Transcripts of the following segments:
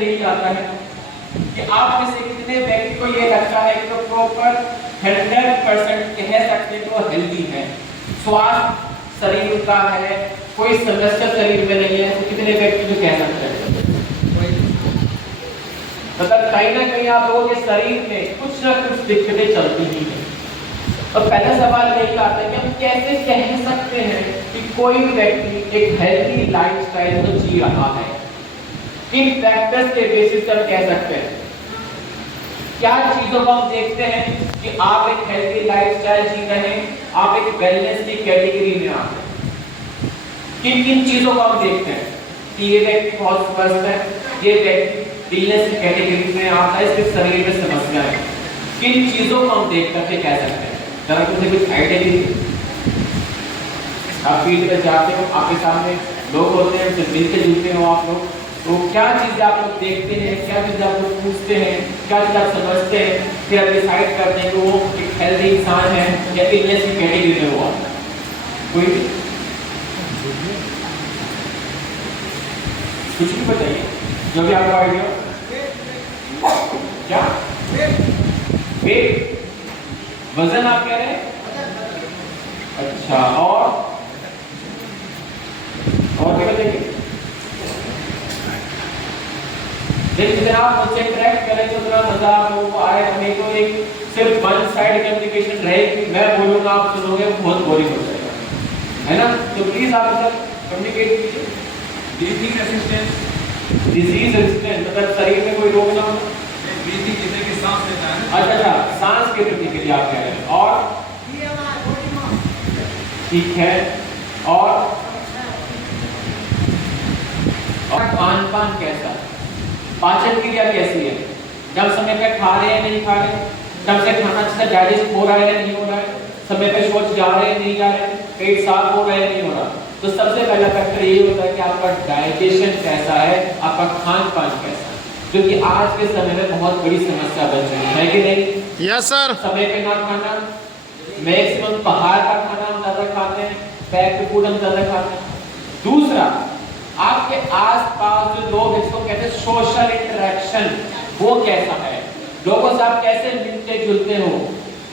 यही आता है कि आप में से कितने व्यक्ति को ये लगता है कि तो प्रॉपर 100% कह सकते हैं तो हेल्दी है, स्वास्थ्य शरीर का है, कोई समस्या शरीर में नहीं है, तो कितने व्यक्ति जो कह सकते हैं? मतलब कहीं ना कहीं आप लोगों के शरीर में कुछ ना कुछ दिक्कतें चलती ही है। और पहला सवाल यही आता है कि हम कैसे कह सकते हैं कि कोई व्यक्ति एक हेल्दी लाइफस्टाइल तो जी रहा है? किन फैक्टर्स के बेसिस पर कह सकते हैं? क्या चीजों को हम देखते हैं कि आप एक हेल्दी लाइफस्टाइल जी रहे हैं, आप एक वेलनेस की कैटेगरी में आते हैं? किन किन चीजों को हम देखते हैं कि ये व्यक्ति बहुत स्वस्थ है, ये व्यक्ति इलनेस की कैटेगरी में आता है, इसके शरीर में समस्या है? किन चीजों को हम देख करके कह सकते हैं? जरा मुझे कुछ आइडिया दीजिए। आप फील्ड पे जाते हो, आपके सामने लोग होते हैं, उनसे मिलके जुलते हो आप लोग, तो क्या चीज़ आप लोग देखते हैं, क्या चीज़ आप लोग पूछते हैं, क्या चीज़ आप समझते हैं, फिर आप डिसाइड करते हैं कि वो एक हेल्दी इंसान है या इलनेस की कैटेगरी में हुआ? कोई भी कुछ भी बताइए जो भी आपको आइडिया। क्या वेट, वजन आप कह रहे हैं? अच्छा, और क्या बताइए? जितना आप मुझसे इंटरेक्ट करेंगे उतना मजा आप लोगों को आएगा। नहीं तो एक सिर्फ वन साइड कम्युनिकेशन रहेगी, मैं बोलूंगा आप सुनोगे, बहुत बोरिंग हो जाएगा, है ना? तो प्लीज आप सब कम्युनिकेट कीजिए। डिजीज रेजिस्टेंस मतलब शरीर में कोई रोग ना हो, जैसे कि सांस लेता है। अच्छा, सांस के प्रति के लिए आप कह रहे हैं। और ठीक है, और खान पान कैसा, पाचन क्रिया कैसी है, जब समय पे खा रहे हैं नहीं खा रहे, जब से खाना अच्छे से डाइजेस्ट हो रहा है नहीं हो रहा है, समय पे शौच जा रहे हैं नहीं जा रहे, पेट साफ हो रहा है नहीं हो रहा। तो सबसे पहला फैक्टर ये होता है कि आपका डाइजेशन कैसा है, आपका खान पान कैसा है, जो कि आज के समय में बहुत बड़ी समस्या बन रही है कि नहीं? Yes sir. समय पे ना खाना, मैक्सिमम बाहर का खाना हम ज्यादा खाते हैं, पैक्ड फूड हम ज्यादा खाते हैं। दूसरा, आपके आसपास जो लोग इसको कहते हैं सोशल इंटरेक्शन, वो कैसा है, लोगों से आप कैसे मिलते जुलते हो।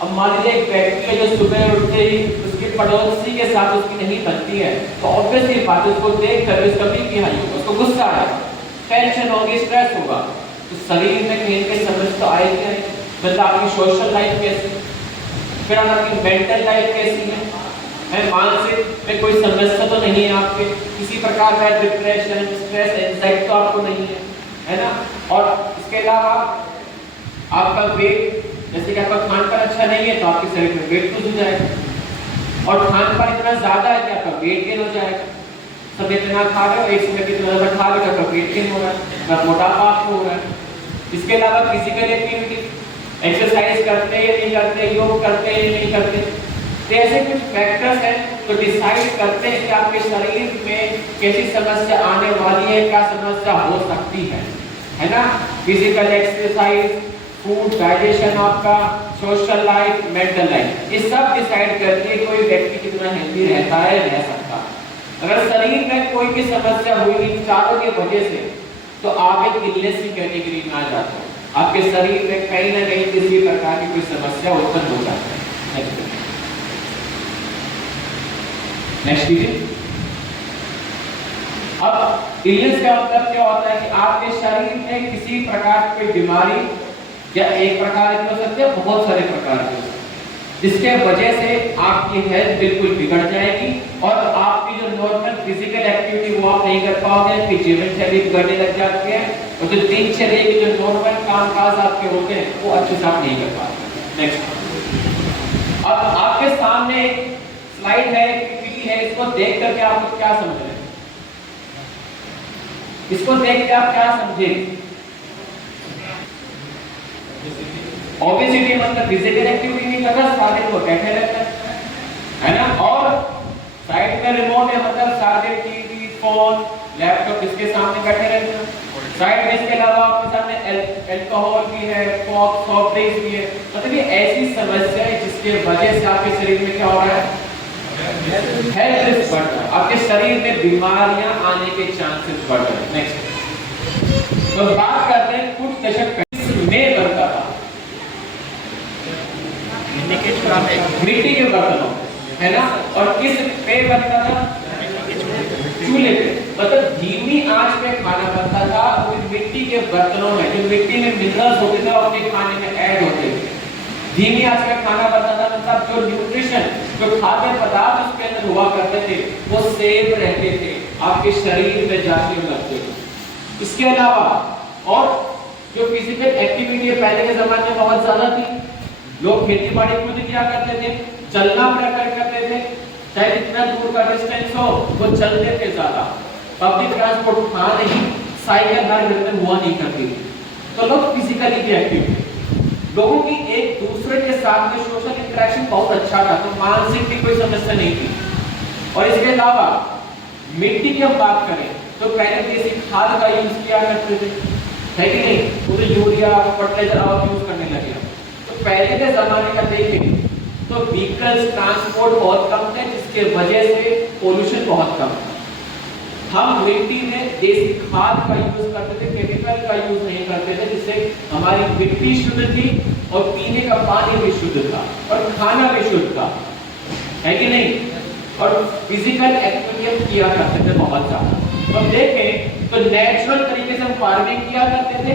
अब मान लीजिए एक व्यक्ति है जो सुबह उठते ही उसके पड़ोसी के साथ उसकी नहीं बनती है, तो ऑब्वियसली बात है उसको देख कर उसका बीपी हाई होगा, उसको गुस्सा आएगा, टेंशन होगी, स्ट्रेस होगा, तो शरीर में कहीं कहीं समस्या तो आएगी नहीं। मतलब आपकी सोशल लाइफ कैसी, फिर आपकी मेंटल लाइफ कैसी है, मानसिक में कोई समस्या तो नहीं है आपके, किसी प्रकार का डिप्रेशन, स्ट्रेस, एंजाइटी तो आपको नहीं है, है ना? और इसके अलावा आपका वेट, जैसे कि आपका खान पान अच्छा नहीं है तो आपके शरीर में वेट लूज हो जाएगा, और खान पान इतना ज्यादा है कि आपका वेट गेन हो जाएगा। समय पे ना खा रहे हो, एक समय पे इतना ज्यादा खा रहे हो तो आपका वेट गेन हो रहा है, मोटापा आपको हो रहा है। इसके अलावा फिजिकल एक्टिविटी, एक्सरसाइज करते हैं नहीं करते, योग करते हैं नहीं करते, तो ऐसे कुछ फैक्टर्स हैं तो डिसाइड करते हैं कि आपके शरीर में कैसी समस्या आने वाली है, क्या समस्या हो सकती है ना? फिजिकल एक्सरसाइज, फूड, डाइजेशन, आपका सोशल लाइफ, मेंटल लाइफ, ये सब डिसाइड करके कोई व्यक्ति कितना हेल्दी रहता है, रह सकता। अगर शरीर में कोई भी समस्या हुई इन चारों की वजह से, तो आप एक इलनेस की कैटेगरी में आ जाते हो, आपके शरीर में कहीं ना कहीं किसी प्रकार की कोई समस्या उत्पन्न हो जाती है। नेक्स्ट लीजिए। अब इलनेस का मतलब क्या होता है कि आपके शरीर में किसी प्रकार की बीमारी, या एक प्रकार की हो सकती है, बहुत सारे प्रकार की हो सकती है, जिसके वजह से आपकी हेल्थ बिल्कुल बिगड़ जाएगी और आपकी जो नॉर्मल फिजिकल एक्टिविटी वो आप नहीं कर पाओगे, आपकी जीवन शैली बिगड़ने लग जाती है, और जो दिनचर्या के जो नॉर्मल काम काज आपके होते हैं वो अच्छे से आप नहीं कर पाते। नेक्स्ट, अब आपके सामने एक स्लाइड है, है, इसको देख करके आप लोग क्या समझ रहे हैं? इसको देख के आप क्या समझे? ओबेसिटी मतलब फिजिकल एक्टिविटी नहीं कर रहा, सारे को बैठे रहते है ना? और साइड में रिमोट है, मतलब सारे टीवी, फोन, लैपटॉप इसके सामने बैठे रहते हैं। साइड में इसके अलावा आपके सामने अल्कोहल भी है, सॉफ्ट ड्रिंक्स भी है, मतलब ये ऐसी समस्या है जिसके वजह से आपके शरीर में क्या हो रहा है? हेल्थ रिस्क बढ़ रहा है, आपके शरीर में बीमारियां आने के चांसेस बढ़ रहे हैं। नेक्स्ट, तो बात करते हैं कुछ दशक पहले में बनता था मिट्टी के बर्तनों है ना, और किस पे बनता था? चूल्हे पे। मतलब धीमी आंच पे खाना बनता था और मिट्टी के बर्तनों में, जो मिट्टी में मिनरल्स होते थे अपने खाने में ऐड होते थे। धीमी आंच पे खाना बनता था, मतलब जो न्यूट्रिशन, जो खाद्य पदार्थ उसके अंदर हुआ करते थे वो सेफ रहते थे, आपके शरीर में जाके लगते थे। इसके अलावा और जो फिजिकल एक्टिविटी पहले के जमाने में बहुत ज्यादा थी, लोग खेती बाड़ी खुद किया करते थे, चलना प्रेफर करते थे, चाहे कितना दूर का डिस्टेंस हो वो चलते थे ज्यादा। पब्लिक ट्रांसपोर्ट था नहीं, साइकिल हर घर में हुआ नहीं करती थी, तो लोग फिजिकली भी एक्टिव थे। लोगों की एक दूसरे के साथ में सोशल इंटरेक्शन बहुत अच्छा था, तो मानसिक की कोई समस्या नहीं थी। और इसके अलावा मिट्टी की हम बात करें तो पहले देसी खाद का यूज किया करते थे, है कि नहीं? वो तो यूरिया फर्टिलाइजर आप यूज करने लगे। तो पहले के जमाने का देखें तो व्हीकल्स ट्रांसपोर्ट बहुत कम थे, जिसके वजह से पोल्यूशन बहुत कम था। हम मिट्टी में देसी खाद का यूज करते थे, केमिकल का यूज नहीं करते थे, जिससे हमारी मिट्टी शुद्ध थी और पीने का पानी भी शुद्ध था और खाना भी शुद्ध था, है कि नहीं? और फिजिकल एक्टिविटी किया करते थे बहुत ज्यादा। तो देखें तो नेचुरल तरीके से हम फार्मिंग किया करते थे,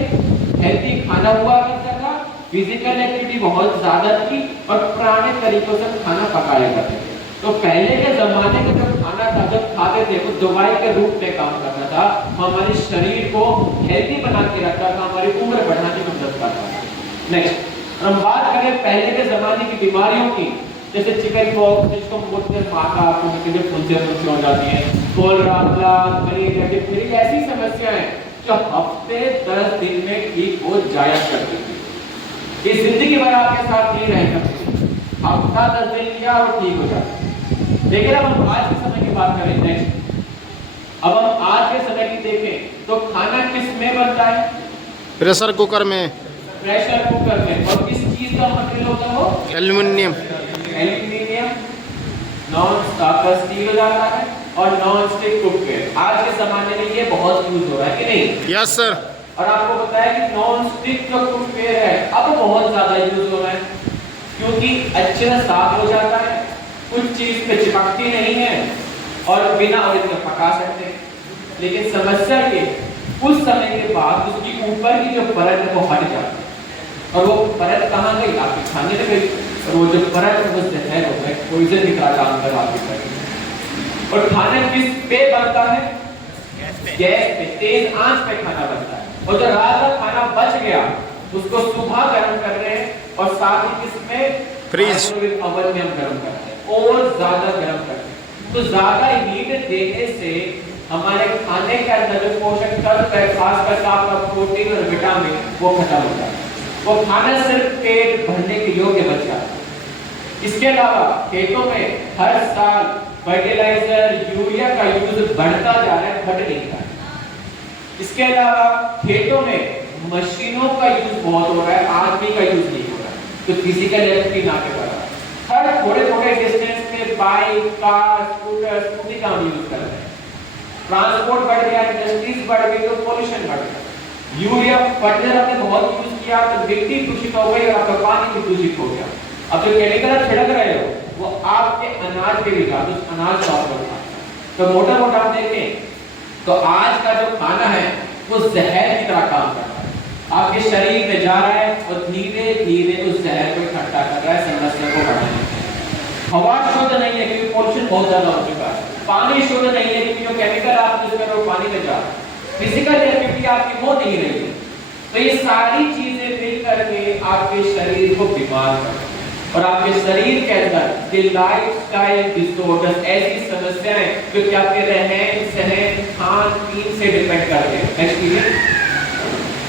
हेल्दी खाना हुआ करता था, फिजिकल एक्टिविटी बहुत ज्यादा थी और पुराने तरीकों से खाना पकाया करते थे। तो पहले के जमाने का जो खाना था, जब खाते थे वो दवाई के रूप में काम करता था, हमारे शरीर को हेल्दी बना के रखता था, हमारी उम्र बढ़ाने में मदद करता था। नेक्स्ट हम बात करें पहले के जमाने की बीमारियों की, जैसे चिकन पॉक्स, जिसको बोलते हैं माता आपको फुंसी हो जाती है, कोलरा, मलेरिया, डिप्थीरिया, ऐसी समस्याएं जो हफ्ते 10 दिन में ठीक हो जाया करती थी। ये जिंदगी भर आपके साथ नहीं रह सकती, हफ्ता 10 दिन लिया और ठीक हो जाता। लेकिन अब हम आज के समय की बात करें, नेक्स्ट अब हम आज के समय की देखें तो खाना किस में बनता है? प्रेशर कुकर में। प्रेशर कुकर में। और किस चीज का मटेरियल होता है वो? एल्युमिनियम। एल्युमिनियम, नॉन स्टील हो जाता है और नॉन स्टिक कुकवेयर। आज के जमाने में ये बहुत यूज हो रहा है कि नहीं? Yes sir. और आपको पता है कि नॉन स्टिक जो कुकवेयर है अब बहुत ज्यादा यूज हो रहा है, क्योंकि अच्छे से साफ हो जाता है, कुछ चीज पे चिपकती नहीं है और बिना ऑयल के पका सकते हैं। लेकिन समस्या ये, कुछ समय के बाद उसकी ऊपर की जो परत है वो हट जाती है, और वो परत कहाँ गई? आपके खाने में गई, और वो जो परत है वो जहर हो गया, पॉइजन निकला अंदर आपके शरीर। और खाना किस पे बनता है? गैस पे, तेज आंच पे खाना बनता है। और जो रात का खाना बच गया उसको सुबह गर्म कर रहे हैं और साथ ही किसमें? फ्रीज ओवन में हम गर्म करते हैं और ज्यादा गर्म करते हैं। तो ज्यादा हीट देने से हमारे खाने के अंदर जो पोषक तत्व है, खासकर आपका प्रोटीन और विटामिन, वो खत्म हो जाता है। वो खाना सिर्फ पेट भरने के योग्य बच जाता है। इसके अलावा खेतों में हर साल फर्टिलाइजर, यूरिया का यूज बढ़ता जा रहा है, घट नहीं रहा है। इसके अलावा खेतों में मशीनों का यूज बहुत हो रहा है, आदमी का यूज नहीं हो रहा है, तो फिजिकल एक्टिविटी ना के बराबर। हर थोड़े डिस्टेंस में बाइक, कार, स्कूटर, स्कूटी का हम यूज कर रहे हैं। ट्रांसपोर्ट बढ़ गया, इंडस्ट्रीज बढ़ गई तो पोल्यूशन बढ़ गया। यूरिया फर्टिलाइजर आपने बहुत यूज किया तो मिट्टी दूषित हो गई और आपका पानी भी दूषित हो गया। अब जो केमिकल छिड़क रहे हो वो आपके अनाज पे भी जाता है, अनाज का होता है। तो मोटा मोटा आप देखें तो आज का जो खाना है वो जहर की तरह काम करता है, आपके शरीर में जा रहा है और धीरे धीरे उस जहर को इकट्ठा कर रहा है, समस्या को बढ़ाने के लिए। हवा शुद्ध नहीं है क्योंकि पोल्यूशन बहुत ज्यादा हो चुका है, पानी शुद्ध नहीं है क्योंकि जो केमिकल आप यूज कर रहे हो पानी में जा रहा है, फिजिकल एक्टिविटी आपकी हो नहीं रही है। तो ये सारी चीजें मिल करके आपके शरीर को बीमार कर रही है और आपके शरीर के अंदर लाइफस्टाइल डिसऑर्डर्स, ऐसी समस्याएं जो कि आपके रहन सहन खान पीन से डिपेंड करते हैं। नेक्स्ट,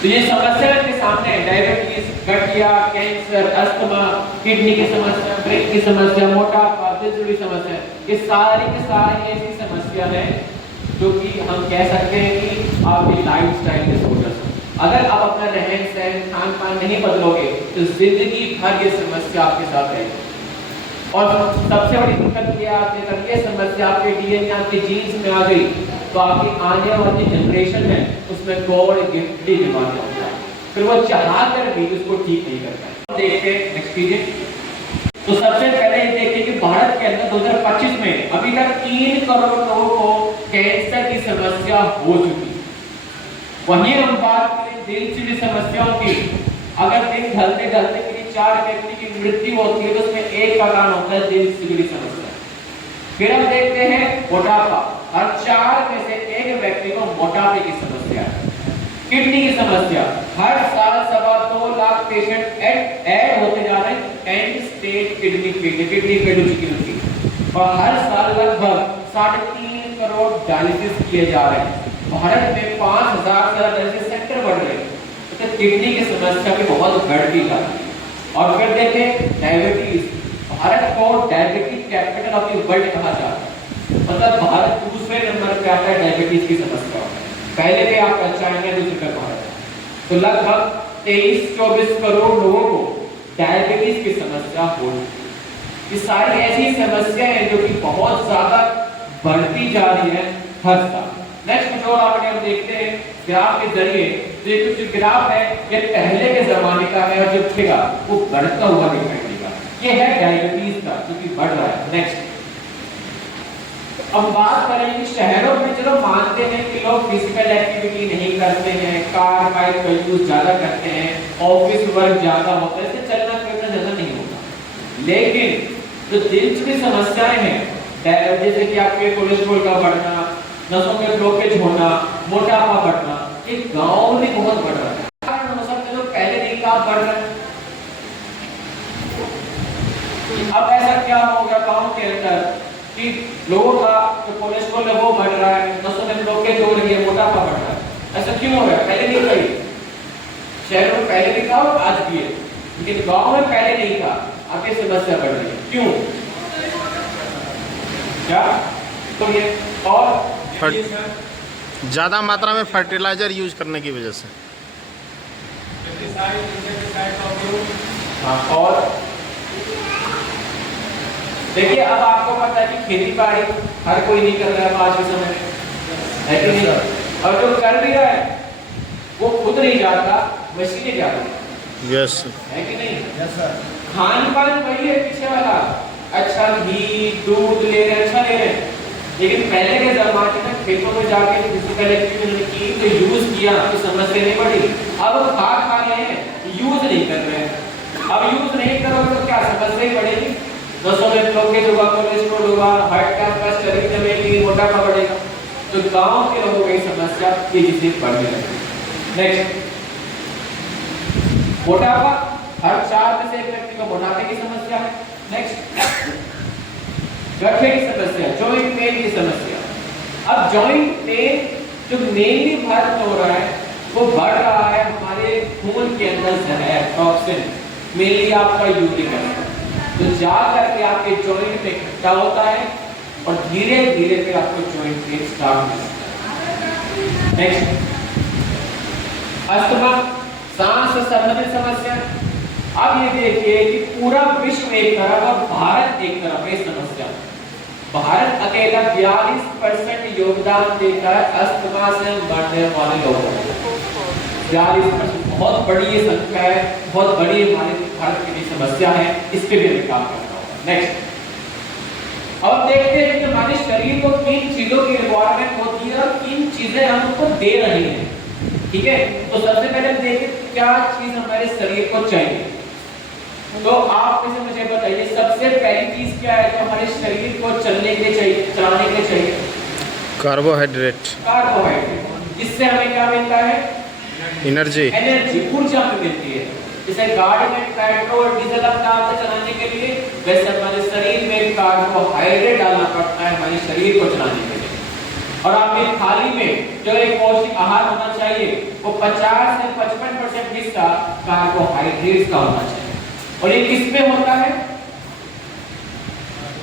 तो ये समस्या आपके सामने है, डायबिटीज, गठिया, कैंसर, अस्थमा, किडनी की समस्या, ब्रेन की समस्या, मोटापा, दिल से जुड़ी समस्या, ये सारी की सारी ऐसी समस्या है जो कि हम कह सकते हैं कि आपकी लाइफस्टाइल डिसऑर्डर्स। अगर आप अपना रहन सहन खान पान नहीं बदलोगे तो जिंदगी भर ये समस्या आपके साथ रहेगी। और सबसे बड़ी दिक्कत ये आती है, ये समस्या आपके डीएनए, आपके जीन्स में आ गई तो आपकी आने वाली जनरेशन है उसमें गॉड गिफ्टेड बीमारियां होता है, फिर वो चाह कर भी उसको ठीक नहीं करता है। देखते हैं नेक्स्ट कीजिए। तो सबसे पहले ये देखिए कि भारत के अंदर 2025 में अभी तक 3 करोड़ लोगों को कैंसर की समस्या हो चुकी है। वहीं हम बात करें दिल की समस्याओं की, अगर दिन ढलते ढलते करीब 4 व्यक्ति की मृत्यु होती है तो उसमें एक का कारण होता है दिल से जुड़ी समस्या। फिर हम देखते हैं मोटापा, हर 4 में से 1 व्यक्ति को मोटापे की समस्या है। किडनी की समस्या, हर साल 2.25 लाख पेशेंट ऐड होते जा रहे हैं एंड स्टेज किडनी फेलियर की, और हर साल लगभग 3.5 करोड़ डायलिसिस किए जा रहे हैं। भारत में 5000 से ज्यादा डायलिसिस सेंटर बढ़ रहे हैं, तो किडनी की समस्या भी बहुत बढ़ती जा रही है। और फिर देखें डायबिटीज, भारत को diabetes capital of the world कहा जाता है, मतलब भारत दूसरे नंबर पे आता है डायबिटीज की समस्या में। पहले पे आपका चाइना, दूसरे पे भारत है। तो लगभग 23-24 करोड़ लोगों को डायबिटीज की समस्या हो रही है। ये सारी ऐसी समस्याएं हैं जो कि बहुत ज्यादा बढ़ती जा रही है हर साल। नेक्स्ट जो हम देखते हैं ग्राफ के जरिए, तो ये कुछ ग्राफ है, ये पहले के जमाने का है और जो दिखेगा वो बढ़ता हुआ दिखाई देगा। ये है डायबिटीज का जो कि बढ़ रहा है। नेक्स्ट अब बात करें कि शहरों में चलो मानते हैं कि लोग फिजिकल एक्टिविटी नहीं करते हैं, कार बाइक का यूज ज्यादा करते हैं, ऑफिस वर्क ज्यादा होता है, इससे चलना फिरना ज्यादा नहीं होता। लेकिन जो दिल की समस्याएं हैं, जैसे कि आपके कोलेस्ट्रॉल का बढ़ना, नसों में ब्लॉकेज होना, मोटापा बढ़ना, ये गांव में बहुत बढ़ रहा है। कारण हो सकता है लोग पहले नहीं काम बढ़ रहे हैं। अब ऐसा क्या हो गया गांव के अंदर कि लोगों का जो कोलेस्ट्रॉल है वो बढ़ रहा है, नसों में ब्लॉकेज हो रही है, मोटापा बढ़ रहा है। ऐसा क्यों हो रहा है? पहले नहीं था। शहरों में पहले भी था और आज भी है, लेकिन गांव में पहले नहीं था, अब ये समस्या बढ़ रही है। क्यों? क्या? तो ये और ज़्यादा मात्रा में फर्टिलाइजर यूज करने की वजह से। हाँ, और देखिए अब आपको पता है कि खेती बाड़ी हर कोई नहीं कर रहा है आज के समय में, है कि नहीं? और जो कर भी रहा है वो खुद नहीं जाता, मशीनें जा रही है। यस है कि नहीं? Yes sir. खान पान वही है पीछे वाला, अच्छा घी दूध ले रहे, अच्छा ले रहे, लेकिन पहले के जमाने में खेतों में जाके फिजिकल एक्टिविटी की तो यूज किया तो समस्या नहीं बढ़ी। अब खा रहे हैं, यूज नहीं कर रहे हैं। अब यूज नहीं करोगे तो क्या समस्या ही बढ़ेगी, नसों में ब्लॉकेज होगा, कोलेस्ट्रॉल होगा, हार्ट का पास शरीर जमेगी, मोटापा बढ़ेगा। तो गांव के लोगों की समस्या ये जिसे बढ़ने लगी। नेक्स्ट मोटापा, हर 4 में से 1 व्यक्ति को मोटापे की समस्या है। नेक्स्ट गठे की समस्या, जॉइंट पेन की समस्या। अब जॉइंट पेन जो मेनली भारत में हो रहा है वो बढ़ रहा है हमारे खून के अंदर जहर, टॉक्सिन, मेनली आपका यूरिक एसिड, तो जा करके आपके जॉइंट में इकट्ठा होता है और धीरे धीरे फिर आपको जॉइंट पेन स्टार्ट हो जाता है। नेक्स्ट अस्थमा, सांस से संबंधित समस्या। अब ये देखिए कि पूरा विश्व एक तरफ और भारत एक तरफ है समस्या। भारत अकेला 42% योगदान देता है अस्थमा से मरने वाले लोगों को। 42% बहुत बड़ी ये संख्या है, बहुत बड़ी हमारे भारत की समस्या है, इस पे भी हमें काम करना होगा। नेक्स्ट अब देखते हैं कि हमारे शरीर को किन चीजों की रिक्वायरमेंट होती है और किन चीजें हम उनको दे रहे हैं। ठीक है, तो सबसे पहले हम देखें क्या चीज हमारे शरीर को चाहिए। तो आप इसे मुझे बताइए सबसे पहली चीज क्या है जो हमारे शरीर को चलने के लिए चाहिए, चलाने के लिए चाहिए? कार्बोहाइड्रेट। कार्बोहाइड्रेट, जिससे हमें क्या मिलता है? एनर्जी, ऊर्जा हमें मिलती है। जैसे गाड़ी में पेट्रोल डीजल आप डालते चलाने के लिए, वैसे हमारे शरीर में कार्बोहाइड्रेट डालना पड़ता है हमारे शरीर को चलाने के लिए। और आपकी थाली में जो एक पौष्टिक आहार होना चाहिए वो 50 से 55% हिस्सा कार्बोहाइड्रेट का होना चाहिए। और ये किस में होता है?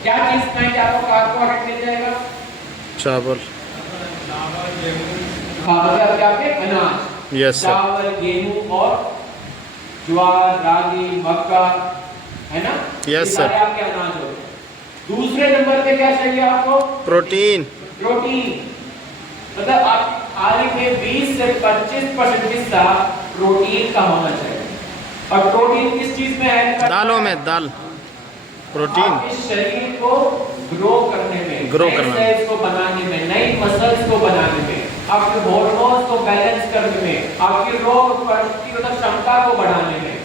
क्या चीज में आपको कार्बोहाइड्रेट मिल जाएगा? चावल, मतलब क्या पे अनाज, यस सर, चावल, गेहूं और ज्वार, रागी, मक्का, है ना? Yes sir. आपके अनाज होते हैं। दूसरे नंबर पे क्या चाहिए आपको? प्रोटीन। प्रोटीन, मतलब आपकी थाली में 20 से 25% हिस्सा प्रोटीन का होना चाहिए। और प्रोटीन किस चीज में ऐड करता है? दालों में दाल प्रोटीन आपके शरीर को ग्रो करने में, Grow नए करना। सेल्स को बनाने में, नई मसल्स को बनाने में, आपके हार्मोन्स को बैलेंस करने में, आपकी रोग प्रतिरोधक क्षमता को बढ़ाने में।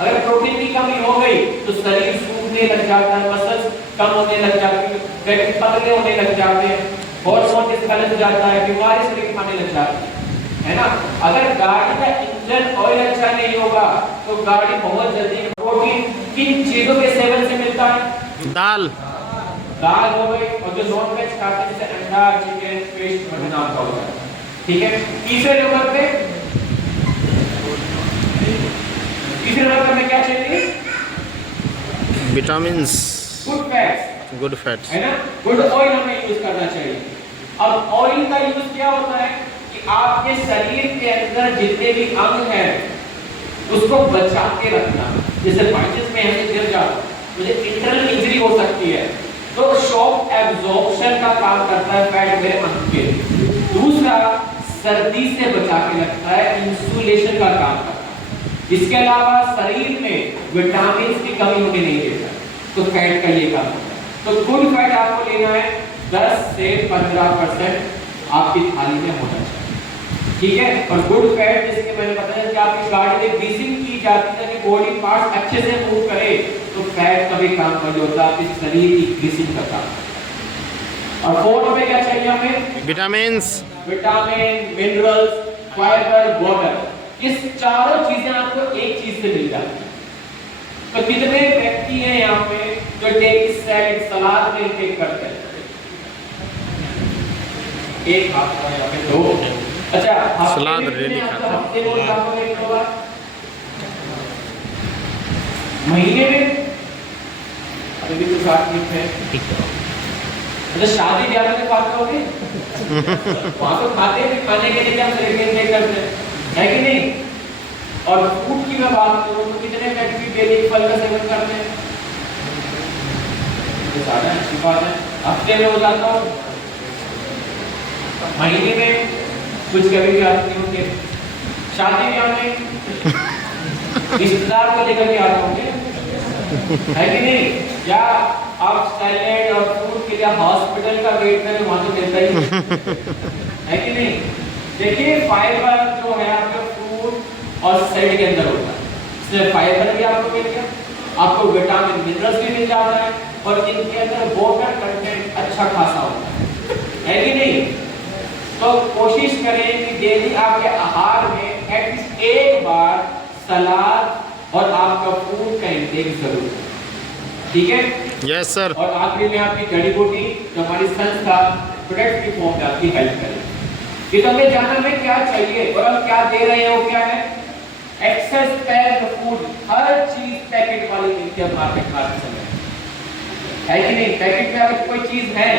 अगर प्रोटीन की कमी हो गई तो शरीर सूखने लग जाता है, मसल्स कम होने लग जाती है, व्यक्ति पतले होने लग जाते हैं, हार्मोन डिसबैलेंस हो जाता है, बीमारी शरीर में आने लग जाती है ना। अगर गाड़ी का इंजन ऑयल अच्छा नहीं होगा तो गाड़ी बहुत जल्दी। प्रोटीन किन चीजों के सेवन से मिलता है? दाल दाल हो गई, और जो नॉन वेज खाते हैं जैसे अंडा, चिकन, फिश, मटन आपका हो गया, ठीक है। तीसरे नंबर में क्या चाहिए? Vitamins good fats, good fats है ना। गुड ऑयल हमें यूज करना चाहिए। अब ऑयल का यूज क्या होता है कि आपके शरीर के अंदर जितने भी अंग हैं उसको बचा के रखना। जैसे बाइसेप्स में ऐसे गिर जाओ, मुझे इंटरनल इंजरी हो सकती है, तो शॉक एब्जॉर्प्शन का काम करता है फैट मेरे अंग के। दूसरा, सर्दी से बचा के रखता है, इंसुलेशन का काम करता है। इसके अलावा शरीर में विटामिन की कमी होने नहीं देता, तो फैट का ये काम होता है। तो गुड फैट आपको लेना है 10 से 15% आपकी थाली में होना चाहिए, ठीक है। और गुड फैट जिसके मैंने बताया कि आपकी गाड़ी में ग्रीसिंग की जाती है कि बॉडी पार्ट्स अच्छे से मूव करे, तो फैट का भी काम नहीं होता, आपके शरीर की ग्रीसिंग का काम। और फोर्थ में क्या चाहिए हमें? Vitamins vitamin, minerals, fibre, water. ये चारों चीजें आपको एक चीज से मिल जाती है। तो कितने व्यक्ति हैं यहाँ पे जो डेली सैलेड, सलाद में इंटेक करते हैं? एक हाथ का यहाँ पे दो। अच्छा, सलाद डेली खाता है। हफ्ते में आपको एक दो बार, महीने में अभी भी कुछ आदमी है। अच्छा, शादी ब्याह में खाते होगे? वहां तो खाते हैं, खाने के लिए हम इंटेक करते हैं, है कि नहीं। और फूड की मैं बात करूं तो कितने व्यक्ति डेली फल का सेवन करते हैं? ज्यादा अच्छी बात है। हफ्ते में हो जाता हो, महीने में कुछ कभी भी आते नहीं होंगे, शादी ब्याह में रिश्तेदार को लेकर के आते होंगे, है कि नहीं। या आप सैलेड और फूड के लिए हॉस्पिटल का वेट करें, वहां तो मिलता ही है कि नहीं। देखिए, फाइबर जो है आपका फ्रूट और सैलेड के अंदर होता है, इसलिए फाइबर भी आपको मिल गया, आपको विटामिन, मिनरल्स भी मिल जाता है, और इनके अंदर वाटर कंटेंट अच्छा खासा होता है कि नहीं। तो कोशिश करें कि डेली आपके आहार में एटलीस्ट एक बार सलाद और आपका फ्रूट का इंटेक जरूर हो, ठीक है। Yes sir. और आखिरी में आपकी जड़ी बूटी जो हमारी संस्था प्रोडक्ट की फॉर्म में आपकी हेल्प करेगी। कि तो हमें जानना हमें क्या चाहिए और हम क्या दे रहे हैं, वो क्या है? Access packed food. हर चीज पैकेट वाली मिलती है मार्केट खाते समय, है कि नहीं। पैकेट में अगर कोई चीज है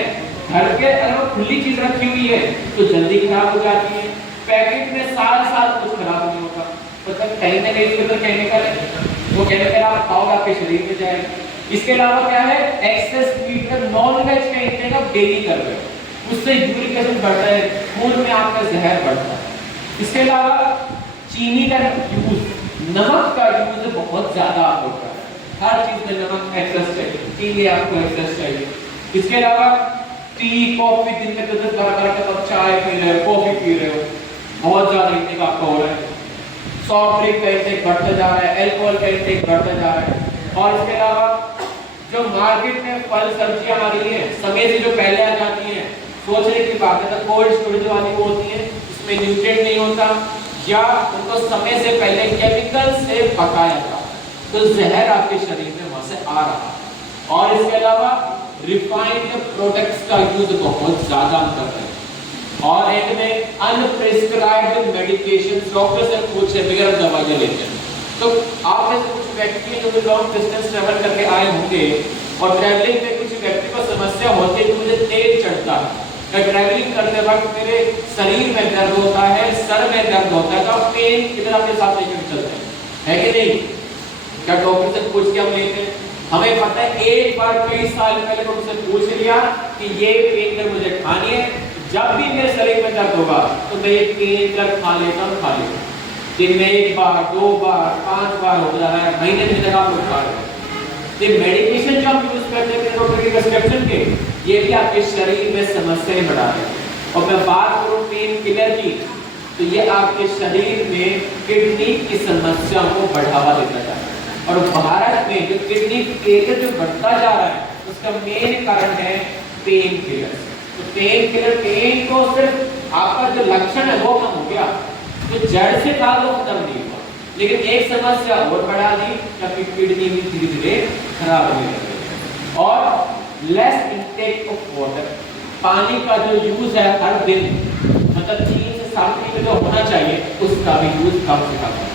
घर के, अगर वो खुली चीज रखी हुई है तो जल्दी खराब हो जाती है। पैकेट में साल कुछ खराब नहीं होता, मतलब कहीं ना कहीं इसके केमिकल है, वो केमिकल आप खाओगे आपके शरीर में जाएगा। इसके अलावा क्या है? एक्सेस मीट, नॉन वेज का इंटेक आप डेली कर रहे हो, उससे यूरिक एसिड बढ़ता है, खून में आपका जहर बढ़ता है। इसके अलावा चीनी का यूज, नमक का यूज बहुत ज्यादा होता है, हर चीज में नमक एक्सेस चाहिए, चीनी आपको एक्सेस चाहिए। इसके अलावा टी, कॉफी, दिन में तो 10-12 कप चाय पी रहे हो, कॉफी पी रहे हो, बहुत ज्यादा इंटेक आपका हो रहा है। सॉफ्ट ड्रिंक का इंटेक बढ़ता जा रहा है, अल्कोहल का इंटेक बढ़ता जा रहा है। और इसके अलावा जो मार्केट में फल सब्जियां आ रही है समय से जो पहले आ जाती हैं, सोचने की बात है, तो कोल्ड स्टोरेज वाली वो होती है, इसमें न्यूट्रिएंट नहीं होता, या उनको समय से पहले केमिकल से पकाया जाता, तो जहर आपके शरीर में वहां से आ रहा है। और इसके अलावा रिफाइंड प्रोडक्ट्स का यूज बहुत ज्यादा कर रहे हैं। और एंड में अनप्रिस्क्राइब्ड मेडिकेशन, डॉक्टर से पूछे बगैर दवाइयां लेते हैं। तो आप में से कुछ व्यक्ति हैं जो लॉन्ग डिस्टेंस ट्रैवल करके आए होंगे, और ट्रैवलिंग में कुछ व्यक्ति को समस्या होती है कि मुझे तेज चढ़ता है, या ट्रैवलिंग करते वक्त मेरे शरीर में दर्द होता है, सर में दर्द होता है, तो आप पेन किधर अपने साथ लेकर चलते हैं, है कि नहीं। क्या डॉक्टर से पूछ के हम लेते हैं? हमें पता है, एक बार कई साल पहले डॉक्टर से पूछ लिया कि ये पेन किलर मुझे खानी है, जब भी मेरे शरीर में दर्द होगा तो मैं ये पेन किलर खा लेता हूँ। दिन में 1 बार 2 बार 5 बार हो जा रहा है, महीने में जगह आप खा रहे हैं। ये मेडिकेशन जो हम यूज करते हैं डॉक्टर के प्रिस्क्रिप्शन के, ये भी आपके शरीर में समस्याएं बढ़ा रहे हैं। और मैं बात करूं पेन किलर की, तो ये आपके शरीर में किडनी की समस्याओं को बढ़ावा देता जा रहा है। और भारत में जो किडनी फेलियर जो बढ़ता जा रहा है उसका मेन कारण है पेन किलर। तो पेन किलर, पेन को सिर्फ आपका जो लक्षण है वो कम हो गया, तो जड़ से था वो खत्म नहीं हुआ, लेकिन एक समस्या और बढ़ा दी कि किडनी भी धीरे धीरे खराब होने लगी। और लेस इंटेक ऑफ वाटर, पानी का जो यूज है हर दिन, मतलब 3 से 7 लीटर जो होना चाहिए उसका भी यूज कम से कम है।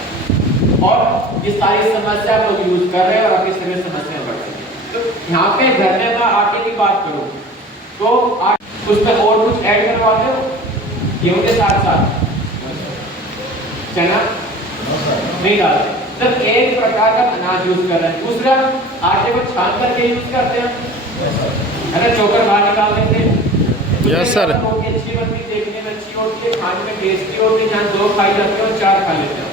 और ये सारी समस्या आप लोग यूज कर रहे हैं और आपकी सभी समस्याएं बढ़ रही है। तो यहाँ पे घर में मैं आटे की बात करूँ तो उसमें और कुछ ऐड करवाते हो गेहूं के साथ साथ? चना नहीं डालते, सिर्फ एक प्रकार का अनाज यूज कर रहे हैं। दूसरा, आटे को छान करके यूज करते हैं, है ना, चोकर बाहर निकाल देते हैं। Yes sir. अच्छी बनती, देखने में अच्छी होती है, खाने में टेस्टी होती है। जहाँ 2 खाई जाते हैं और 4 खा लेते हैं,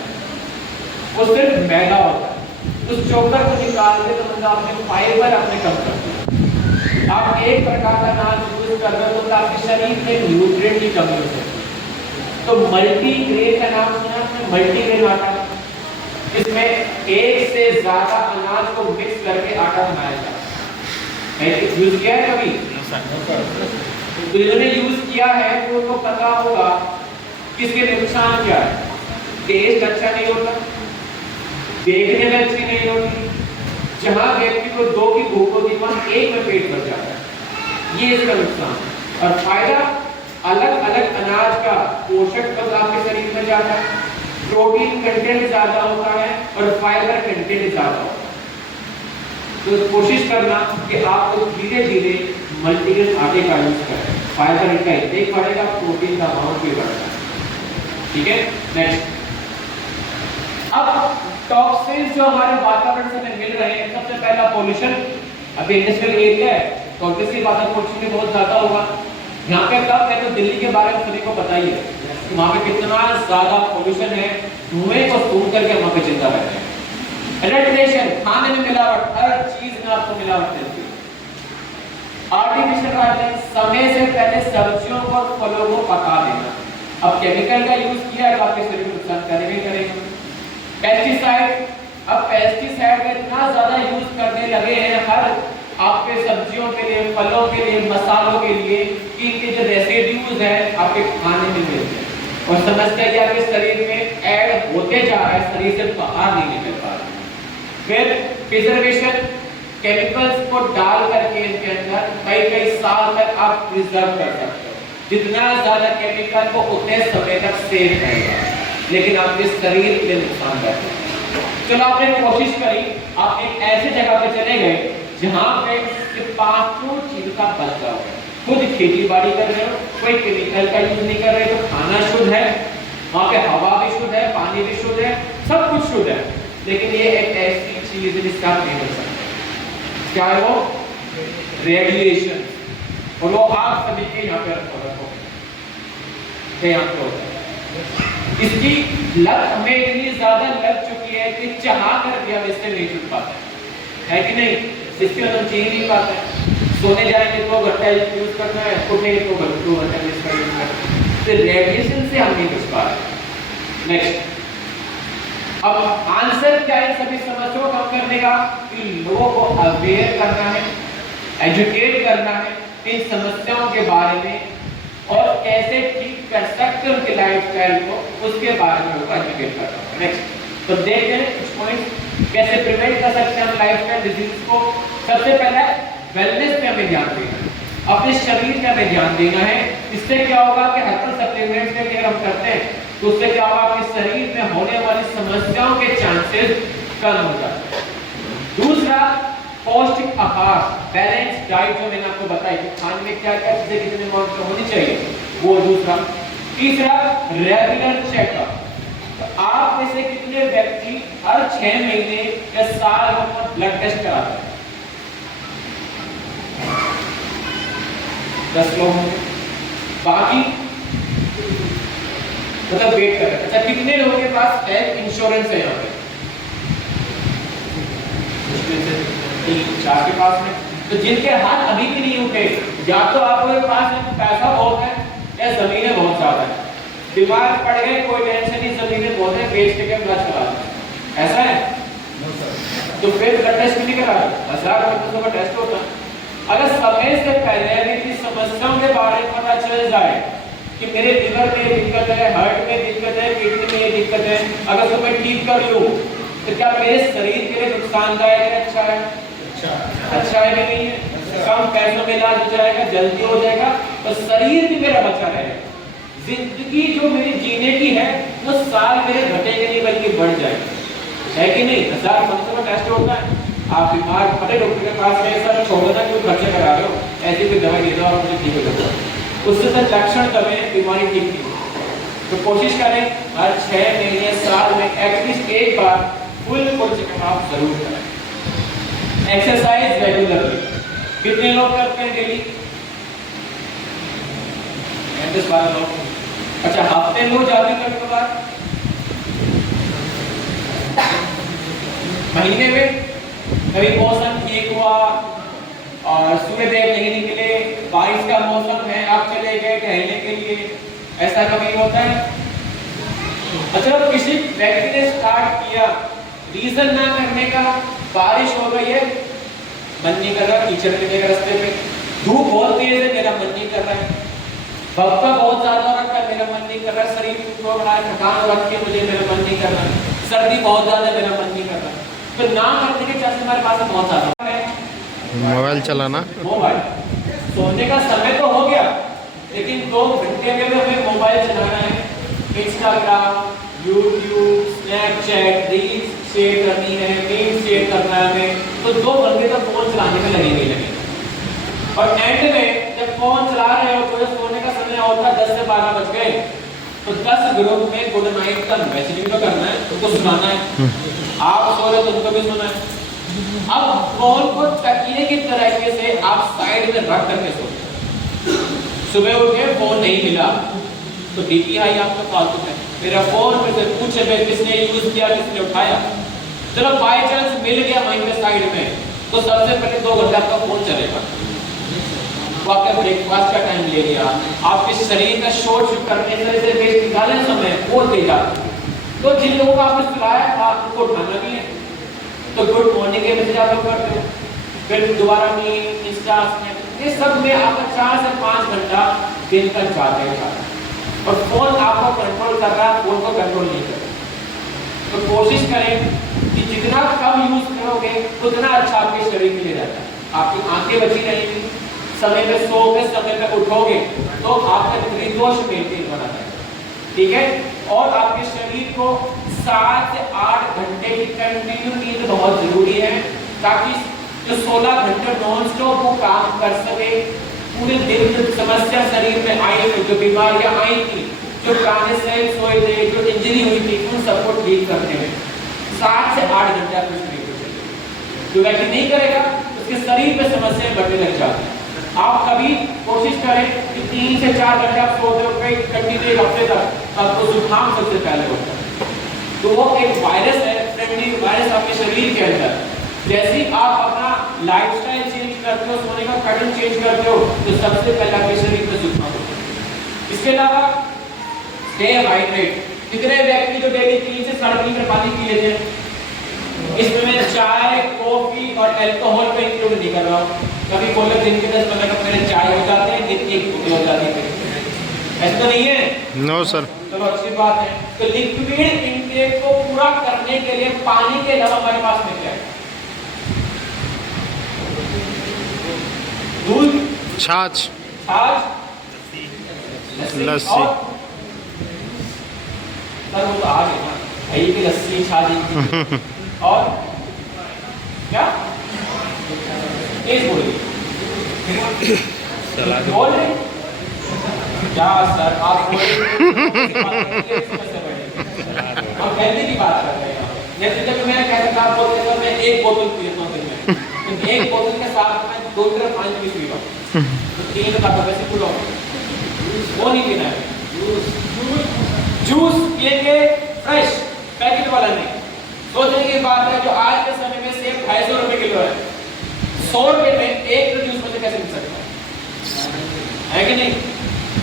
वो सिर्फ मैदा होता है। उस चोकर को निकाल के तो मतलब आपने फाइबर अपने कम कर दिया। आप एक प्रकार का अनाज यूज कर रहे हो तो आपके शरीर में न्यूट्रिएंट की कमी हो सकती है। तो मल्टीग्रेन का नाम सुना है? मल्टीग्रेन आटा, इसमें एक से ज्यादा अनाज को मिक्स करके आटा बनाया जाता है। यूज किया है कभी? तो जिन्होंने यूज किया है तो उनको पता होगा किसके नुकसान क्या है। टेस्ट अच्छा नहीं होता, देखने में अच्छी नहीं होती, जहां व्यक्ति को 2 की भूख होती वहां 1 में पेट भर जाता है, ये इसका नुकसान। और फायदा, अलग अलग अनाज का पोषक तत्व आपके शरीर में जाता है, प्रोटीन कंटेंट ज्यादा होता है और फाइबर कंटेंट ज्यादा होता है। तो कोशिश करना कि आप लोग धीरे धीरे मल्टीग्रेन आटे का यूज करें, फाइबर इनका इंटेक बढ़ेगा, प्रोटीन का अमाउंट भी बढ़ेगा। ठीक है, नेक्स्ट। अब टॉक्सिन्स जो हमारे वातावरण से मिल रहे हैं, सबसे पहला पोल्यूशन। अभी इंडस्ट्रियल एरिया है तो ऑब्वियसली वातावरण पोल्यूशन बहुत ज्यादा होगा। यहाँ पे कब है तो दिल्ली के बारे में सभी को पता ही है कि वहाँ पे कितना ज्यादा पोल्यूशन है, धुएं को सूंघ करके वहाँ पे जिंदा रहते हैं। एडल्ट्रेशन, खाने में मिलावट, हर चीज में आपको मिलावट मिलती है। आर्टिफिशियल राइपेनिंग, समय से पहले सब्जियों को और फलों को पका देना। अब केमिकल का यूज किया तो आपके शरीर को नुकसान करेगा ही करेगा। पेस्टिसाइड, अब पेस्टिसाइड का इतना ज्यादा यूज करने लगे हैं हर आपके सब्जियों के लिए, फलों के लिए, मसालों के लिए, कि इनके जो रेसिड्यूज है आपके खाने में मिलते हैं और समझते हैं कि आपके शरीर में ऐड होते जा रहा है, शरीर से बाहर नहीं निकल पा रहा। फिर प्रिजर्वेशन, केमिकल्स को डाल करके इनके अंदर कई साल तक आप प्रिजर्व कर सकते हो। जितना ज्यादा केमिकल को उतने समय तक सेव रहेगा, लेकिन आपके शरीर के लिए नुकसानदायक है। चलो आपने कोशिश करी, आप एक ऐसे जगह पे चले गए जहां पे ये 5 चीज का बदलाव है। खुद खेती बाड़ी कर रहे हो, कोई केमिकल का यूज नहीं कर रहे, तो खाना शुद्ध है, वहां पे हवा भी शुद्ध है, पानी भी शुद्ध है, सब कुछ शुद्ध है, लेकिन ये एक ऐसी चीज है जिसका आप नहीं कर सकते। क्या है वो? रेडिएशन। और वो आप सभी के यहाँ पे रखो यहाँ पे होता है। इसकी लत हमें इतनी ज्यादा लग चुकी है कि चाह कर भी हम इससे नहीं छूट पाते, है कि नहीं? इसके हम जी नहीं पाते। सोने जाएंगे तो 2 घंटा यूज करना है, उठेंगे तो 2 घंटा यूज करना है, तो रेडिएशन से हम नहीं बच पा रहे। नेक्स्ट, अब आंसर क्या है सभी समस्याओं को कम करने का? कि लोगों को अवेयर करना है, एजुकेट करना है इन समस्याओं के बारे में और कैसे ठीक कर सकते हैं उनके लाइफस्टाइल को, उसके बारे में लोगों को एजुकेट करना है। नेक्स्ट, तो देखते हैं कुछ पॉइंट्स कैसे प्रिवेंट कर सकते हैं हम लाइफस्टाइल डिजीज को। सबसे पहले वेलनेस पे हमें ध्यान देना है, अपने शरीर पे हमें ध्यान देना है। इससे क्या होगा कि हर्बल सप्लीमेंट्स का अगर हम करते हैं तो उससे क्या होगा, आपके शरीर में होने वाली समस्याओं के चांसेस कम हो जाते हैं। दूसरा, पौष्टिक आहार, बैलेंस डाइट, जो मैंने आपको बताई कि खाने में क्या क्या चीजें कितने अमाउंट में होनी चाहिए, वो दूसरा। तीसरा, रेगुलर चेकअप। तो आप में से कितने व्यक्ति हर 6 महीने या साल में ब्लड टेस्ट कराते हैं? 10 लोग होंगे। बाकी मतलब वेट कर रहे हैं। अच्छा, कितने लोगों के पास हेल्थ इंश्योरेंस है यहाँ पे? मुश्किल से 3-4 के पास में। तो जिनके हाथ अभी भी नहीं उठे, या तो आपके पास पैसा बहुत है या जमीनें बहुत ज्यादा है, बीमार पड़ गए कोई टेंशन नहीं, जमीनें बहुत है, बेच के ब्लड चला दें, ऐसा है? तो फिर ब्लड टेस्ट भी नहीं करा, 1000 रुपए का टेस्ट होता है। अगर समय से पहले मेरी समस्याओं के बारे में पता चल जाए कि मेरे लिवर में दिक्कत है, हार्ट में दिक्कत है, किडनी में ये दिक्कत है, अगर उसको मैं ठीक कर लूं तो क्या मेरे शरीर के लिए नुकसानदायक है? अच्छा है? अच्छा है कि नहीं है? कम पैसों में इलाज हो जाएगा, जल्दी हो जाएगा, तो शरीर भी मेरा बचा रहेगा। जिंदगी जो मेरी जीने की है वो साल मेरे घटेंगे नहीं बल्कि बढ़ जाएंगे, है कि नहीं? 1000-1500 का टेस्ट होता है, आप बीमार पड़े डॉक्टर के पास में, सर छोड़ना क्यों खर्चे करा रहे हो, ऐसी कोई दवाई दे दो और मुझे ठीक हो जाएगा, उससे तो लक्षण तब है बीमारी ठीक नहीं। तो कोशिश करें हर 6 महीने साल में एटलीस्ट एक बार फुल बॉडी चेकअप आप जरूर करें। एक्सरसाइज रेगुलरली कितने लोग करते हैं डेली? 10-12 लोग। अच्छा, हफ्ते में जाते हैं कभी-कभार, महीने में कभी मौसम ठीक हुआ और सूर्यदेव नहीं निकले, बारिश का मौसम है, आप चले गए टहलने के लिए, ऐसा कभी होता है? अच्छा, किसी व्यक्ति ने स्टार्ट किया, रीजन ना करने का, बारिश हो रही है, मन नहीं कर रहा, कीचड़ मिलेगा रास्ते पे, धूप बहुत तेज है, मेरा मन नहीं कर रहा है, भक्का बहुत ज्यादा हो रखा है, मेरा मन नहीं कर रहा है, शरीर टूट रहा है, थकान हो रखी है, मुझे मेरा मन नहीं कर रहा है, सर्दी बहुत ज्यादा है, मेरा मन नहीं कर रहा है, तो ना करने के चांस हमारे पास बहुत ज्यादा है। मोबाइल चलाना, मोबाइल सोने का समय तो हो गया, लेकिन 2 घंटे में भी हमें मोबाइल चलाना है, Instagram, YouTube, Snapchat, reels share करनी है, मीम शेयर करना है हमें, तो 2 घंटे तो फोन चलाने में लगेंगे। और एंड में जब फोन चला रहे हो तो सोने का समय होता है 10 से 12 बज गए, तो 10 ग्रुप में गुड नाइट का मैसेज भी तो करना है, उनको सुनाना है, आप सो रहे तो उनको भी सुना है। अब फोन को तकिए की तरीके से आप साइड में रख करके सो, सुबह उठे फोन नहीं मिला तो बीपी हाई आपका फालतू है, मेरा फोन में से पूछे भाई किसने यूज किया, किसने उठाया, चलो बाय चांस मिल गया वहीं पे साइड में, तो सबसे पहले 2 घंटे आपका फोन चलेगा, वो आपका ब्रेकफास्ट का टाइम ले लिया, आपके शरीर का शोर करने से बेस निकालने समय वो दे जाता। तो जिन लोगों को आपने सुलाया था उनको उठाना भी है, तो गुड मॉर्निंग के मैसेज आप लोग करते हो, फिर दोबारा मीम, इंस्टा, ये सब में आपका 4 से 5 घंटा दिन का जाता है, और फोन आपको कंट्रोल कर रहा है, फोन को कंट्रोल नहीं कर रहा। तो कोशिश करें कि जितना कम यूज करोगे उतना अच्छा आपके शरीर के लिए रहता है, आपकी आंखें बची रहेंगी, समय पे सोओगे, समय पे उठोगे, तो आपका त्रिदोष मेंटेन बना रहेगा, ठीक है? और आपके शरीर को 7 से 8 घंटे की कंटिन्यू नींद बहुत जरूरी है, ताकि जो 16 घंटे नॉन स्टॉप वो काम कर सके, पूरे दिन जो समस्या शरीर में आई थी, जो बीमारियां आई थी, जो पुराने सेल्स हुए थे, जो इंजरी हुई थी, उन सबको ठीक करने में 7 से 8 घंटे आपके शरीर को चाहिए। जो व्यक्ति नहीं करेगा उसके शरीर में समस्याएं बढ़ने लग जाती हैं। आप कभी कोशिश करें कि 3 से 4 घंटे आप सोते हो कंटिन्यू एक हफ्ते तक, आपको जुकाम सबसे पहले होता है, तो वो एक वायरस है, फ्रेंडली वायरस आपके शरीर के अंदर। जैसे ही आप अपना लाइफस्टाइल चेंज करते हो, सोने का पैटर्न चेंज करते हो, तो सबसे पहले आपके शरीर में जुकाम होता है। इसके अलावा स्टे हाइड्रेट, कितने व्यक्ति जो डेली 3 से 3.5 लीटर पानी पी लेते हैं, इसमें मैं चाय, कॉफी और अल्कोहल को इंक्लूड नहीं कर रहा हूँ। कभी बोले दिन के 10-15 कप मेरे चाय हो जाते हैं, दिन की 1 बोतल हो जाती है, ऐसा तो नहीं है? No sir. चलो अच्छी बात है। तो लिक्विड इंटेक को पूरा करने के लिए पानी के अलावा हमारे पास में क्या है? दूध, छाछ, लस्सी, सर वो तो आ गए ना, दही की लस्सी, छाछ और क्या बोलिए बोल रहे क्या सर, आप बोल रहे हम हेल्दी की बात कर रहे हैं। जैसे जब मैं कहता था, आप बोलते सर मैं 1 बोतल पी लेता हूँ दिन में, तो 1 बोतल के साथ मैं 2 लीटर पानी भी पीता हूँ, तो 3 का वैसे फुल हो वो नहीं पीना है। जूस पिएंगे फ्रेश, पैकेट वाला नहीं। सोचने की बात है जो आज के समय में सेब 250 रुपए किलो है, 100 रुपए में एक तो जूस मुझे कैसे मिल सकता है कि नहीं?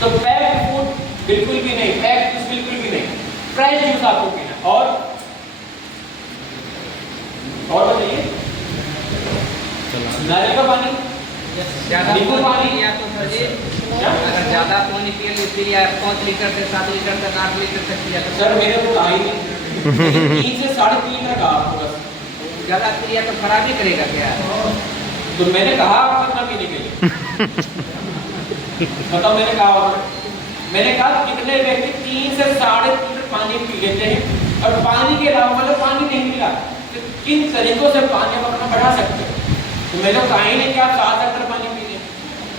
तो पैक्ड फूड बिल्कुल भी नहीं, पैक्ड जूस बिल्कुल भी नहीं, फ्रेश जूस आपको पीना। और बताइए, नारियल का पानी, नींबू पानी, या तो सर जी अगर ज्यादा पानी पिए लीजिए या 5 लीटर से 7 लीटर तक 8 लीटर तक पिया तो सर मेरे को आई नहीं 3 से 3.5 लीटर का आपको बस ज्यादा पिया तो खराब ही करेगा क्या? तो मैंने कहा आपको ना पीने के लिए बताओ, मैंने कहा कितने व्यक्ति 3 से 3.5 लीटर पानी पी लेते हैं और पानी के अलावा मतलब पानी नहीं मिला तो किन तरीकों से पानी को अपना बढ़ा सकते हो? तो मैंने कहा ही नहीं कि आप 7 लीटर पानी पी लें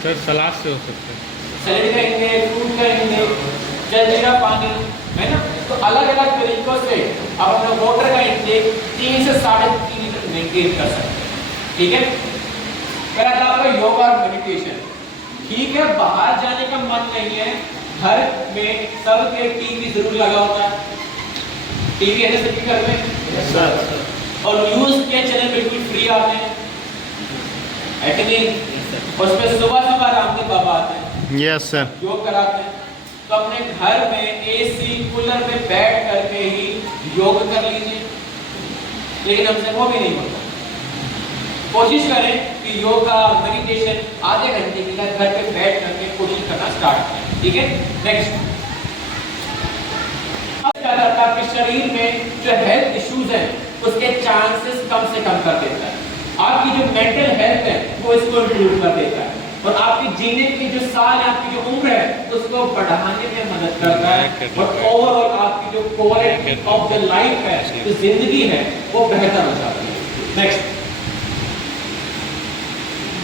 सर सलाद से हो सकता है, सैलेड करेंगे, फ्रूट करेंगे, जलजीरा पानी, है ना? तो अलग अलग तरीकों से आप अपना वाटर का इंटेक 3 से 3.5 लीटर मेंटेन कर सकते हैं। ठीक है, पहला था आपका योगा और मेडिटेशन। ठीक है, बाहर जाने का मन नहीं है, घर में सबके टीवी जरूर लगा होता है, टीवी है सबके घर में सर और न्यूज के चैनल बिल्कुल फ्री आते हैं, है कि नहीं? उसमें सुबह सुबह रामदेव बाबा आते हैं, यस सर, योग कराते हैं। तो अपने घर में एसी कूलर में बैठ करके ही योग कर लीजिए, लेकिन हमसे वो भी नहीं होता। कोशिश करें कि योगा मेडिटेशन आधे घंटे के लिए घर पे बैठ करके कोशिश करना स्टार्ट करें। ठीक है, नेक्स्ट आपके शरीर में जो हेल्थ इश्यूज हैं उसके चांसेस कम से कम कर देता है। आपकी जो मेंटल हेल्थ है वो इसको इम्प्रूव कर देता है और आपकी जीने की जो साल है, आपकी जो उम्र है उसको बढ़ाने में मदद करता है और ओवरऑल आपकी जो क्वालिटी ऑफ द लाइफ है, जो जिंदगी है वो बेहतर हो जाती है। नेक्स्ट,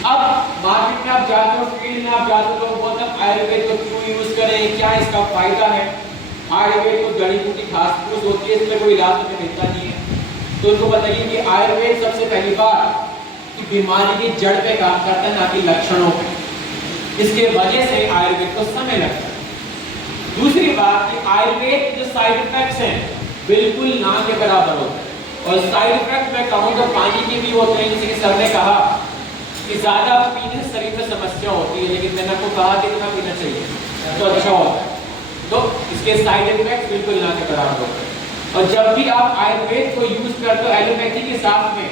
अब मार्केट में आप जाते हो, फील्ड में आप जाते हो, लोग बोलते हैं आयुर्वेद को क्यों यूज करें, क्या इसका फायदा है? आयुर्वेद को जड़ी बूटी घास फूस होती है, इसमें कोई इलाज तो मिलता नहीं है। तो उनको बताइए कि आयुर्वेद सबसे पहली बात कि बीमारी की जड़ पे काम करता है, ना कि लक्षणों पे। इसके वजह से आयुर्वेद को समय लगता है। दूसरी बात कि आयुर्वेद के जो साइड इफेक्ट्स हैं बिल्कुल ना के बराबर होते हैं और साइड इफेक्ट मैं कहूँ तो पानी के भी होते हैं। जैसे कि सर ने कहा कि ज्यादा पीने से शरीर में समस्या होती है, लेकिन मैंने आपको कहा कि कितना पीना चाहिए तो अच्छा होता है। तो इसके साइड इफेक्ट बिल्कुल ना के बराबर होते हैं। और जब भी आप आयुर्वेद को यूज करते हो एलोपैथी के साथ में,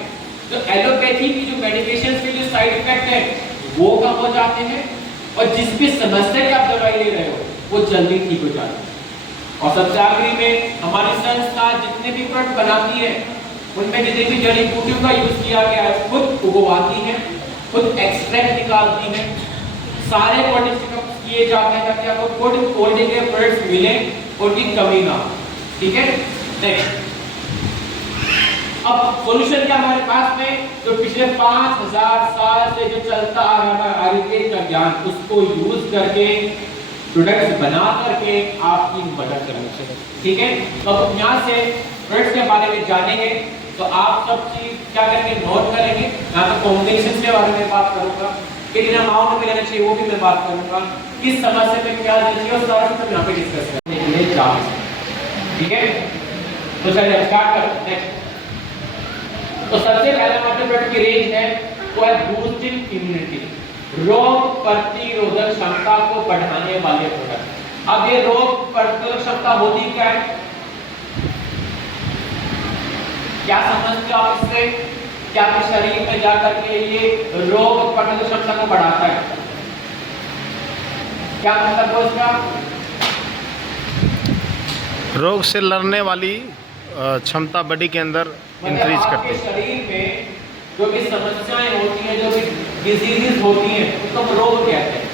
तो एलोपैथी की जो मेडिकेशन के जो साइड इफेक्ट है वो कम हो जाते हैं और जिस भी समस्या की आप दवाई ले रहे हो वो जल्दी ठीक हो जाती है। और सबसे आखिरी में हमारी संस्था जितने भी प्रोडक्ट बनाती है उनमें जितनी भी जड़ी बूटियों का यूज किया गया है खुद उगवाती है, खुद एक्सट्रैक्ट निकालती है, सारे प्रोडक्ट्स किए जाते हैं ताकि आपको गुड क्वालिटी के प्रोडक्ट्स मिले, उनकी कमी ना हो। ठीक है, नेक्स्ट, अब सॉल्यूशन क्या हमारे पास में जो पिछले 5000 साल से जो चलता आ रहा है आयुर्वेद का ज्ञान, उसको यूज करके प्रोडक्ट्स बना करके आपकी मदद करेंगे। ठीक है, तो अब यहाँ से प्रोडक्ट्स के बारे में जानेंगे तो आप सब चीज क्या करेंगे, नोट करेंगे। यहाँ पे कॉम्बिनेशन के बारे में बात करूंगा, कितने अमाउंट में लेना चाहिए वो भी मैं बात करूंगा, किस समस्या में क्या लेना चाहिए और सारा सब यहाँ पे डिस्कस करेंगे। ठीक है, तो चलिए स्टार्ट करते हैं। नेक्स्ट, तो सबसे पहला हमारे प्रोडक्ट की रेंज है वो है बूस्टिंग इम्यूनिटी, रोग प्रतिरोधक क्षमता को बढ़ाने वाले प्रोडक्ट। अब ये रोग प्रतिरोधक क्षमता होती क्या है, क्या समझते हो आप इससे? क्या आपके शरीर में जाकर के ये रोग प्रतिरोधक क्षमता को बढ़ाता है? क्या मतलब है इसका? रोग से लड़ने वाली क्षमता बॉडी के अंदर इंक्रीज करती है। शरीर में जो भी समस्याएं होती हैं, जो भी डिजीजेस होती हैं, उसको हम रोग कहते हैं।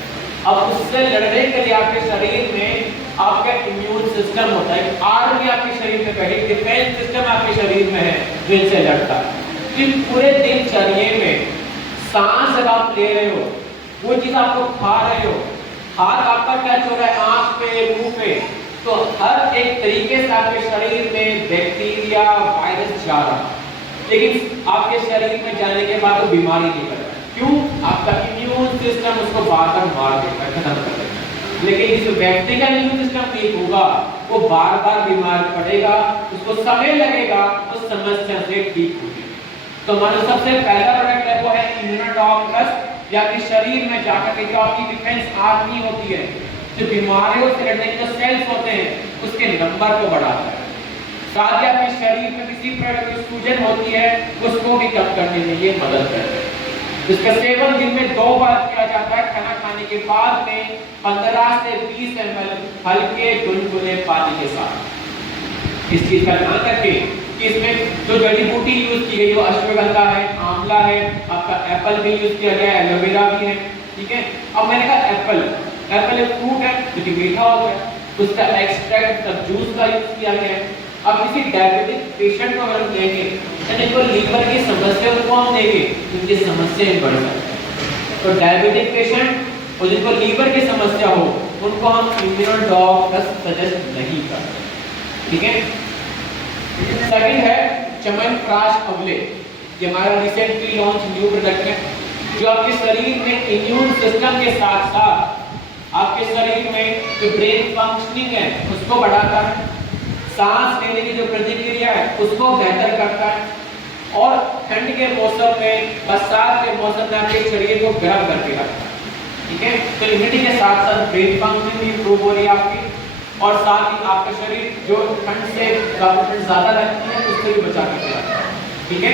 अब उससे लड़ने के लिए आपके शरीर में आपका इम्यून सिस्टम होता है, आर्मी आपके शरीर में बैठी, डिफेंस सिस्टम आपके शरीर में है जो इनसे लड़ता है। फिर पूरे दिनचर्या में सांस जब आप ले रहे हो, वो चीज आपको खा रहे हो, हाथ आपका टच हो रहा है आंख पे, मुंह पे, तो हर एक तरीके से आपके शरीर में बैक्टीरिया वायरस जा रहा है, लेकिन आपके शरीर में जाने के बाद वो बीमारी नहीं कर रहा है। क्यों? आपका इम्यून सिस्टम उसको बार बार मार देता है, खत्म कर देता है। लेकिन जिस व्यक्ति का इम्यून सिस्टम वीक होगा वो बार बार बीमार पड़ेगा, उसको समय लगेगा उस समस्या से ठीक होने। तो हमारा सबसे पहला प्रोडक्ट है वो है इम्यूनोडॉक प्लस, या कि शरीर में जाकर के जो आपकी डिफेंस आर्मी होती है, जो बीमारियों से लड़ने के जो सेल्स होते हैं उसके नंबर को बढ़ाता है। साथ ही आपके शरीर में किसी प्रकार की सूजन होती है उसको भी कम करने में ये मदद करता है। इसका सेवन दिन में 2 बार किया जाता है, खाना खाने के बाद में 15 से 20 ml हल्के गुनगुने पानी के साथ। इस चीज का ध्यान रखें कि इसमें जो जड़ी बूटी यूज की गई वो अश्वगंधा है, आंवला है, आपका एप्पल भी यूज किया गया है, एलोवेरा भी है, ठीक है। अब मैंने कहा एप्पल एक फ्रूट है जो कि मीठा होता है, उसका एक्सट्रैक्ट का जूस का यूज किया गया है। अब किसी डायबिटिक पेशेंट को अगर हम देंगे यानी को लीवर की समस्या को हम देंगे तो उनकी समस्या बढ़ सकती है। तो डायबिटिक पेशेंट और जिनको लीवर की समस्या हो उनको हम इम्यूनोडॉक प्लस सजेस्ट नहीं करते, ठीक है। सेकंड है च्यवनप्राश अवले, ये हमारा रिसेंटली लॉन्च न्यू प्रोडक्ट है जो आपके शरीर में इम्यून सिस्टम के साथ साथ आपके शरीर में जो ब्रेन फंक्शनिंग है उसको बढ़ाता है, सांस लेने की जो प्रतिक्रिया है उसको बेहतर करता है, और ठंड के मौसम में, बरसात के मौसम में आपके शरीर को गर्म करके रखता है, ठीक है। तो इम्यूनिटी के साथ साथ ब्रेन फंक्शनिंग भी इंप्रूव हो रही है आपकी, और साथ ही आपका शरीर जो ठंड से ठंड ज्यादा लगती है उससे भी बचा के रखता है, ठीक है।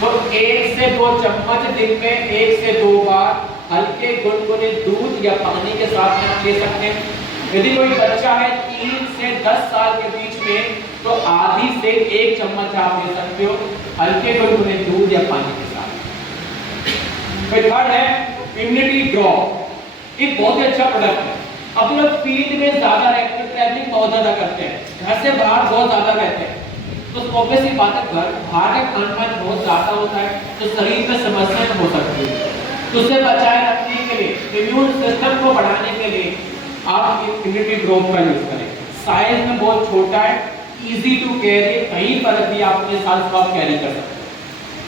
तो 1 से 2 चम्मच दिन में 1 से 2 बार हल्के गुनगुने दूध या पानी के साथ में ले सकते हैं। यदि कोई बच्चा है 3 से 10 साल के बीच में तो आधी से 1 चम्मच आप ले सकते हो हल्के गुनगुने दूध या पानी के साथ। फिर थर्ड है इम्यूनिटी ड्रॉप, ये बहुत ही अच्छा प्रोडक्ट है। अब लोग फील्ड में ज्यादा रहते हैं, ट्रैवलिंग बहुत ज्यादा करते हैं, घर से बाहर बहुत ज्यादा रहते हैं, तो ऑब्वियसली बात है घर बाहर का खान पान बहुत ज्यादा होता है तो शरीर में समस्याएं हो सकती है। तो उसे बचाए रखने के लिए, इम्यून सिस्टम को बढ़ाने के लिए आप इम्यूनिटी ड्रॉप का यूज करें। साइज में बहुत छोटा है, इजी टू कैरी, कहीं पर भी आप अपने साथ आप कैरी कर सकते हैं।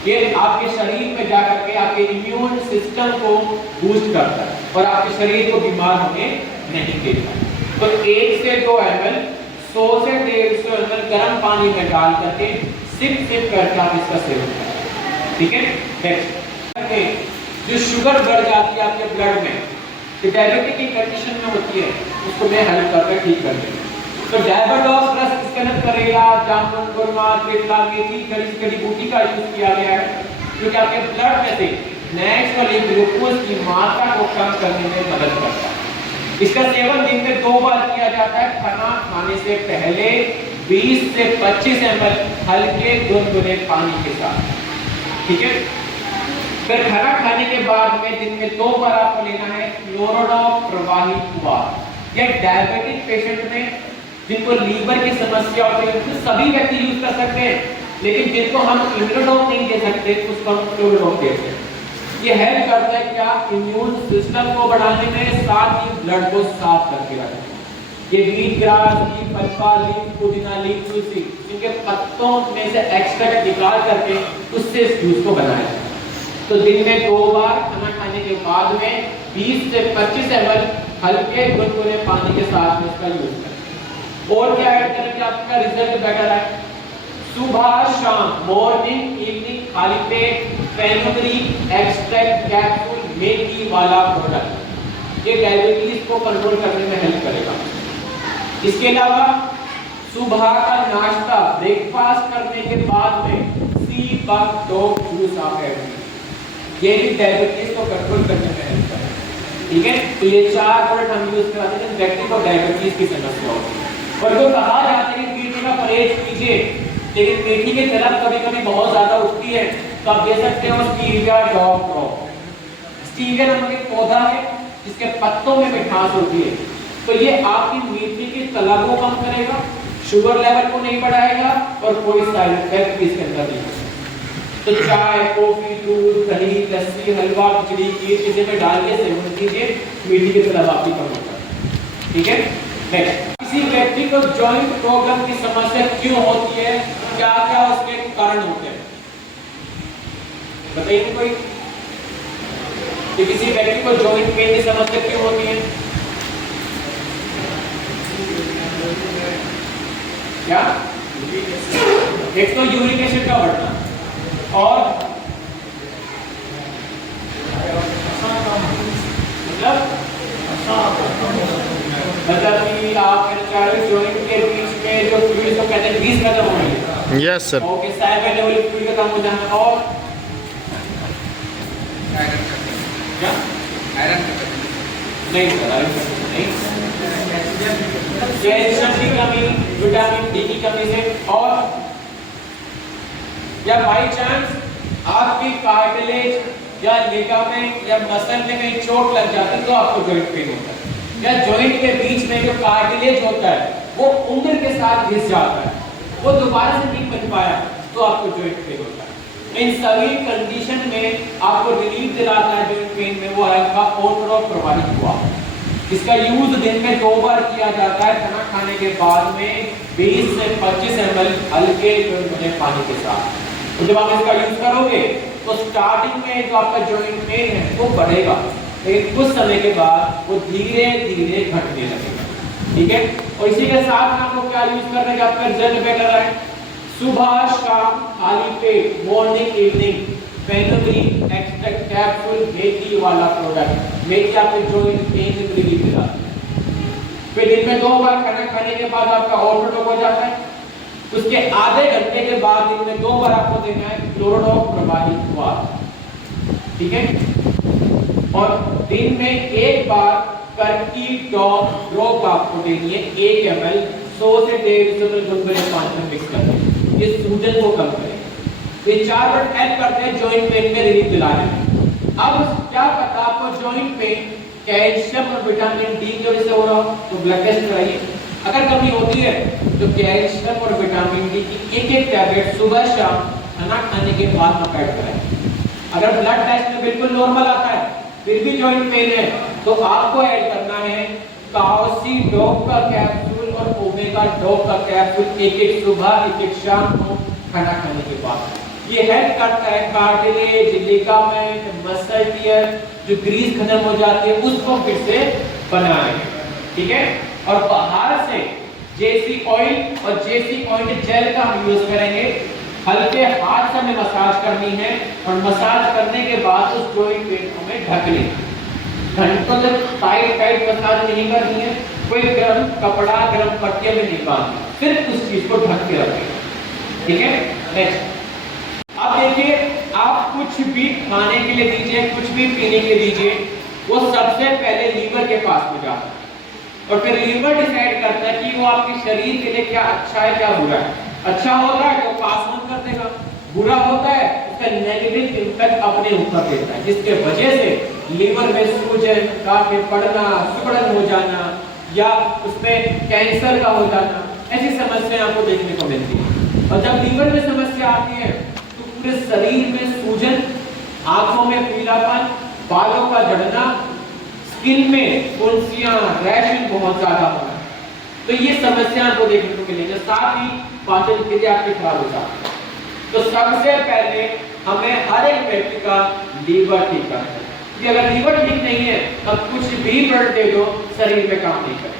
ये आपके शरीर में जाकर के आपके इम्यून सिस्टम को बूस्ट करता है और आपके शरीर को बीमार होने नहीं देता। तो 1 से 2 ml 100 से 150 ml गर्म पानी में डाल करके सिप करके आप इसका सेवन करें, ठीक है। नेक्स्ट, जो शुगर बढ़ जाती है आपके ब्लड में, तो डायबिटिक की कंडीशन में होती है, उसको मैं हेल्प करके ठीक कर देंगे। तो डायबिटॉक्स प्लस इसके अंदर करेला, जामुन, गुरमा, त्रिफला, मेथी, जड़ी बूटी का यूज किया गया है जो कि आपके ब्लड में से नेचुरली ग्लूकोज की मात्रा को कम करने में मदद करता है। इसका सेवन दिन में 2 बार किया जाता है, खाना खाने से पहले 20 से 25 ml हल्के गुनगुने पानी के साथ, ठीक है। फिर खाना खाने के बाद में दिन में 2 बार आपको लेना है इम्यूनोडॉक प्रवाही उपवास। यह डायबिटिक पेशेंट में जिनको लीवर की समस्या होती है तो सभी व्यक्ति यूज कर सकते हैं, लेकिन जिनको हम इम्यूनोडॉक नहीं दे सकते उसको हम फ्लूइडॉक देते हैं। ये हेल्प करता है क्या इम्यून सिस्टम को बढ़ाने में, साथ ही ब्लड को साफ करके रखने में। ये व्हीट ग्रास, लीफ पत्ता, लीफ पुदीना, लीफ तुलसी, इनके पत्तों में से एक्सट्रैक्ट निकाल करके उससे इस जूस को बनाया जाता है। तो दिन में 2 बार खाना खाने के बाद में 20 से 25 ml हल्के गुनगुने पानी के साथ में इसका यूज करें। और क्या ऐड करें कि आपका रिजल्ट बेटर है। सुबह शाम, मॉर्निंग इवनिंग खाली पेट फेनुग्रीक एक्सट्रैक्ट कैप्सूल मेथी वाला प्रोडक्ट, ये डायबिटीज को कंट्रोल करने में हेल्प करेगा। इसके अलावा सुबह का नाश्ता ब्रेकफास्ट करने के बाद में सी बक डॉग जूस आप ऐड करें, ये भी डायबिटीज को कंट्रोल करने में हेल्प करेगा, ठीक है। तो ये 4 प्रोडक्ट हम यूज कराते हैं व्यक्ति को डायबिटीज की समस्या होती है। और जो कहा जाता है कि मीठे का परहेज कीजिए, लेकिन मीठी की तलब कभी-कभी बहुत ज्यादा उठती है, तो आप दे सकते हो स्टीविया डॉग ड्रॉप। स्टीविया नामक एक पौधा है जिसके पत्तों में मिठास होती है, तो ये आपकी मीठी की तलब को कम करेगा, शुगर लेवल को नहीं बढ़ाएगा और कोई साइड इफेक्ट भी इसके अंदर नहीं होगा। तो चाय, कॉफी, दूध, दही, लस्सी, हलवा, खिचड़ी, खीर इसे में डाल के सेवन कीजिए, मीठी की तलब आपकी कम हो जाएगी, ठीक है। नेक्स्ट, किसी व्यक्ति को जॉइंट प्रॉब्लम की समस्या क्यों होती है, क्या क्या उसके कारण होते हैं, बताइए कोई। कि किसी व्यक्ति को जॉइंट पेन की समस्या क्यों होती है? क्या? एक तो यूरिक एसिड का बढ़ना और मतलब कि आप जॉइंट के बीच में जो फ्लूइड को कहते हैं ग्रीस खत्म हो गई है। Yes sir. Okay, synovial fluid का कम हो जाना और क्या? आयरन नहीं सर, आयरन नहीं, कैल्शियम की कमी, विटामिन डी की कमी से और या बाई चांस आपकी कार्टिलेज या लिगामेंट या मसल में कहीं चोट लग जाती है तो आपको जॉइंट पेन होता है, या जॉइंट के बीच में जो कार्टिलेज होता है वो उम्र के साथ घिस जाता है, वो दोबारा से नहीं बन पाया तो आपको जॉइंट पेन होता है। इन सभी कंडीशन में आपको रिलीफ दिलाता है जॉइंट पेन में वो आपका ऑर्थोडॉक्स प्रभावित हुआ। इसका यूज दिन में 2 बार किया जाता है खाना खाने के बाद में 20 से 25 ml हल्के गुनगुने पानी के साथ। तो जब आप इसका यूज करोगे तो स्टार्टिंग में जो आपका जॉइंट पेन है वो बढ़ेगा, लेकिन कुछ समय के बाद वो धीरे धीरे घटने लगेगा। ठीक है, और इसी के साथ आपको क्या यूज करने का आपका रिजल्ट बेटर है। सुबह शाम खाली पेट, morning evening fenugreek extract capsule मेथी वाला प्रोडक्ट, मेथी आपके जॉइंट पेन में रिलीफ देता है। फिर दिन में 2 बार खाना खाने के बाद आपका ऑर्थोडॉक्स हो जाता है। उसके आधे घंटे के बाद दिन में 2 बार आपको देना है क्लोरोडॉक्स प्रभावित हुआ। ठीक है, और दिन में 1 बार करकी ड्रॉप आपको देनी है 1 ml 100 से 150 गुनगुने पानी में मिक्स करके, ये सूजन को कम करेगा। ये 4 मिनट हेल्प करते हैं जॉइंट पेन में रिलीफ दिलाने में। अब क्या पता आपको जॉइंट पेन कैल्शियम और विटामिन डी की वजह से हो रहा हो तो ब्लड टेस्ट कराइए। अगर कमी होती है तो कैल्शियम और विटामिन डी की एक टैबलेट सुबह शाम खाना खाने के बाद आप ऐड कराएं। अगर ब्लड टेस्ट में बिल्कुल नॉर्मल आता है फिर भी जॉइंट पेन है तो आपको ऐड करना है काउसी डॉग का कैप्सूल और ओमेगा डॉग का कैप्सूल, एक सुबह एक शाम को खाना खाने के बाद। ये हेल्प करता है कार्टिलेज, लिगामेंट, मसल टियर जो ग्रीस खत्म हो जाती है उसको फिर से बनाने। ठीक है, और बाहर से जेसी ऑयल और जेसी ऑयल जेल का हम यूज करेंगे। हल्के हाथ से हमें मसाज करनी है और मसाज करने के बाद उस जॉइंट पेन को हमें ढक लेना। घंटों तक टाइट मसाज नहीं करनी है, कोई गर्म कपड़ा गर्म पट्टियां में नहीं बांधनी, सिर्फ उस चीज को ढक के रखें। ठीक है, नेक्स्ट अब देखिए, आप कुछ भी खाने के लिए दीजिए, कुछ भी पीने के लिए दीजिए, वो सबसे पहले लीवर के पास में जाता है और फिर लीवर डिसाइड करता है कि वो आपके शरीर के लिए क्या अच्छा है क्या बुरा है। अच्छा होता है तो पास ऑन कर देगा, बुरा होता है उसका नेगेटिव इम्पैक्ट अपने ऊपर देता है, जिसके वजह से लीवर में सूजन, काफी पड़ना, सुगड़न हो जाना या उसमें कैंसर का हो जाना, ऐसी समस्याएं आपको देखने को मिलती है। और जब लीवर में समस्या आती है तो पूरे शरीर में सूजन, आंखों में पीलापन, बालों का झड़ना, स्किन में फुंसियां, रैशिंग बहुत ज्यादा होना, तो ये समस्या आपको देखने को मिलेगी। साथ ही पाचन क्रिया आपकी खराब हो जाती है। तो सबसे पहले हमें हर एक व्यक्ति का लीवर ठीक करना है, कि अगर लीवर ठीक नहीं है तब कुछ भी ब्लड दे दो शरीर में काम नहीं करेगा।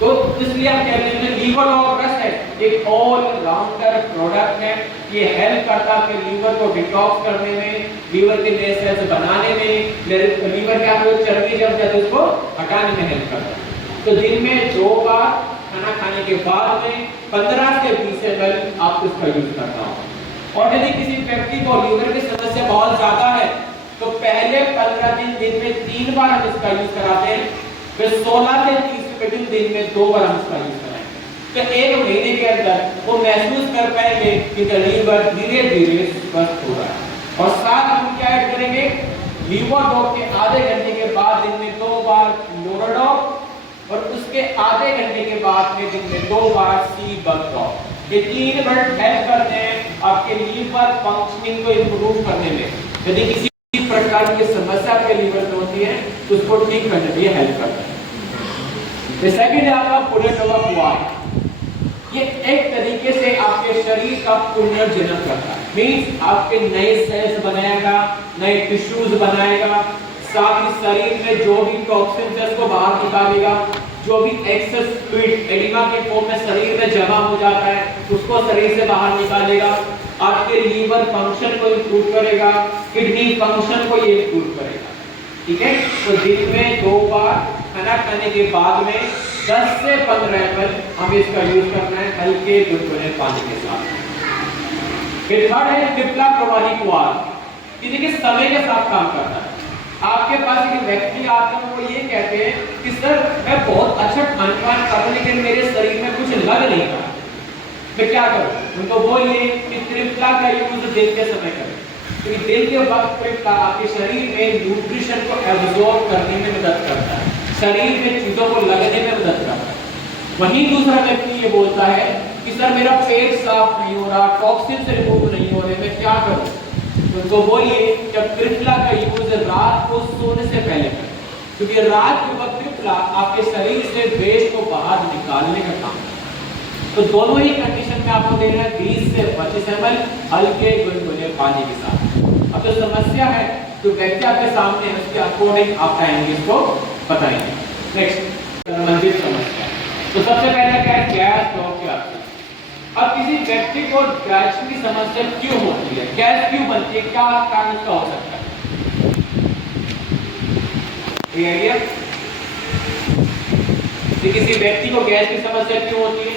तो इसलिए हम कहते हैं लीवर डॉक्टर्स है एक ऑल राउंडर प्रोडक्ट है। ये हेल्प करता है लीवर को डिटॉक्स करने में, लीवर के नए सेल्स बनाने में, लीवर के आप चर्बी जम जाती है उसको हटाने में हेल्प करता है। तो दिन में 2 बार खाना खाने के बाद में 15 से 20 ml आप इसका यूज करना हो। और यदि किसी व्यक्ति को लीवर की समस्या बहुत ज्यादा है तो पहले 15 दिन में 3 बार हम इसका यूज कराते हैं, फिर 16 से 30 दिन में 2 बार हम इसका यूज कराएंगे। तो 1 महीने के अंदर वो महसूस कर पाएंगे कि लीवर धीरे धीरे स्वस्थ हो रहा है। और साथ हम क्या ऐड करेंगे, लीवर डॉग के आधे घंटे के बाद दिन में 2 बार क्लोरोडॉग और उसके आधे घंटे के बाद में दिन में 2 बार सी बग। ये 3 मिनट हेल्प करते हैं आपके लीवर फंक्शनिंग को इंप्रूव करने में। यदि किसी प्रकार की समस्या आपके लीवर में होती है तो उसको ठीक करने में हेल्प करता है। सेकंड आपका पुनर्जन्म हुआ, ये एक तरीके से आपके शरीर का पुनर्जन्म करता है। मींस आपके नए सेल्स बनाएगा, नए टिश्यूज बनाएगा, साथ ही शरीर में जो भी टॉक्सिन है उसको बाहर निकालेगा, जो भी एक्सेस फ्लूइड एडिमा के फॉर्म में शरीर में जमा हो जाता है उसको शरीर से बाहर निकालेगा। आपके लीवर फंक्शन को इंप्रूव करेगा, किडनी फंक्शन को ये इंप्रूव करेगा। ठीक है, तो दिन में 2 बार खाना खाने के बाद में 10 से 15 ml हमें इसका यूज करना है हल्के गुनगुने पानी के साथ। फिर थर्ड है त्रिफला प्रवाही कुआर, कि देखिए समय के साथ काम करता है। आपके पास एक व्यक्ति आते हैं वो ये कहते हैं कि सर मैं बहुत अच्छा खान पान कर रहा हूं लेकिन मेरे शरीर में कुछ लग नहीं रहा, मैं क्या करूं? उनको बोलिए कि त्रिफला का यूज दिन के समय करें, क्योंकि दिन के वक्त त्रिफला आपके शरीर में न्यूट्रिशन को एब्जॉर्ब करने में मदद करता है, शरीर में चीजों को लगने में मदद करता है। वहीं दूसरा व्यक्ति ये बोलता है कि सर मेरा पेट साफ नहीं हो रहा, टॉक्सिन से रिमूव नहीं हो रहे, मैं क्या करूं? उनको बोलिए जब त्रिफला का यूज रात को सोने से पहले करें, क्योंकि रात के वक्त त्रिफला आपके शरीर से वेस्ट को बाहर निकालने का काम करता है। तो दोनों ही कंडीशन में आपको देना है 20 से 25 ml हल्के गुनगुने पानी के साथ। अब जो समस्या है जो व्यक्ति आपके सामने है उसके अकॉर्डिंग आप टाइम इसको बताएंगे। नेक्स्ट संबंधित समस्या, तो सबसे पहले क्या है, गैस ब्लॉक की आती है। अब किसी व्यक्ति को गैस की समस्या क्यों होती है, गैस क्यों बनती है, क्या कारण का हो सकता है? ये आइडिया, किसी व्यक्ति को गैस की समस्या क्यों होती है?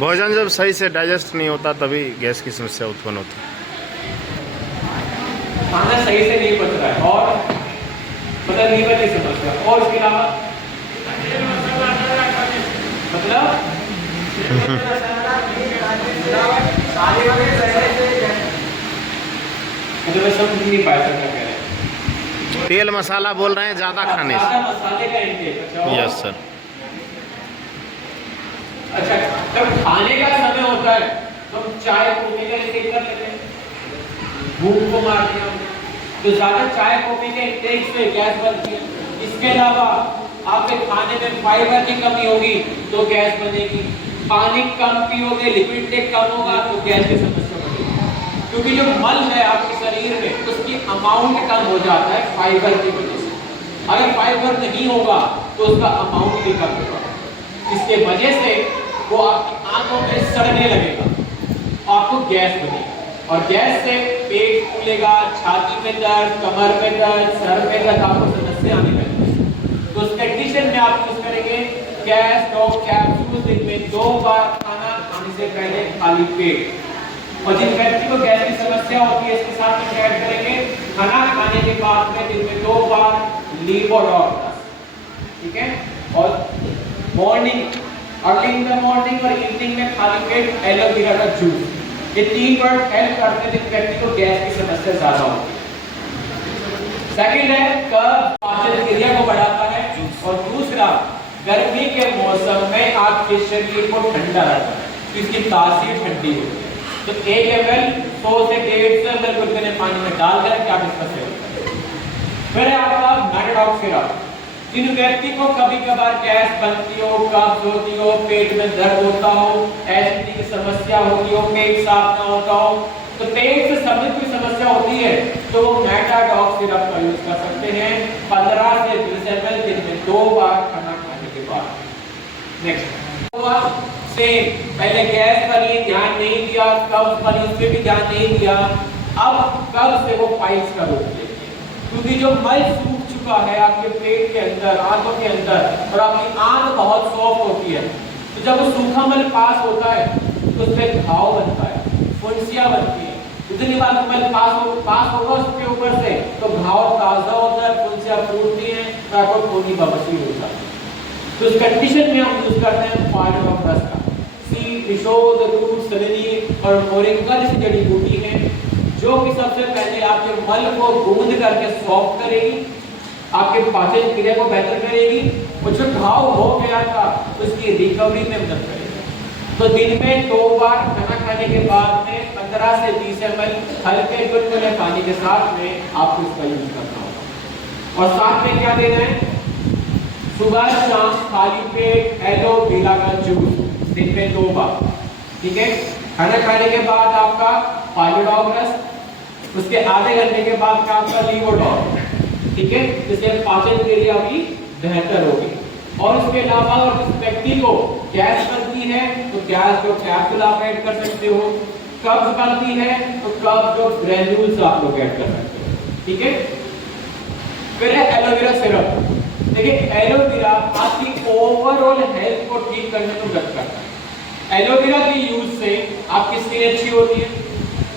भोजन जब सही से डाइजेस्ट नहीं होता तभी गैस की समस्या उत्पन्न होती है। खाना सही से नहीं पच रहा है और मतलब लीवर की समस्या, और इसके अलावा मतलब मैं समझ नहीं पाया क्या कह रहे हैं। तेल मसाला बोल रहे हैं ज़्यादा खाने से। ज़्यादा मसाले का इंटेक। Yes sir. अच्छा, जब खाने का समय होता है तो हम चाय कॉफी का इंटेक कर लेते हैं, भूख को मारते हैं, तो ज्यादा चाय कॉफी के इंटेक से गैस बनती है। इसके अलावा आपके खाने में फाइबर की कमी होगी तो गैस बनेगी, पानी कम पियोगे, लिक्विड टेक कम होगा तो गैस की समस्या बनेगी, क्योंकि जो मल है आपके शरीर में उसकी अमाउंट कम हो जाता है फाइबर की वजह से। अगर फाइबर नहीं होगा तो उसका अमाउंट भी कम होगा, इसके वजह से वो आपकी आंखों में सड़ने लगेगा, आपको गैस बनेगी और गैस से पेट फूलेगा, छाती में दर्द, कमर में दर्द, सर में दर्द, आपको समस्या आने लगेगी। तो उस कंडीशन में आप यूज करेंगे गैस डॉग कैप्सूल दिन में 2 बार खाना खाने से पहले खाली पेट। और जिन व्यक्ति को गैस की समस्या होती है इसके साथ में ऐड करेंगे खाना खाने के बाद में दिन में 2 बार लीवोडॉग्स, ठीक है, और morning early in the morning और इवनिंग में खाली पेट एलोवेरा का जूस। ये 3 वर्ड हेल्प करते हैं जिन व्यक्ति को गैस की समस्या ज्यादा होती है। सेकंड है कफ पाचन क्रिया को बढ़ाता है और दूसरा गर्मी के मौसम में आपके शरीर को ठंडा रखता है, तो इसकी तासीर ठंडी होती है। तो 1 ml 100 से 150 ml गुनगुने पानी में डालकर के आप इसका सेवन करें। फिर है आपका मैटाडॉक्स सिरप। जिन व्यक्ति को कभी कभार गैस बनती हो, कब्ज होती हो, पेट में दर्द होता हो, एसिडिटी की समस्या होती हो, पेट साफ ना होता हो, तो पेट से संबंधित कोई समस्या होती है तो वो मैटाडॉक्स सिरप का यूज कर सकते हैं 15 से 20 ml दिन में 2 बार खाना खाने के बाद। नेक्स्ट सेम, पहले गैस बनी ध्यान नहीं दिया, कब्ज बनी उस पर भी ध्यान नहीं दिया, अब कब्ज से वो पाइल्स का रोक लेते हैं, क्योंकि जो मल सूख चुका है आपके पेट के अंदर, आंतों के अंदर, और आपकी आंत बहुत सॉफ्ट होती है, तो जब वो सूखा मल पास होता है तो उससे घाव बनता है, फुंसियां बनती है। उतनी बार मल पास होगा उसके ऊपर से तो घाव ताजा होता है, फुंसियां फूटती हैं, तो आपको खूनी बवासीर हो जाती है। तो इस कंडीशन में हम यूज करते हैं पार्ट रस का, सीड, विशोध, रूट, सनरी और मोरिंगा जैसी जड़ी बूटी है जो कि सबसे पहले आपके मल को गूंद करके सॉफ्ट करेगी, आपके पाचन क्रिया को बेहतर करेगी और जो घाव हो गया था उसकी रिकवरी में मदद करेगी। तो दिन में 2 बार खाना खाने के बाद में 15 से 20 ml हल्के गुनगुने पानी के साथ में आपको इसका यूज करना होगा। और साथ में क्या देना है, सुबह शाम खाली पेट एलोवेरा का जूस दिन में 2 बार, ठीक है। खाना खाने के बाद आपका पाइलोडॉग रस, उसके आधे घंटे के बाद का आपका लीवोडॉग, ठीक है, जिससे पाचन क्रिया भी बेहतर होगी। और उसके अलावा और इस व्यक्ति को गैस बनती है तो गैस जो कैप्सूल आप ऐड कर सकते हो, कब्ज बनती है तो कब्ज जो ग्रेन्यूल्स आप लोग ऐड कर सकते हो, ठीक है। फिर है एलोवेरा सिरप। देखिए एलोवेरा आपकी ओवरऑल हेल्थ को ठीक करने में मदद करता है। एलोवेरा के यूज से आपकी स्किन अच्छी होती है,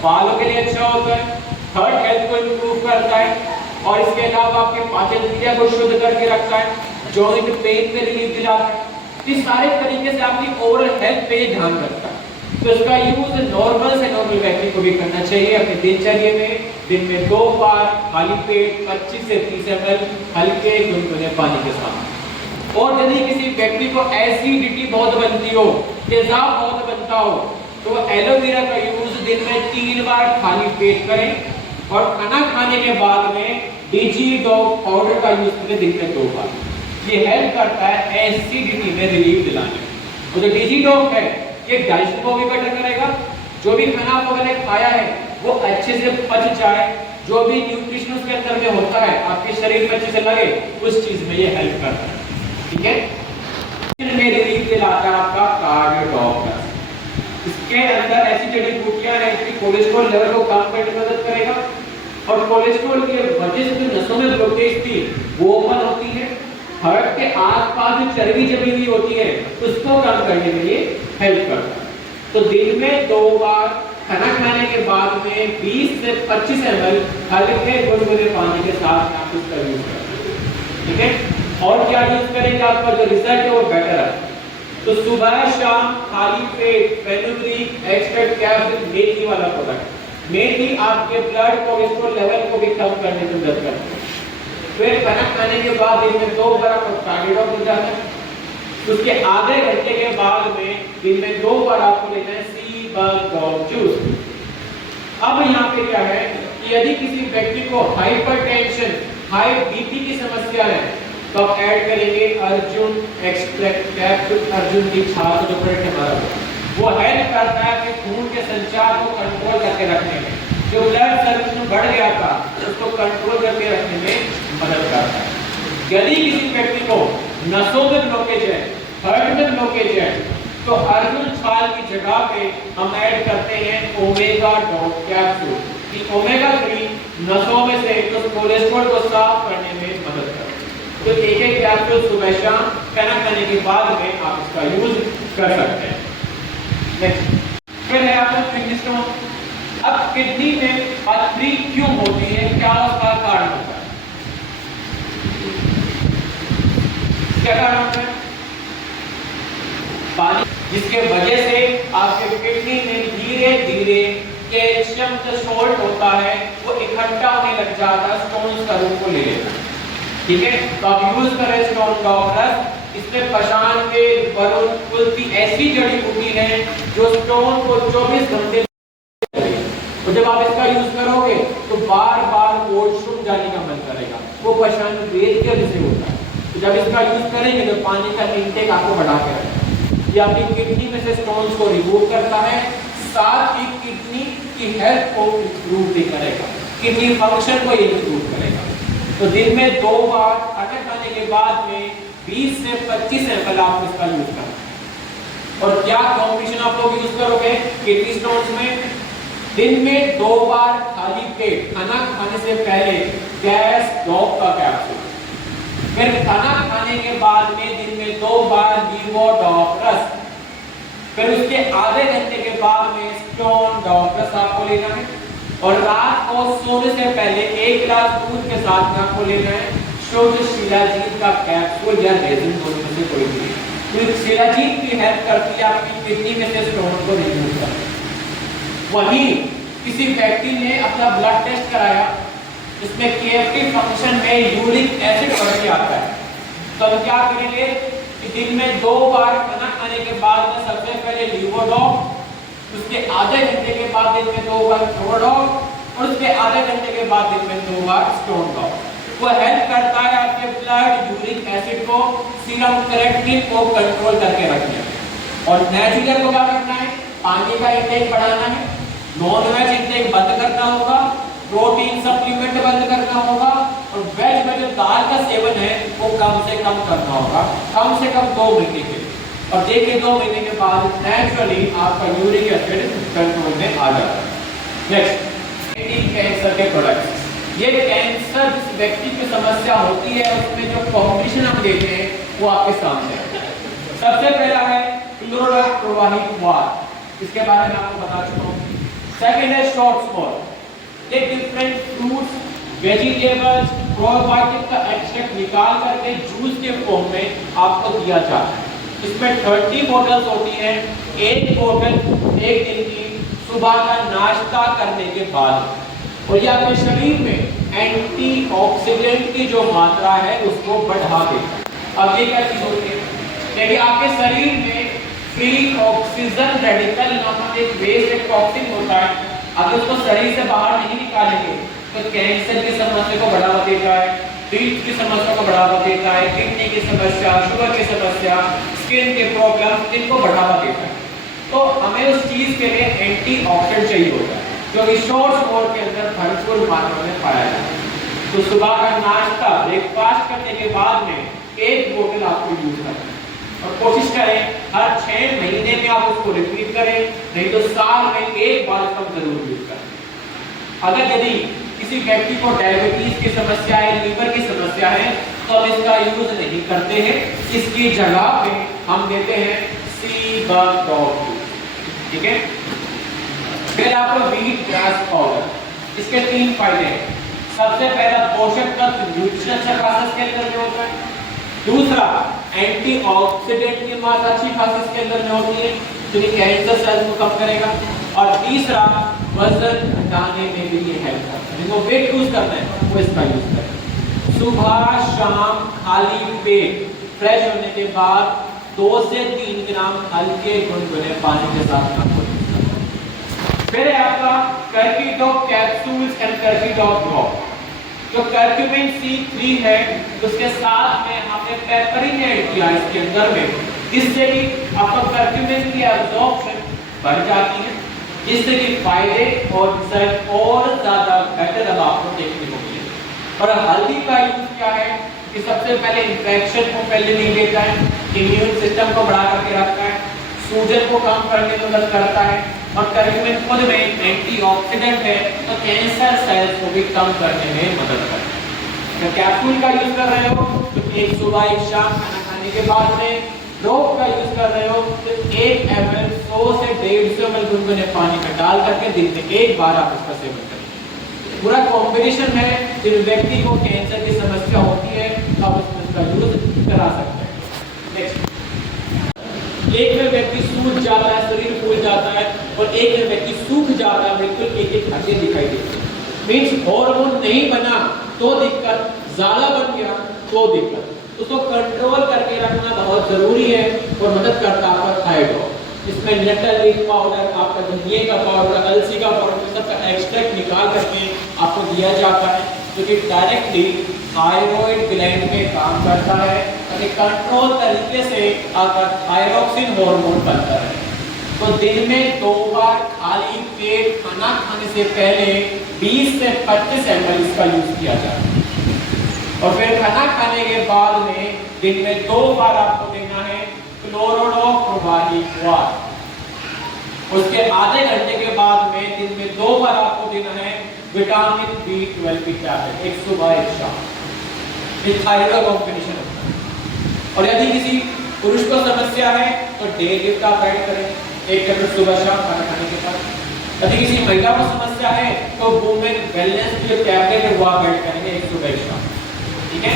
बालों के लिए अच्छा होता है, हार्ट हेल्थ को इंप्रूव करता है और इसके अलावा आपके पाचन क्रिया को शुद्ध करके रखता है, जॉइंट पेन में रिलीफ दिलाता है। इस सारे तरीके से आपकी ओवरऑल हेल्थ पे ध्यान रखता है। तो इसका यूज नॉर्मल से नॉर्मल व्यक्ति को भी करना चाहिए अपने दिनचर्या में। दिन में 2 बार खाली पेट 25 से 30 ml हल्के गुनगुने पानी के साथ। और यदि किसी व्यक्ति को एसिडिटी बहुत बनती हो, तेजाब बहुत बनता हो, तो एलोवेरा का यूज दिन में 3 बार खाली पेट करें और खाना खाने के बाद में डिजीडॉक पाउडर का यूज करें दिन में 2 बार। ये हेल्प करता है एसिडिटी में रिलीफ दिलाने में। और जो डिजीडॉक है ये डाइजेशन को भी बेटर करेगा, जो भी खाना आप लोगों ने खाया है वो अच्छे से पच जाए, जो भी न्यूट्रिशन उसके अंदर में होता है आपके शरीर में अच्छे से लगे, उस चीज में ये हेल्प करता है, ठीक है। में रिलीफ दिलाता है आपका कार्डियोडॉक। इसके अंदर ऐसी जड़ी बूटियां हैं कि कोलेस्ट्रॉल लेवल को कम करने में मदद करेगा और कोलेस्ट्रॉल की वजह से जो नसों में ब्लॉकेज थी वो ओपन होती है, हार्ट के आसपास जो चर्बी जमी हुई होती है उसको कम करने में ये हेल्प करता है। तो दिन में 2 बार खाना खाने के बाद में 20 से 25 ml हल्के गुनगुने पानी के साथ आप इसका यूज करें, ठीक है। और क्या यूज करेंगे, आपका जो रिजल्ट है वो बेटर है। तो सुबह शाम खाली पेट फेनुग्रीक एक्सट्रैक्ट कैप्सूल मेथी वाला प्रोडक्ट। मेथी आपके ब्लड कोलेस्ट्रॉल लेवल को भी कम करने में मदद करती है। फिर खाना खाने के बाद दिन में 2 बार आपको कार्डियोडॉक मिल जाता है। उसके आधे घंटे के बाद में दिन में 2 बार आपको लेना है सीबरडॉक जूस। अब यहाँ पे क्या है कि यदि किसी व्यक्ति को हाइपरटेंशन, हाई बीपी की समस्या है तो आप ऐड करेंगे अर्जुन एक्सट्रैक्ट कैप्सूल। अर्जुन की छाल जो प्रोडक्ट हमारा वो हेल्प करता है कि खून के संचार को कंट्रोल करके रखने में, जो ब्लड सर्कुलेशन बढ़ गया था उसको कंट्रोल करके रखने में मदद करता है। यदि किसी व्यक्ति को नसों में ब्लॉकेज है, हार्ट में ब्लॉकेज है, तो अर्जुन छाल की जगह पे हम ऐड करते हैं ओमेगा डॉट कैप्सूल। कि ओमेगा 3 नसों में से तो कोलेस्ट्रॉल को साफ करने में मदद करता है। तो एक कैप्सूल सुबह शाम खाना खाने के बाद में आप इसका यूज कर सकते हैं। नेक्स्ट फिर है आपका किडनी स्टोन। अब किडनी में पथरी क्यों होती है, क्या उसका कारण होता है, क्या कारण होता है? पानी, जिसके वजह से आपके किडनी में धीरे धीरे कैल्शियम जो सोल्ट होता है वो इकट्ठा होने लग जाता है, स्टोन्स का रूप को ले लेता है, ठीक है। तो आप यूज करें स्टोन डॉक्टर। इसमें पशान के वरुण कुल्फी ऐसी जड़ी बूटी है जो स्टोन को 24 घंटे, तो जब आप इसका यूज करोगे तो बार बार वॉशरूम जाने का मन करेगा, वो पशान वेद की वजह से होता है। तो जब इसका यूज करेंगे तो पानी का इंटेक आपको बढ़ा के रखेगा। ये आपकी किडनी में से स्टोन्स को रिमूव करता है, साथ ही किडनी की हेल्थ को इंप्रूव भी करेगा, किडनी फंक्शन को इंप्रूव करेगा। तो दिन में 2 बार खाना खाने के बाद में 20 से 25 ml आप इसका यूज करें। और क्या कॉम्बिनेशन आप लोग यूज करोगे किडनी स्टोन्स में? दिन में 2 बार खाली पेट खाना खाने से पहले गैस डॉक का कैप्सूल, फिर खाना खाने के बाद में दिन में 2 बार लीवोडॉक रस, फिर उसके आधे घंटे के बाद में स्टोन डॉक रस आपको लेना है। और रात को सोने से पहले 1 गिलास दूध के साथ में आपको लेना है शुद्ध शिलाजीत का कैप्सूल या रेजिन, दोनों में से कोई भी। तो शिलाजीत की हेल्प करती है आपकी किडनी में से स्टोन को रिमूव करने। वहीं किसी व्यक्ति ने अपना ब्लड टेस्ट कराया, इसमें केएफटी फंक्शन में यूरिक एसिड बढ़ के आता है, तो हम क्या करेंगे कि दिन में 2 बार खाना खाने के बाद में सबसे पहले लीवोडॉक, उसके आधे घंटे के बाद दिन में 2 बार प्रोडॉक और उसके आधे घंटे के बाद दिन में 2 बार स्टोन डॉक। वो हेल्प करता है आपके ब्लड यूरिक एसिड को, सीरम क्रेटिनिन को कंट्रोल करके रखने में। और नेचुरल को क्या करना है, पानी का इंटेक बढ़ाना है, नॉन वेज इंटेक बंद करना होगा, प्रोटीन सप्लीमेंट बंद करना होगा, और वेज में जो दाल का सेवन है वो कम से कम करना होगा, कम से कम 2 महीने के लिए। और देखिए 2 महीने के बाद नेचुरली आपका यूरिक एसिड कंट्रोल में आ जाता है। नेक्स्ट, कैंसर के प्रोडक्ट्स। ये कैंसर जिस व्यक्ति की समस्या होती है उसमें जो कॉम्बिनेशन हम देते हैं वो आपके सामने है। सबसे पहला है क्लोरोप्रवाहित वात, इसके बारे में आपको बता चुका हूँ। सेकंड है शॉर्ट स्मॉल। ये डिफरेंट फ्रूट्स, वेजिटेबल्स, प्रोबायोटिक का एक्सट्रैक्ट निकाल करके जूस के फॉर्म में आपको दिया जाता है। इसमें 30 बोतल्स होती हैं, एक बोतल एक दिन की सुबह का नाश्ता करने के बाद। और ये आपके शरीर में एंटीऑक्सीडेंट की जो मात्रा है उसको बढ़ा देता है। अब ये क्या चीज होती है, यदि आपके शरीर में फ्री ऑक्सीजन रेडिकल नामक एक वेस्ट टॉक्सिन होता है, अगर उसको शरीर से बाहर नहीं निकालेंगे तो कैंसर की समस्या को बढ़ावा देता है, दिल की समस्या को बढ़ावा देता है, किडनी की समस्या, शुगर की समस्या, स्किन के प्रॉब्लम, इनको बढ़ावा देता है। तो हमें उस चीज के लिए एंटीऑक्सीडेंट चाहिए होता है जो कि शॉर्ट स्मॉल के अंदर भरपूर मात्रा में पाया जाता है। तो सुबह का नाश्ता ब्रेकफास्ट करने के बाद में एक बोतल आपको यूज करना है और कोशिश करें हर 6 महीने में आप उसको रिपीट करें, नहीं तो साल में एक बार इसका जरूर यूज करें। अगर यदि किसी व्यक्ति को डायबिटीज की समस्या है, लीवर की समस्या है, तो हम इसका यूज नहीं करते हैं, इसकी जगह पे हम देते हैं सी बग डॉग, ठीक है। फिर आपको व्हीट ग्रास पाउडर, इसके 3 फायदे हैं। सबसे पहला पोषक तत्व न्यूट्रिशन प्रोसेस के अंदर में होता है, दूसरा एंटीऑक्सीडेंट की मात्रा अच्छी खासी इसके अंदर में होती है जो कि कैंसर सेल्स को कम करेगा, और तीसरा वजन घटाने में भी ये हेल्प करता है। जिनको वेट लूज करना है वो इसका यूज करें। सुबह शाम खाली पेट फ्रेश होने के बाद 2 से 3 ग्राम हल्के गुनगुने पानी के साथ आपको यूज करना है। फिर है आपका कर्क्यूडॉक कैप्सूल्स एंड कर्क्यूडॉक ड्रॉप। जो कर्क्यूमिन C3 है उसके साथ में हमने पेपरिन ऐड किया इसके अंदर में, जिससे कि आपका कर्क्यूमिन की एब्जॉर्प्शन बढ़ जाती है, जिससे कि फायदे और रिजल्ट और ज्यादा बेटर अब आपको देखने को मिलेगा। और हल्दी का यूज क्या है कि सबसे पहले इंफेक्शन को पहले नहीं देता है, इम्यून सिस्टम को बढ़ा करके रखता है, सूजन को कम करने में मदद करता है, और कर्क्यूमिन खुद में एंटीऑक्सीडेंट है तो कैंसर सेल्स को भी कम करने में मदद करता है। अगर कैप्सूल का यूज कर रहे हो तो एक सुबह एक शाम खाना खाने के बाद में, ड्रॉप का यूज कर रहे हो तो 1 ml 100 से 150 ml गुनगुने पानी में डाल करके दिन में एक बार आप इसका सेवन करें। पूरा कॉम्बिनेशन है, जिन व्यक्ति को कैंसर की समस्या होती है आप इसका यूज करा सकते हैं। नेक्स्ट, एक में व्यक्ति सूख जाता है, शरीर फूल जाता है, और एक में व्यक्ति सूख जाता है, बिल्कुल एक हड्डी दिखाई देती है। मींस हार्मोन नहीं बना तो दिक्कत, ज्यादा बन गया तो दिक्कत। उसको कंट्रोल करके रखना बहुत जरूरी है और मदद करता है आपका थायराइड। इसमें नट्टल लीफ पाउडर, आपका धनिया का पाउडर, अलसी का पाउडर, सबका एक्सट्रैक्ट निकाल करके आपको दिया जाता है जो कि डायरेक्टली थायराइड ग्लैंड में काम करता है ताकि कंट्रोल तरीके से आपका थायरॉक्सिन हार्मोन बनता है। तो दिन में 2 बार खाली पेट खाना खाने से पहले 20 से 25 ml इसका यूज किया जाता है, और फिर खाना खाने के बाद में दिन में 2 बार आपको देना है क्लोरोप्रवाहित वात। उसके आधे घंटे के बाद में दिन में 2 बार आपको देना है विटामिन B12 की टैबलेट, एक सुबह एक शाम। ये थायराइड कॉम्बिनेशन होता है। और यदि किसी पुरुष को समस्या है तो डे लिफ्ट आप ऐड करें, 1 टैबलेट सुबह शाम खाना खाने के बाद। यदि किसी महिला को समस्या है तो वुमेन वेलनेस की जो टैबलेट है वो आप ऐड करेंगे, एक सुबह एक शाम, ठीक है।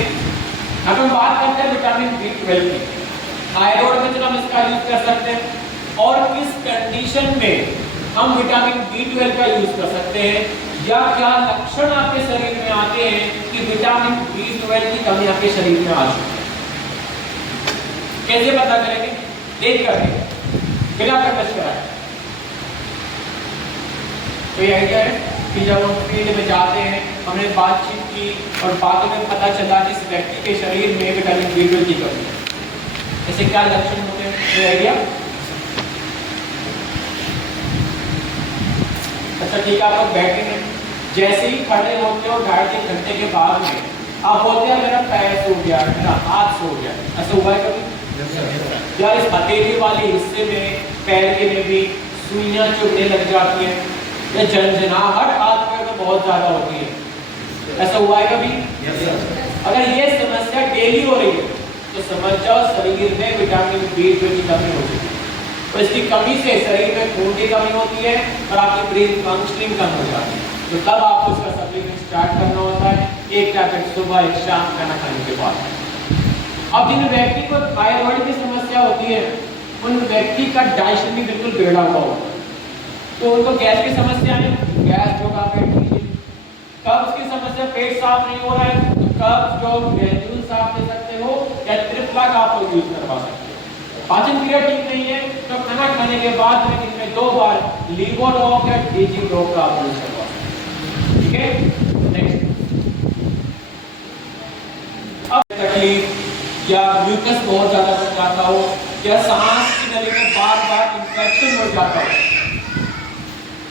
अब हम बात करते हैं विटामिन B12 की। थायराइड में हम इसका यूज कर सकते हैं, और किस कंडीशन में हम विटामिन B12 का यूज कर सकते हैं, या क्या लक्षण आपके शरीर में आते हैं कि विटामिन B12 की कमी आपके शरीर में आ चुकी है। कैसे पता करेंगे? देख करके, बिना टेस्ट कराए। कोई आइडिया है कि जब हम फील्ड में जाते हैं, हमने बातचीत की और बाद में पता चला कि इस व्यक्ति के शरीर में विटामिन B12 की कमी है, ऐसे क्या लक्षण होते हैं? कोई आइडिया? अच्छा ठीक है, आप लोग बैठे हैं, जैसे ही खड़े होते हो 2.5 घंटे के बाद में आप बोलते हैं मेरा पैर सो गया, मेरा हाथ सो गया, ऐसा हुआ है कभी? या इस हथेली वाले हिस्से में पैर के में भी सुइयां चुभने लग जाती हैं, या झंझनाहट हाथ पैर में बहुत ज्यादा होती है, ऐसा हुआ है कभी? अगर ये समस्या डेली हो रही है तो समझ जाओ शरीर में विटामिन B12 की कमी हो चुकी है। तो इसकी कमी से शरीर में खून की कमी होती है और आपकी ब्रेन फंक्शनिंग कम हो जाती है। तो तब आपको इसका सप्लीमेंट स्टार्ट करना होता है, एक टैबलेट सुबह एक शाम खाना खाने के बाद। अब जिन व्यक्ति को थायराइड की समस्या होती है उन व्यक्ति का डाइजेशन भी बिल्कुल बिगड़ा हुआ होता है, तो उनको गैस की समस्या है, गैस जो आप पेट लीजिए। कब्ज की समस्या, पेट साफ नहीं हो रहा है, तो कब्ज जो ग्रेन्यूल साफ ले सकते हो या ट्रिप्ला का आप यूज करवा सकते हो। पाचन क्रिया ठीक नहीं है तो खाना खाने के बाद में दिन में 2 बार लीवोडॉप या डीजीडॉप का आप यूज करवा सकते हो। ठीक है, नेक्स्ट। अब तकलीफ या म्यूकस बहुत ज्यादा बन जाता हो या सांस की नली में बार-बार इंफेक्शन हो जाता हो,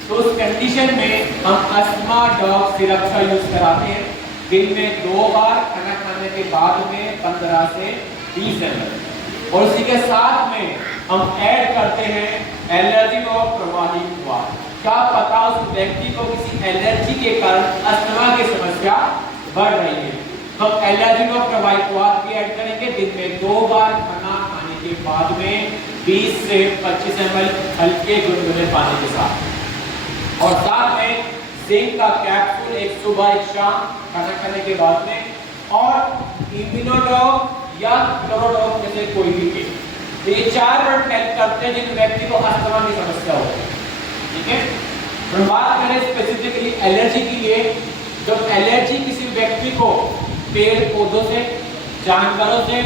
तो उस कंडीशन में हम अस्थमा ड्रॉप सिरप का यूज कराते हैं। दिन में 2 बार खाना खाने के बाद में 15 से 20 ml, और उसी के साथ में हम ऐड करते हैं एलर्जी ड्रॉप प्रवाही क्वाथ। क्या पता उस व्यक्ति को किसी एलर्जी के कारण अस्थमा की समस्या बढ़ रही है, हम एलर्जी ड्रॉप प्रवाही क्वाथ भी ऐड करेंगे। दिन में 2 बार खाना खाने के बाद में 20 से 25 ml हल्के गुनगुने पानी के साथ, और साथ में जिंक का कैप्सूल एक सुबह एक शाम खाना खाने के बाद में, और इम्यूनोड्रॉप या क्लोरोड्रॉप में से कोई भी एक। तो ये 4 प्रोडक्ट हेल्प करते हैं जिन व्यक्ति को अस्थमा की समस्या हो। ठीक है, हम बात करें स्पेसिफिकली एलर्जी के लिए। जब एलर्जी किसी व्यक्ति को पेड़ पौधों से, जानवरों से,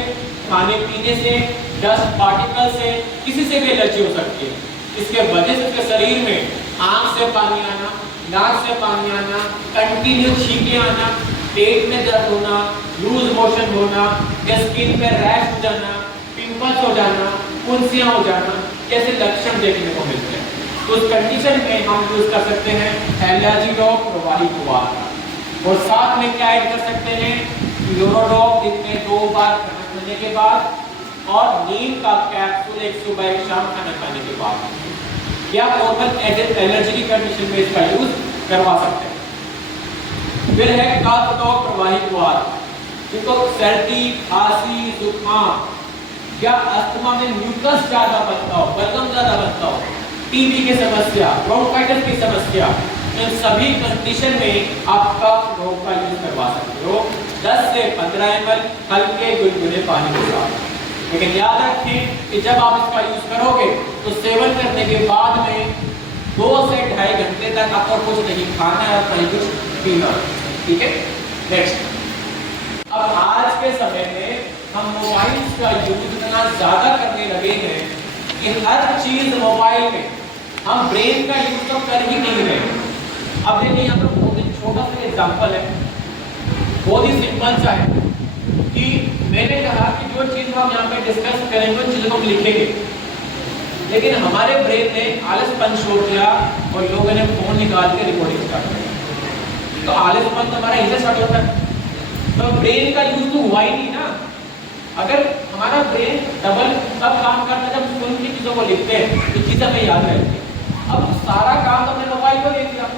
खाने पीने से, डस्ट पार्टिकल से, किसी से भी एलर्जी हो सकती है, इसके वजह से उसके शरीर में आंख से पानी आना, नाक से पानी आना, कंटिन्यू छींके आना, पेट में दर्द होना, लूज मोशन होना, या स्किन पे रैश हो जाना, पिंपल्स हो जाना, फुंसियां हो जाना, जैसे लक्षण देखने को मिलते हैं। तो उस कंडीशन में हम यूज कर सकते हैं एलर्जी ड्रॉप प्रवाही क्वाथ, और साथ में क्या ऐड कर सकते हैं, यूरोडॉप दिन में 2 बार खाना खाने के बाद, और नीम का कैप्सूल एक सुबह एक शाम खाना खाने के बाद, या नॉर्मल एलर्जी की कंडीशन में इसका यूज करवा सकते हैं। फिर है कफ ड्रॉप प्रवाही क्वाथ, जिनको सर्दी, खांसी, जुकाम या अस्थमा में म्यूकस ज्यादा बनता हो, बलगम ज्यादा बनता हो, टीबी की समस्या, ब्रोंकाइटिस की समस्या, इन सभी कंडीशन में आप कफ ड्रॉप का यूज करवा सकते हो 10 से 15 ml हल्के गुनगुने पानी के साथ। लेकिन याद रखें कि जब आप इसका यूज करोगे तो सेवन करने के बाद में 2 से 2.5 घंटे तक आपको कुछ नहीं खाना है और नहीं कुछ पीना। ठीक है, नेक्स्ट। अब आज के समय में हम मोबाइल का यूज इतना ज्यादा करने लगे हैं कि हर चीज मोबाइल में, हम ब्रेन का यूज तो कर ही नहीं रहे। अब देखिए यहाँ पर बहुत ही छोटा सा एग्जांपल है, बहुत ही सिंपल सा है, कि मैंने कहा कि जो चीज हम यहाँ पे डिस्कस करेंगे उन चीजों को हम लिखेंगे, लेकिन हमारे ब्रेन ने आलसपन छोड़ दिया और लोगों ने फोन निकाल के रिकॉर्डिंग स्टार्ट कर। तो आलसपन तो हमारा इधर स्टार्ट होता है, तो ब्रेन का यूज तो हुआ ही नहीं ना। अगर हमारा ब्रेन डबल तब काम करता है जब सुन की चीजों को लिखते हैं तो चीजें हमें याद रहती है। अब सारा काम तो हमने मोबाइल पर ले लिया,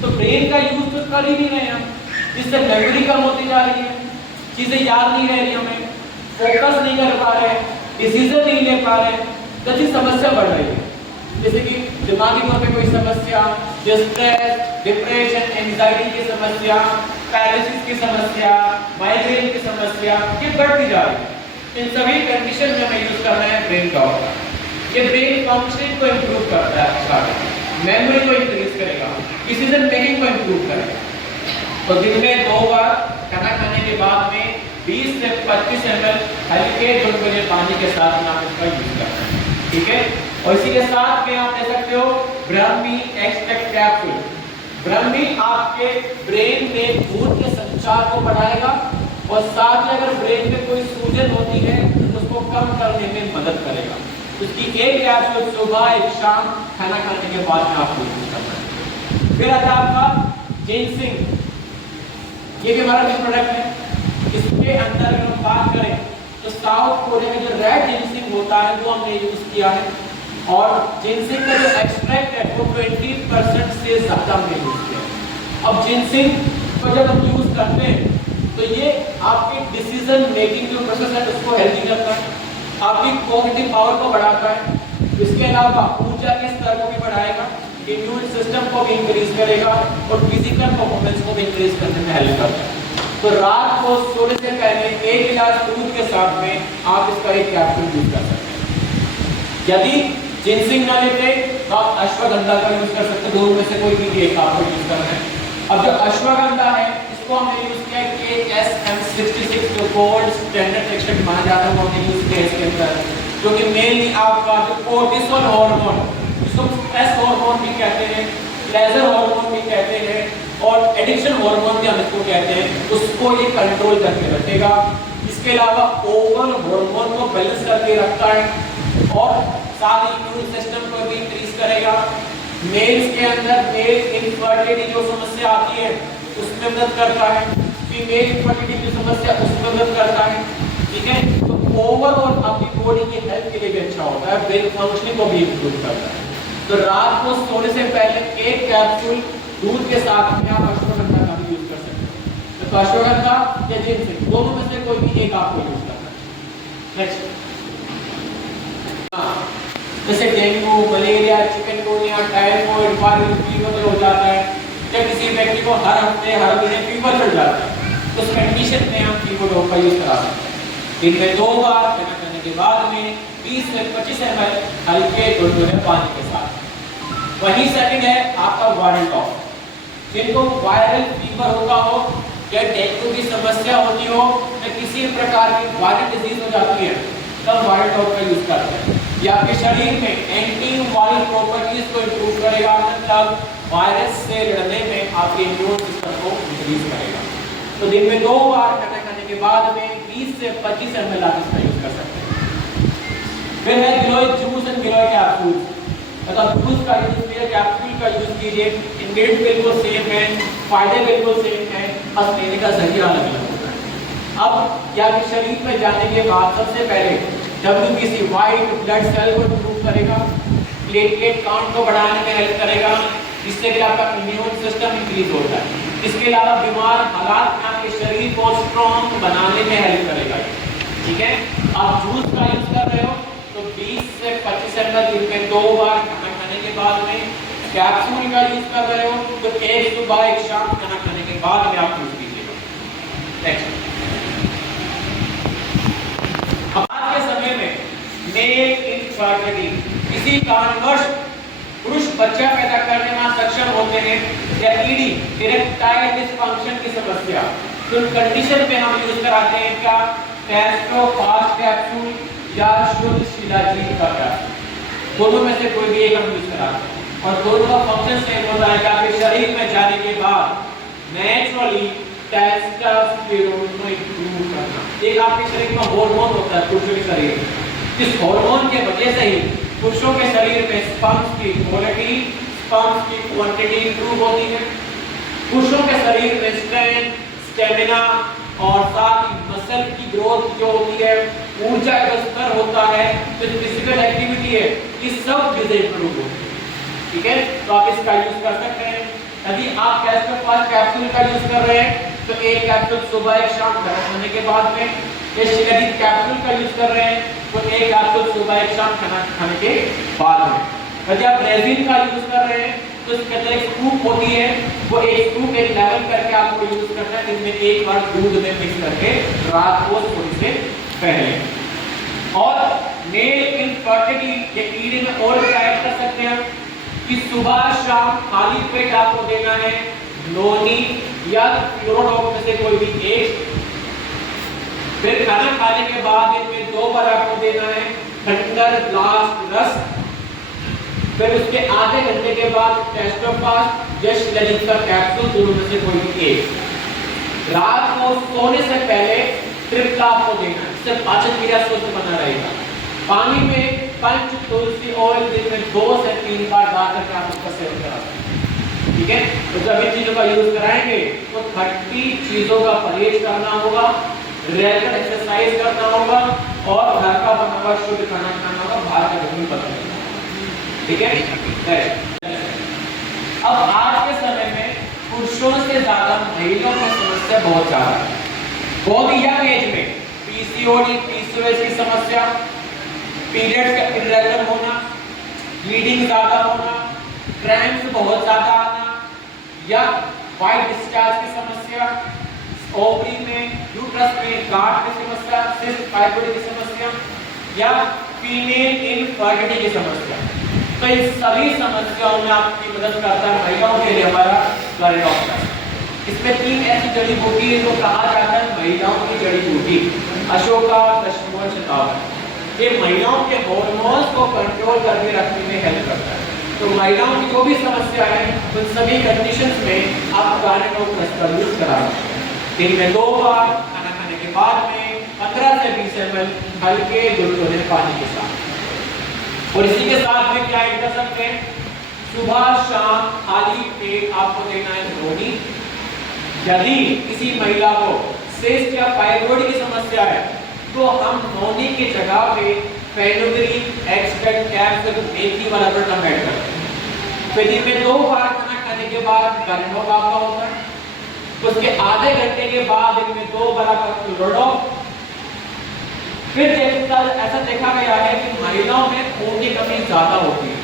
तो ब्रेन का यूज तो कर ही नहीं रहे हम, जिससे मेमोरी कम होती जा रही है, चीजें याद नहीं रह रही, हमें फोकस नहीं कर पा रहे, डिसीजन नहीं ले पा रहे, तो अच्छी समस्या बढ़ रही है। जैसे कि दिमागी तौर पे कोई समस्या, स्ट्रेस, डिप्रेशन, एंजाइटी की समस्या, पैरालिसिस की समस्या, माइग्रेन की समस्या, ये बढ़ती जा रही है। इन सभी कंडीशन में हमें यूज करना है ब्रेन ड्रॉप। ये ब्रेन फंक्शनिंग को इम्प्रूव करता है, मेमोरी को इंक्रीज करेगा, डिसीजन मेकिंग को इम्प्रूव करेगा। तो दिन में 2 बार खाना खाने के बाद में 20 से 25 ml हल्के गुनगुने पानी के साथ में आप इसका यूज करना है। ठीक है, और इसी के साथ में आप ले सकते हो ब्राह्मी एक्सट्रैक्ट कैप्सूल। ब्राह्मी आपके ब्रेन में खून के संचार को बढ़ाएगा, और साथ में अगर ब्रेन में कोई सूजन होती है तो उसको कम करने में मदद करेगा। उसकी एक कैप्सूल सुबह एक शाम खाना खाने के बाद में आपको यूज करना है। फिर आता है आपका जिनसिंग। ये भी हमारा मेन प्रोडक्ट है। इसके अंदर अगर हम बात करें तो साउथ कोरिया में जो रेड जिनसिंग होता है वो हमने यूज किया है, और जिनसिंग का जो एक्सट्रैक्ट है वो 20% से ज्यादा हमने यूज किया है। अब जिनसिंग को जब हम यूज करते हैं तो ये आपके डिसीजन मेकिंग जो प्रोसेस है उसको हेल्दी करता है, आपकी कॉग्निटिव पावर को बढ़ाता है, इसके अलावा ऊर्जा के स्तर को भी बढ़ाएगा, इम्यून सिस्टम को भी इंक्रीज करेगा और फिजिकल परफॉर्मेंस को भी इंक्रीज करने में हेल्प करता है। तो रात को सोने से पहले 1 गिलास दूध के साथ में आप इसका एक कैप्सूल यूज कर सकते हैं। यदि जिनसिंग ना लेते तो आप अश्वगंधा का यूज कर सकते हैं, दोनों में से कोई भी एक आपको यूज करना है। अब जो अश्वगंधा है इसको हमने यूज किया KSM66 जो गोल्ड स्टैंडर्ड एक्सट्रैक्ट माना जाता है वो हमने यूज किया इसके अंदर, क्योंकि मेनली आपका जो कोर्टिसोल हार्मोन, जिसको स्ट्रेस हार्मोन भी कहते हैं, प्लेजर हार्मोन भी कहते हैं और एडिक्शन हार्मोन भी हम इसको कहते हैं, उसको ये कंट्रोल करके रखेगा। इसके अलावा ओवरऑल हार्मोन को बैलेंस करके रखता है और साथ ही इम्यून सिस्टम को भी इंक्रीज करेगा। मेल्स के अंदर मेल इनफर्टिलिटी जो समस्या आती है उसमें मदद करता है, फीमेल इनफर्टिलिटी की समस्या उसमें मदद करता है, ठीक है। तो ओवरऑल आपकी बॉडी की हेल्थ के लिए भी अच्छा होता है, ब्रेन फंक्शनिंग को भी इंप्रूव करता है। तो रात को सोने से पहले एक कैप्सूल दूध के साथ में आप अश्वगंधा का भी यूज कर सकते हैं। तो अश्वगंधा या जिनसिंग दोनों में से कोई भी एक आपको यूज करना है। नेक्स्ट, जैसे dengue, malaria, chikungunya, typhoid, viral fever हो जाता है, जब किसी व्यक्ति को हर हफ्ते हर महीने फीवर चढ़ जाता है तो उस कंडीशन में हम फीवर ड्रॉप का यूज करा सकते हैं। दिन में 2 बार खाना खाने के बाद में 20 से 25 ml हल्के गुनगुने पानी के साथ। वही सेकंड है आपका वायरल टॉप, जिनको वायरल फीवर होता हो या डेंगू की समस्या होती हो या किसी प्रकार की वायरल डिजीज हो जाती है तब वायरल टॉप का यूज करते हैं। ये आपके शरीर में एंटी वायरल प्रॉपर्टीज को इंप्रूव करेगा, मतलब वायरस से लड़ने में आपके इम्यून सिस्टम को इंक्रीज करेगा। तो दिन में 2 बार खाना खाने के बाद में 20 से 25 ml आप इसका यूज कर सकते हैं। फिर है गिलोय जूस एंड गिलोय कैप्सूल, मतलब जूस का यूज कीजिए, कैप्सूल का यूज कीजिए, इंग्रेडिएंट बिल्कुल सेम है, फायदे बिल्कुल सेम है, बस लेने का जरिया अलग अलग होता है। अब या शरीर में जाने के बाद सबसे पहले WBC व्हाइट ब्लड सेल को इंप्रूव करेगा, प्लेटलेट काउंट को बढ़ाने में हेल्प करेगा, जिससे कि आपका इम्यून सिस्टम इंक्रीज होता है। इसके अलावा बीमार हालात में आपके शरीर को स्ट्रॉन्ग बनाने में हेल्प करेगा, ठीक है। आप जूस का यूज कर रहे हो तो 20 से 25 ml दिन में 2 बार खाना खाने के बाद में, कैप्सूल का यूज कर रहे हो तो एक सुबह एक शाम खाना खाने के बाद में आप यूज कीजिएगा। नेक्स्ट, आज के समय में मेल इनफर्टिलिटी, किसी कारणवश पुरुष बच्चा पैदा करने में सक्षम होते हैं या ईडी इरेक्टाइल डिसफंक्शन की समस्या, तो कंडीशन में हम यूज कराते हैं क्या, टेस्टोफास्ट कैप्सूल या शुद्ध शिलाजीत का कैप्सूल। दोनों में से कोई भी एक हम यूज कराते हैं और दोनों का फंक्शन सेम होता है कि आपके शरीर में जाने के बाद नेचुरली टेस्टोस्टेरोन को इंप्रूव करना। एक आपके शरीर में हार्मोन होता है पुरुषों के शरीर में, इस हार्मोन के वजह से ही पुरुषों के शरीर में स्पर्म्स की क्वालिटी, स्पर्म्स की क्वांटिटी इंप्रूव होती है। पुरुषों के शरीर में स्ट्रेंथ, स्टेमिना और साथ ही मसल की ग्रोथ जो होती है, ऊर्जा का स्तर होता है, जो फिजिकल एक्टिविटी है, ये सब चीजें इंप्रूव होती है, ठीक है। तो आप इसका यूज कर सकते हैं। यदि आप टेस्टोफास्ट कैप्सूल का यूज कर रहे हैं तो एक कैप्सूल सुबह एक शाम खाने के बाद में, यदि कैप्सूल का यूज कर रहे हैं तो एक कैप्सूल सुबह एक शाम खाना खाने के बाद में। यदि आप रेजिन का यूज कर रहे हैं तो इसके अंदर एक स्कूप होती है, वो एक स्कूप एक लेवल करके आपको यूज करना है, जिसमें एक बार दूध में मिक्स करके रात को सोने से पहले। और मेल इनफर्टिलिटी के ईडी में और क्या ऐड कर सकते हैं कि सुबह शाम खाली पेट आपको देना है नोनी या प्यूरोडॉग में से कोई भी एक। फिर खाना खाने के बाद इनमें 2 बार आपको देना है खंडर ग्लास रस। फिर उसके आधे घंटे के बाद टेस्टोफास्ट या शिलाजीत का कैप्सूल, दोनों में से कोई भी एक। रात को सोने से पहले ट्रिप्ला आपको देना है, इससे पाचन क्रिया स्वस्थ बना रहेगा। पानी में पंच तुलसी ऑयल दिन में 2 से 3 बार डाल करके आप उसका सेवन करा सकते हैं। ठीक है। तो जब इन चीजों का यूज कराएंगे तो 30 चीजों का परहेज करना होगा, रेगुलर एक्सरसाइज करना होगा और घर का बना हुआ शुद्ध खाना खाना होगा, बाहर का बिल्कुल बंद करना होगा, ठीक है। अब आज के समय में पुरुषों से ज्यादा महिलाओं की समस्या बहुत ज्यादा है। बहुत यंग एज में पीसीओडी, पीसीओएस की समस्या, पीरियड का इरेगुलर होना, ब्लीडिंग ज्यादा होना, क्रैम्प्स बहुत ज्यादा आना या वाइट डिस्चार्ज की समस्या, ओवरी में, यूट्रस में गांठ की समस्या, सिस्ट फाइब्रोइड की समस्या या फीमेल इनफर्टिलिटी की समस्या। तो इस सभी समस्याओं में आपकी मदद करता है महिलाओं के लिए हमारा गैर डॉक्टर। इसमें 3 ऐसी जड़ी बूटी है जो कहा जाता है महिलाओं की जड़ी बूटी, अशोका, दशमोल, शतावरी। ये महिलाओं के हार्मोन्स को कंट्रोल करके रखने में हेल्प करता है। तो महिलाओं की जो भी समस्या है उन सभी कंडीशंस में आप गायनेकोलॉजिस्ट का यूज करा सकते हैं। दिन में 2 बार, खाना खाने के बाद में 15 से 20 ml हल्के गुनगुने पानी के साथ। और इसी के साथ में क्या कर सकते हैं, सुबह शाम खाली पेट आपको देना है धोनी। यदि किसी महिला को सिस्ट या फाइब्रोइड की समस्या है तो हम धोनी की जगह पे फेनुग्रीक, एक्सट्रैक्ट, कैप्सूल, मेथी वाला प्रोडक्ट ऐड करते हैं। फिर दिन में 2 बार खाना खाने के बाद गायनेकोलॉजिस्ट आपका होता है। उसके आधे घंटे के बाद दिन में 2 बार आपका रोडो। फिर ऐसा देखा गया है कि महिलाओं में खून की कमी ज्यादा होती है,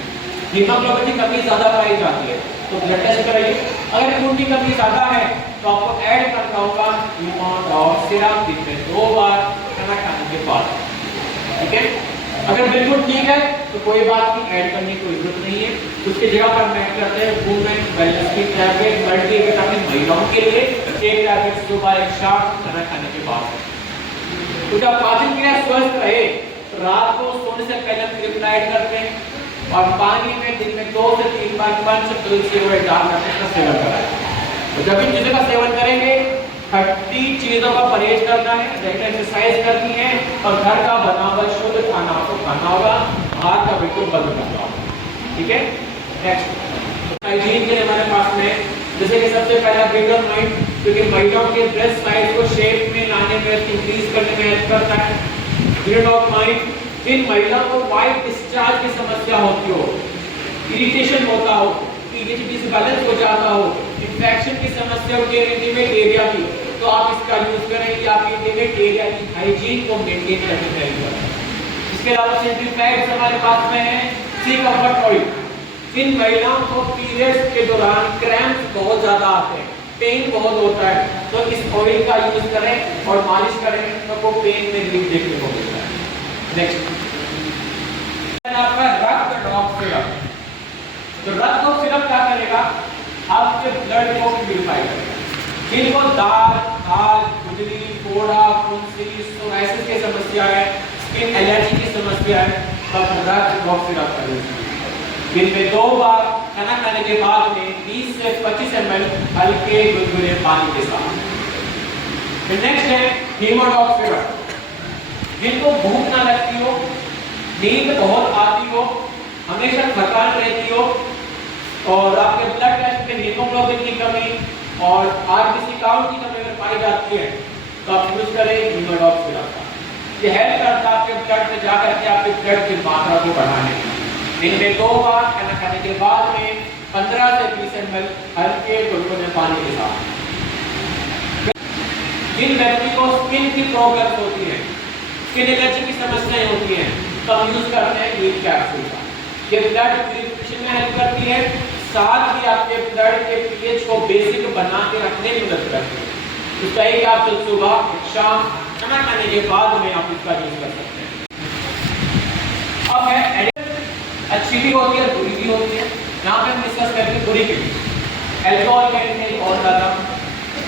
हीमोग्लोबिन की कमी ज्यादा पाई जाती है, तो ब्लड टेस्ट कराइए। अगर खून की कमी ज्यादा है तो आपको ऐड करना होगा हीमोडॉक्स सिरप दिन में 2 बार खाना खाने के बाद, ठीक है। अगर बिल्कुल ठीक है तो कोई बात नहीं, ऐड करने की कोई जरूरत नहीं है। उसकी जगह पर हम ऐड करते हैं वुमेन वेलनेस की टैबलेट, मल्टीविटामिन महिलाओं के लिए 1 टैबलेट सुबह, 1 शाम खाना खाने के बाद। तो जब पाचन क्रिया स्वस्थ रहे तो रात को सोने से पहले ट्रिप्लाइड करते हैं और पानी में दिन में 2 से 3 बार पंच तुलसी और डाल करने का सेवन कराएं। तो जब इन चीजों का सेवन करेंगे 30 चीजों का परहेज करना है, रेगुलर एक्सरसाइज करनी है और घर का बना हुआ शुद्ध खाना आपको खाना होगा, बाहर का बिल्कुल बंद करना होगा, ठीक है। नेक्स्ट हाइजीन के लिए हमारे पास में जैसे कि सबसे पहला बिगर माइंड, क्योंकि महिलाओं के ब्रेस्ट साइज को शेप में लाने में, इंक्रीज करने में हेल्प करता है। बिगर ऑफ माइंड इन महिलाओं को वाइट डिस्चार्ज की समस्या होती हो, इरिटेशन होता हो, पीएच डिसबैलेंस हो जाता हो, इंफेक्शन की समस्या होती है इंटीमेट एरिया की, तो आप इसका यूज करें कि आप इंटीमेट एरिया की हाइजीन को मेंटेन करने में हेल्प करता है। इसके अलावा सेंट्रीफाइड्स हमारे पास में है, सी कंफर्ट ऑयल। इन महिलाओं को पीरियड्स के दौरान क्रैम्प्स बहुत ज्यादा आते हैं, पेन बहुत होता है, तो इस ऑयल का यूज करें और मालिश करें तो आपको पेन में रिलीफ देखने को मिलता है। नेक्स्ट आपका रक्त ड्रॉप सिरप। तो रक्त ड्रॉप सिरप क्या करेगा, आपके ब्लड को प्यूरिफाई करेगा। जिनको दाग, खाज, खुजली, फोड़ा, फुंसी, सोराइसिस की समस्या है, स्किन एलर्जी की समस्या है, तब रक्त ड्रॉप सिरप का यूज करें। दिन में 2 बार खाना खाने के बाद में 20 से 25 ml हल्के गुनगुने पानी के साथ। फिर नेक्स्ट है हीमोडॉक्स सिरप। जिनको भूख ना लगती हो, नींद बहुत आती हो, हमेशा थकान रहती हो और आपके ब्लड टेस्ट में हीमोग्लोबिन की कमी और आरबीसी काउंट की कमी अगर पाई जाती है तो आप यूज करें हीमोडॉक्स सिरप का। ये हेल्प करता है आपके ब्लड में जाकर के आपके ब्लड की मात्रा को बढ़ाने में। दिन में 2 बार खाना खाने के बाद में 15 से 20 ml हल्के गुनगुने पानी के साथ। जिन व्यक्ति को स्किन की प्रॉब्लम्स होती है, स्किन एलर्जी की समस्याएं होती हैं, तो हम यूज करते हैं हीट कैप्सूल का। ये ब्लड प्यूरिफिकेशन में हेल्प करती है, साथ ही आपके ब्लड के पीएच को बेसिक बना के रखने में मदद करती है। इसका एक आप सुबह, शाम खाना खाने के बाद में आप इसका यूज कर सकते हैं। अब है अच्छी भी होती है, बुरी भी होती है। यहाँ पे हम डिस्कस करेंगे बुरी की। अल्कोहल का इंटेक बहुत ज़्यादा,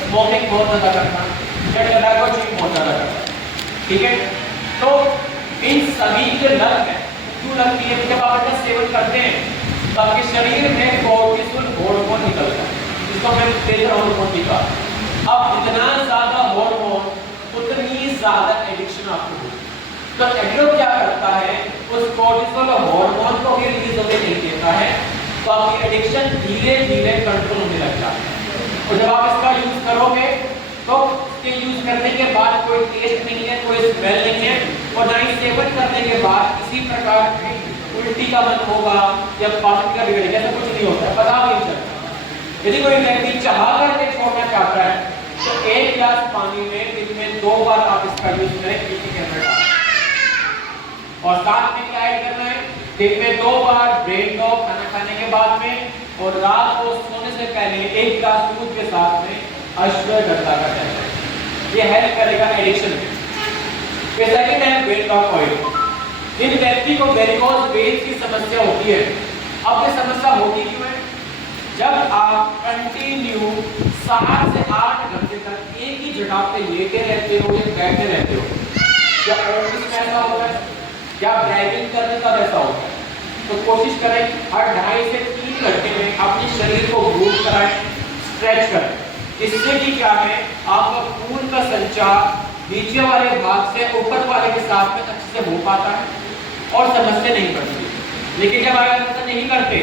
स्मोकिंग बहुत ज़्यादा करना, या टबैको च्यूइंग बहुत ज़्यादा करना, ठीक है। तो इन सभी के लत है, क्यों लगती है? जब आप इसका सेवन करते हैं तो आपके शरीर में कोर्टिसोल हार्मोन निकलता है, जिसको हमने प्लेजर हार्मोन भी कहा। अब जितना ज़्यादा हार्मोन उतनी ज़्यादा एडिक्शन आपको होगी। तो एड्रो क्या करता है, उस कोर्टिसोल हार्मोन को भी रिलीज होने नहीं देता है, तो आपकी एडिक्शन धीरे धीरे कंट्रोल होने लग जाती है। और जब आप इसका यूज करोगे तो इसके यूज करने के बाद कोई टेस्ट नहीं है, कोई स्मेल नहीं है, और ना ही सेवन करने के बाद किसी प्रकार की उल्टी का मन होगा या पाचन का बिगड़ेगा, ऐसा कुछ नहीं होता है, पता भी नहीं चलता। यदि कोई व्यक्ति चाह करके छोड़ना चाहता है तो 1 गिलास पानी में दिन में 2 बार आप इसका यूज करें, पीने के अंदर डालें। और साथ में क्या ऐड करना है, दिन में 2 बार ब्रेन डॉग खाना खाने के बाद में, और रात को सोने से पहले 1 गिलास दूध के साथ में अश्वगंधा का टैबलेट। ये हेल्प करेगा एडिक्शन में। फिर सेकंड है ब्रेन डॉग ऑयल। जिन व्यक्ति को वेरिकोज वेन्स की समस्या होती है, अब ये समस्या होती क्यों है, जब आप कंटिन्यू 7 से 8 घंटे तक एक ही जगह पे लेटे रहते हो या बैठे रहते हो, या ऑफिस में ऐसा होता है या ड्राइविंग करने का ऐसा होता है, तो कोशिश करें हर 2.5 से 3 घंटे में अपने शरीर को मूव कराएं, स्ट्रेच करें। इससे कि क्या है, आपका खून का संचार नीचे वाले भाग से ऊपर वाले के साथ में अच्छे से हो पाता है और समस्या नहीं बढ़ती। लेकिन जब आप ऐसा नहीं करते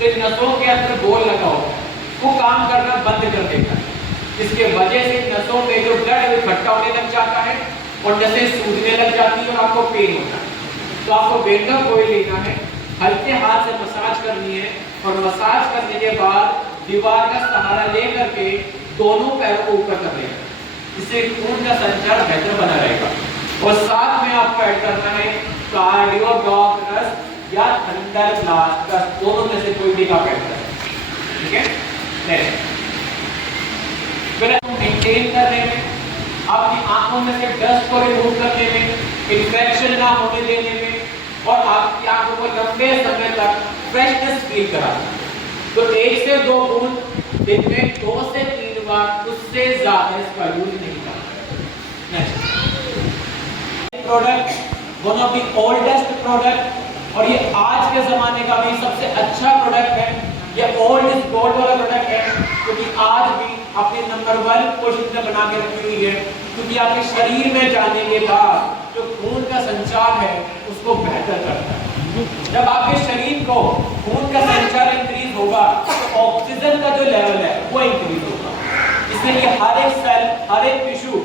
तो नसों के अंदर गोल लगा होता है, वो काम करना बंद कर देता है, जिसके वजह से नसों में जो ब्लड इकट्ठा होने लग जाता है और नसें सूजने लग जाती है और आपको पेन होता है। तो आपको ब्रेन डॉग ऑयल लेना है, हल्के हाथ से मसाज करनी है, और मसाज करने के बाद दीवार का सहारा लेकर के दोनों पैरों को ऊपर कर देना, इससे खून का संचार बेहतर बना रहेगा। और साथ में आपको ऐड करना है कार्डियोडॉक्टस या थंडर ब्लास्ट, दोनों में से कोई भी आप ऐड करें, ठीक है। नेक्स्ट, फिर मेंटेन करने में, आपकी आंखों में से डस्ट को रिमूव करने में, इन्फेक्शन ना होने देने में, और आपकी आंखों को लंबे समय तक फ्रेशनेस फील कराना। तो 1 से 2 बूंद दिन में 2 से 3 बार, उससे ज्यादा इसका यूज नहीं करना। Next product, one of the oldest product, और ये आज के जमाने का भी सबसे अच्छा प्रोडक्ट है। ये ओल्ड इज गोल्ड वाला प्रोडक्ट है, क्योंकि आज भी अपने नंबर 1 पोजीशन में बना के रखी हुई है, क्योंकि आपके शरीर में जाने के बाद जो खून का संचार है उसको बेहतर करता है। जब आपके शरीर को खून का संचार इंक्रीज होगा तो ऑक्सीजन का जो लेवल है वो इंक्रीज होगा, इसलिए हर एक सेल, हर एक टिश्यू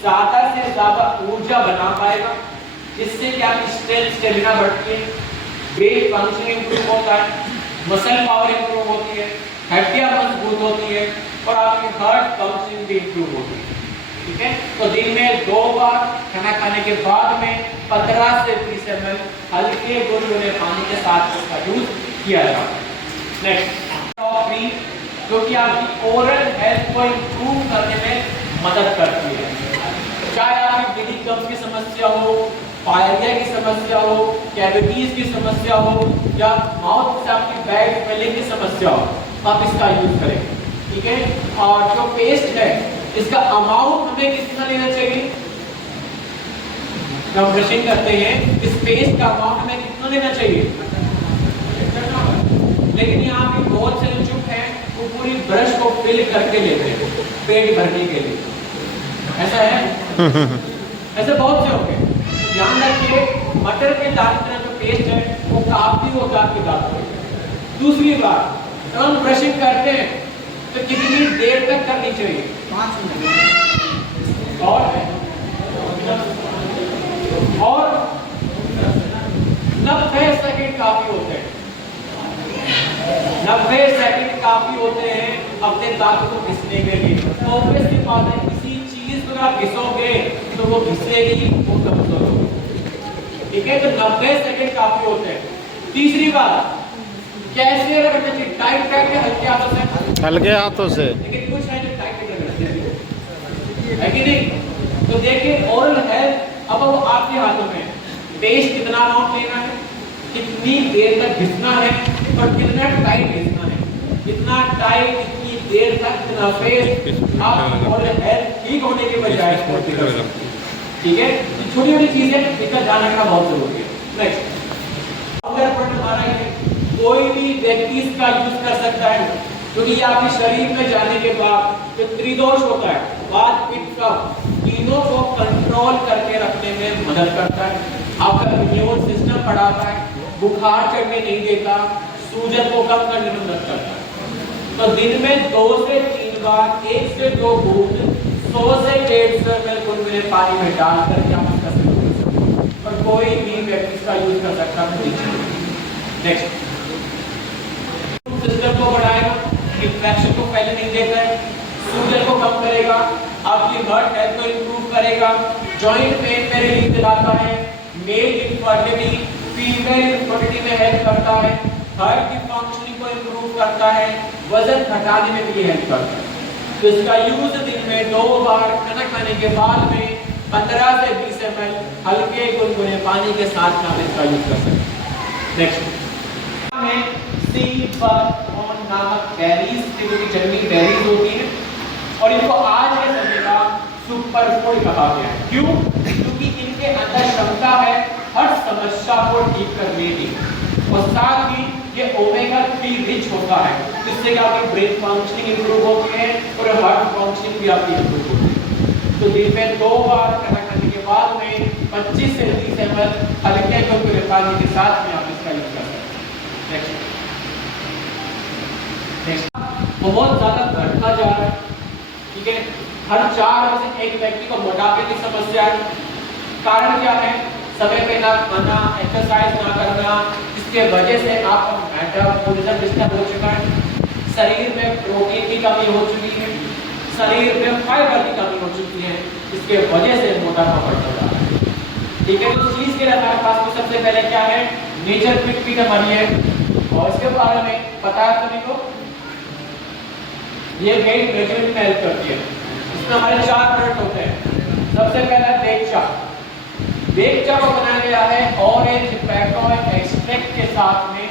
ज्यादा से ज्यादा ऊर्जा बना पाएगा, जिससे कि आपकी स्ट्रेंथ, स्टेमिना बढ़ती है, ब्रेन फंक्शन इंप्रूव होता है, मसल पावर इंप्रूव होती है, हड्डियां मजबूत होती है, और आपकी हार्ट फंक्शन भी इंप्रूव होती है, ठीक है। तो दिन में 2 बार खाना खाने के बाद में 15 से 30 ml हल्के गुनगुने पानी के साथ इसका यूज किया जाता है। नेक्स्ट, जो कि आपकी ओरल हेल्थ को इंप्रूव करने में मदद करती है। चाहे आपकी ब्लीडिंग गम्स की समस्या हो, पायरिया की समस्या हो, कैविटीज की समस्या हो, या माउथ से आपकी बैड स्मेलिंग की समस्या हो, आप इसका यूज करें, ठीक है। और जो पेस्ट है इसका अमाउंट हमें कितना लेना चाहिए, जब ब्रशिंग करते हैं इस पेस्ट का अमाउंट हमें कितना लेना चाहिए, लेकिन यहाँ पे बहुत से लोग चुप हैं, वो पूरी ब्रश को फिल करके लेते हैं पेट भरने के लिए, ऐसा है ऐसे बहुत से होंगे। ध्यान रखिए, मटर के दाने का जो पेस्ट है वो काफी होगा आपके दांतों में। दूसरी बात, जब हम ब्रशिंग करते हैं तो कितनी देर तक करनी चाहिए, 5 मिनट और 90 सेकंड काफी होते हैं, 90 सेकंड काफी होते हैं अपने दांतों को घिसने के लिए। तो ऑब्वियसली बात है, किसी चीज को आप घिसोगे तो वो घिसेगी, वो कमजोर होगी, ठीक है। तो 90 सेकंड काफी होते हैं। तीसरी बात, कैसे रखना चाहिए, टाइट टाइट के हल्के हाथों से, हल्के हाथों से, लेकिन कुछ है जो टाइट रखते हैं, है कि नहीं। तो देखिए ओरल हेल्थ अब वो आपके हाथों में, पेस्ट कितना अमाउंट लेना है, कितनी देर तक घिसना है, और कितना टाइट घिसना है, कितना टाइट, कितनी देर तक, कितना पेस्ट, आप ओरल हेल्थ ठीक होने के बजाय, ठीक है। छोटी छोटी चीजें इसका ध्यान रखना बहुत जरूरी है। नेक्स्ट, कोई भी व्यक्ति इसका यूज कर सकता है, क्योंकि ये आपके शरीर में जाने के बाद जो त्रिदोष होता है, वात पित्त कफ, तीनों को कंट्रोल करके रखने में मदद करता है, आपका इम्यून सिस्टम बढ़ाता है, बुखार चढ़ने नहीं देता, सूजन को कम करने में मदद करता है। तो दिन में 2 से 3 बार 1 से 2 बूंद 100 से 150 ml गुनगुने पानी में डालकर आप इसका सेवन कर सकते हैं और कोई भी व्यक्ति इसका यूज कर सकता है। नेक्स्ट, सिस्टम को बढ़ाएगा, इन्फेक्शन को फैलने नहीं देता है, सूजन को कम करेगा, आपकी हार्ट हेल्थ को इंप्रूव करेगा, जॉइंट पेन में रिलीफ दिलाता है, मेल इनफर्टिलिटी फीमेल इनफर्टिलिटी में हेल्प करता है, हार्ट की फंक्शनिंग को इंप्रूव करता है, वजन घटाने में भी हेल्प करता है। तो इसका यूज दिन में 2 बार खाना खाने के बाद में 15 से 20 ml हल्के गुनगुने पानी के साथ आप इसका यूज कर सकते हैं। नेक्स्ट है सी बकथॉर्न नामक बेरीज की जो जंगली बेरीज होती है और इनको आज के समय का सुपर फूड कहा गया है। क्यों? क्योंकि इनके अंदर क्षमता है हर समस्या को ठीक करने की और साथ ही ये ओमेगा 3 रिच होता है, जिससे कि आपकी ब्रेन फंक्शनिंग इंप्रूव होती है और हार्ट फंक्शनिंग भी आपकी इंप्रूव होती है। तो दिन में 2 बार खाना खाने के बाद में 25 से 30 ml हल्के गुनगुने पानी के साथ में आप इसका यूज कर सकते हैं। नेक्स्ट बहुत ज्यादा बढ़ता जा रहा है, ठीक है, हर 4 में से 1 व्यक्ति को मोटापे की समस्या है। कारण क्या है? समय पे ना खाना, एक्सरसाइज ना करना, इसके वजह से आपका मेटाबॉलिज्म डिस्टर्ब हो चुका है, शरीर में प्रोटीन की कमी हो चुकी है, शरीर में फाइबर की कमी हो चुकी है, इसके वजह से मोटापा बढ़ता जा रहा है। ठीक है, तो चीज के लिए हमारे पास तो सबसे पहले क्या है, नेचर फिट की हमारी है और इसके बारे में पता है सभी को, ये वेट मेजरमेंट में हेल्प करती है। इसमें हमारे 4 प्रोडक्ट होते हैं। सबसे पहला देगचा, देगचा को बनाया गया है ऑरेंज पैकोय एक्सट्रैक्ट के साथ में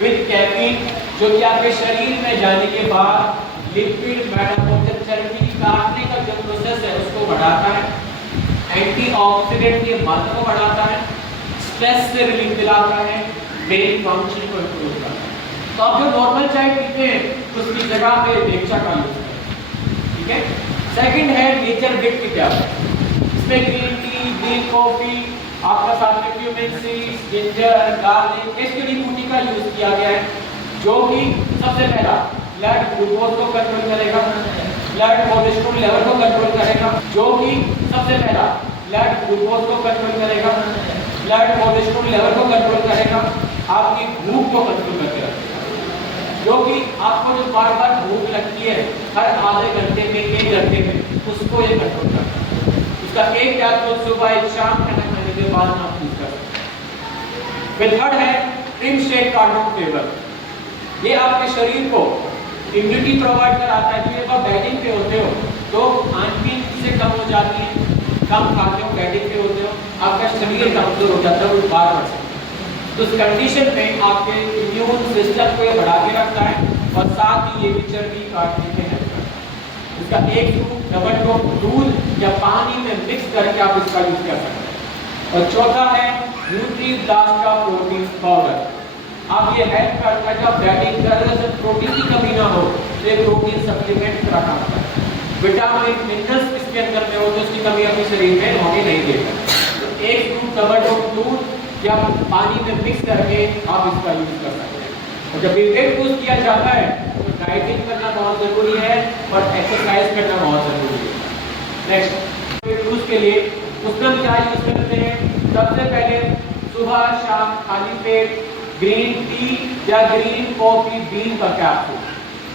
विद कैफीन, जो कि आपके शरीर में जाने के बाद लिपिड मेटाबॉलिज्म चर्बी काटने का जो प्रोसेस है उसको बढ़ाता है, एंटीऑक्सीडेंट की मात्रा को बढ़ाता है, स्ट्रेस से रिलीफ दिलाता है, ब्रेन फंक्शन को इंप्रूव करता है। तो आप जो नॉर्मल चाय पीते हैं उसकी जगह पे देगचा का यूज करें। ठीक है, सेकंड है नेचर विट की टैबलेट, इसमें ग्रीन टी, ग्रीन कॉफी, आपका साथ में क्यूमिन सीड्स, जिंजर, गार्लिक, इसकी बूटी का यूज किया गया है, जो कि सबसे पहला ब्लड ग्लूकोज को कंट्रोल करेगा, ब्लड कोलेस्ट्रॉल लेवल को कंट्रोल करेगा, जो कि सबसे पहला ब्लड ग्लूकोज को कंट्रोल करेगा, ब्लड कोलेस्ट्रॉल लेवल को कंट्रोल करेगा, आपकी भूख को कंट्रोल करके रखेगा, जो कि आपको जो बार बार भूख लगती है हर आधे घंटे में, 1 घंटे में, उसको ये कंट्रोल करता है। इसका एक कैप्सूल सुबह एक शाम खाना खाने के बाद आप यूज कर सकते हैं। फिर थर्ड है ट्रिम शेक कार्बन फाइबर, ये आपके शरीर को इम्यूनिटी प्रोवाइड कराता है। जब आप डाइटिंग पे होते हो तो खान-पीन से कम हो जाती है, कम खाते हो, डाइटिंग पे होते हो, आपका शरीर कमजोर हो जाता है, वो बार बढ़ सकता है। तो इस कंडीशन में आपके इम्यून सिस्टम को ये बढ़ा के रखता है और साथ ही ये भी चर्बी काटने में हेल्प करता है। इसका एक स्कूप डबल टॉप दूध या पानी में मिक्स करके आप इसका यूज कर सकते हैं। और चौथा है न्यूट्री ब्लास्ट का प्रोटीन पाउडर, आप ये हेल्प करता है कि आप डाइटिंग कर रहे हैं, प्रोटीन की कमी ना हो, तो ये प्रोटीन सप्लीमेंट तरह काम करता है। विटामिन मिनरल्स इसके अंदर में हो तो उसकी कमी अपने शरीर में होने नहीं देता। तो एक स्कूप डबल टॉप दूध या पानी में मिक्स करके आप इसका यूज कर सकते हैं। और जब ये वेट लूज किया जाता है तो डाइटिंग करना बहुत जरूरी है और एक्सरसाइज करना बहुत जरूरी है। नेक्स्ट, वेट लूज के लिए उसमें हम क्या यूज करते हैं? सबसे पहले सुबह शाम खाली पेट ग्रीन टी या ग्रीन कॉफी बीन का कैप्सूल,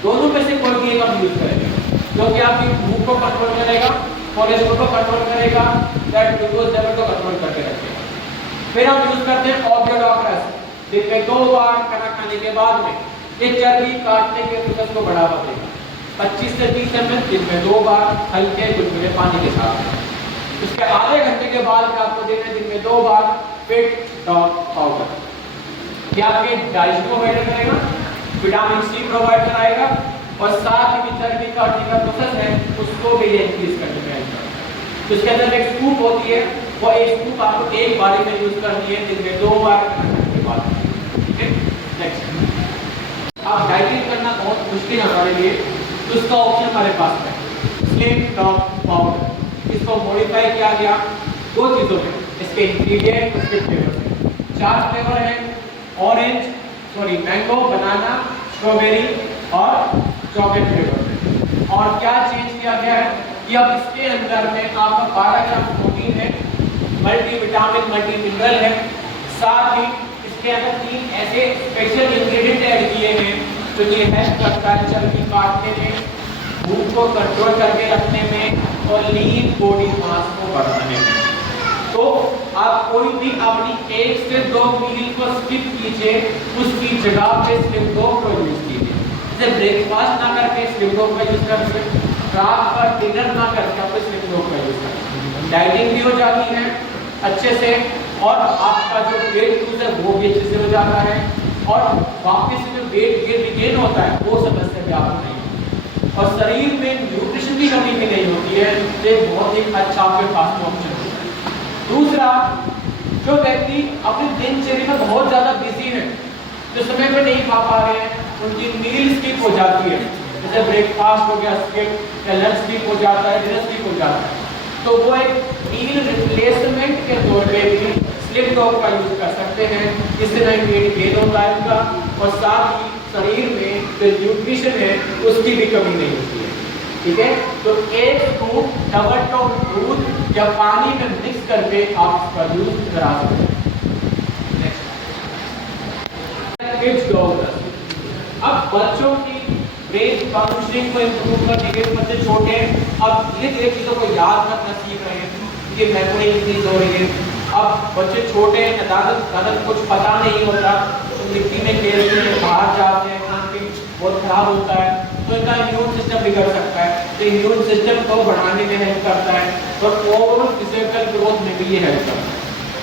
दोनों में से कोई भी एक हम यूज करेंगे, जो कि आपकी भूख को कंट्रोल करेगा, कोलेस्ट्रॉल को कंट्रोल करेगा, ब्लड ग्लूकोज लेवल को कंट्रोल करके रखेगा। फिर हम यूज करते हैं ऑब्लियोडॉक्टस, दिन में 2 बार खाना खाने के बाद में, ये चर्बी काटने के प्रोसेस को बढ़ावा देगा। 25 से 30 ml दिन में 2 बार हल्के गुनगुने पानी के साथ। उसके आधे घंटे के बाद में आपको देना दिन में 2 बार फिट डॉग पाउडर, ये आपके डाइजेशन को बेटर करेगा, विटामिन सी प्रोवाइड कराएगा और साथ ही चर्बी काटने का प्रोसेस है उसको भी इंक्रीज करने में हेल्प करेगा। तो इसके अंदर एक स्कूप होती है, वो एक स्कूप आपको एक बारी में यूज करनी है दिन में 2 बार खाने के बाद। ठीक है, नेक्स्ट, आप डाइटिंग करना बहुत मुश्किल है हमारे लिए, तो उसका ऑप्शन हमारे पास है स्लिम डॉग पाउडर। इसको मॉडिफाई किया गया 2 चीजों में, इसके इंग्रेडिएंट, उसके फ्लेवर। 4 फ्लेवर है, ऑरेंज, सॉरी मैंगो, बनाना, स्ट्रॉबेरी और चॉकलेट फ्लेवर में। और क्या चेंज किया गया है कि अब इसके अंदर में आपका 12 ग्राम प्रोटीन है, मल्टीविटामिन, मल्टी मिनरल है, साथ ही इसके अंदर 3 ऐसे स्पेशल इंग्रेडिएंट ऐड किए हैं तो ये हेल्प करता है चर्बी काटने में, भूख को कंट्रोल करके रखने में और लीन बॉडी मास को बढ़ाने में। तो आप कोई भी अपनी 1 से 2 मील को स्किप कीजिए, उसकी जगह पे स्लिम डॉग को यूज कीजिए। जैसे ब्रेकफास्ट ना करके स्लिम डॉग का यूज कर सकते, रात पर डिनर ना करके आप स्लिम डॉग का यूज कर सकते। डाइटिंग भी हो जाती है अच्छे से और आपका जो वेट लूज है वो भी अच्छे से हो जाता है और वापस से जो वेट गेन होता है वो समस्या भी आपको नहीं होती और शरीर में न्यूट्रिशन की कमी भी नहीं होती है। तो एक बहुत ही अच्छा आपके पास ऑप्शन होता है। दूसरा, जो व्यक्ति अपनी दिनचर्या में बहुत ज़्यादा बिजी है, जो समय पे नहीं खा पा रहे हैं, उनकी मील स्किप हो जाती है, जैसे ब्रेकफास्ट हो गया स्किप या लंच स्किप हो जाता है, डिनर स्किप हो जाता है, तो वो एक मील रिप्लेसमेंट के तौर पे भी स्लिम डॉग का यूज कर सकते हैं। इससे नई वेट गेन होता है उनका और साथ ही शरीर में जो न्यूट्रिशन है उसकी भी कमी नहीं होती है। ठीक है, तो एक स्कूप डबल टोन दूध या पानी में मिक्स करके आप इसका यूज करा सकते हैं। Next dog. अब बच्चों की ब्रेन फंक्शनिंग को इंप्रूव करने के लिए बच्चे छोटे अब धीरे धीरे चीज़ों को याद रखना सीख रहे हैं, उनकी मेमोरी इंक्रीज हो रही है। अब बच्चे छोटे हैं, ज़्यादा कुछ पता नहीं होता, तो मिट्टी में खेलते हैं, बाहर जाते हैं, खान पीन बहुत खराब होता है, तो इनका इम्यून सिस्टम बिगड़ सकता है। तो इम्यून सिस्टम को बढ़ाने में हेल्प करता है और ओवरऑल फिजिकल ग्रोथ में भी ये हेल्प करता है।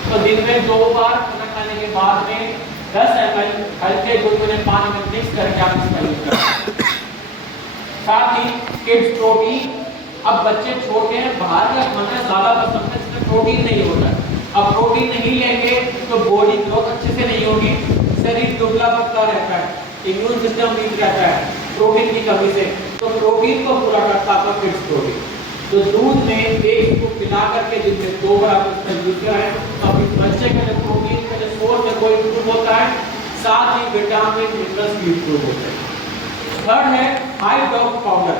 तो दिन में 2 बार खाना खाने के बाद में 10 ml हल्के गुनगुने पानी में मिक्स करके आप इसका यूज करें। साथ ही किड्स प्रोटीन, अब बच्चे छोटे हैं, बाहर का खाना ज़्यादा पसंद है, इसमें प्रोटीन नहीं होता है। अब प्रोटीन नहीं लेंगे तो बॉडी ग्रोथ अच्छे से नहीं होगी, शरीर दुबला पतला रहता है, इम्यून सिस्टम वीक रहता है प्रोटीन की कमी से। तो प्रोटीन को पूरा करता है किड्स प्रोटीन। तो दूध में एक को मिला करके दिन में 2 बार आप इसका यूज करें, अब इस बच्चे का जो प्रोटीन का जो सोर्स है वो इम्प्रूव होता है, साथ ही विटामिन मिनरल्स भी इम्प्रूव होते हैं। थर्ड है हाई डॉग पाउडर।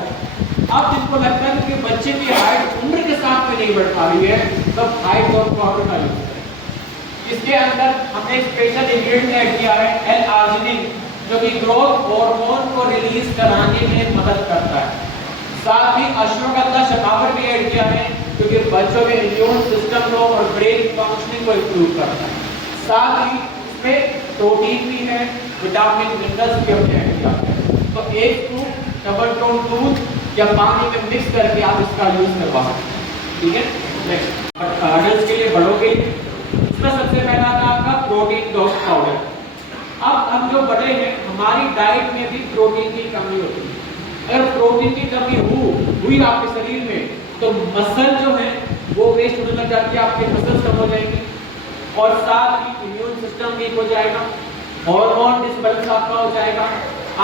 अब जिनको लगता है कि बच्चे की हाइट उम्र के साथ में नहीं बढ़ पा रही है, तो हाई डॉग पाउडर का यूज करें। इसके अंदर हमने स्पेशल इंग्रेडिएंट ऐड किया है L-arginine, जो कि ग्रोथ हार्मोन को रिलीज कराने में मदद करता है। साथ ही अश्वगंधा शतावर भी ऐड किया है, क्योंकि बच्चों में इम्यून सिस्टम को और ब्रेन फंक्शनिंग को इम्प्रूव करता है। साथ ही इसमें प्रोटीन भी है, विटामिन मिनरल्स भी हमने ऐड किया है। तो एक स्कूप डबल टोन दूध या पानी में मिक्स करके आप इसका यूज करवा सकते हैं। ठीक है, नेक्स्ट अडल्ट्स के लिए, बड़ों के लिए इसमें सबसे पहला था आपका प्रोटीन डॉग पाउडर। अब हम जो बड़े हैं, हमारी डाइट में भी प्रोटीन की कमी होती है। अगर प्रोटीन की कमी हुई आपके शरीर में, तो मसल जो है वो वेस्ट होने लग जाती है, आपके मसल्स कम हो जाएंगे और साथ ही इम्यून सिस्टम वीक हो जाएगा, हार्मोन डिसबैलेंस आपका हो जाएगा,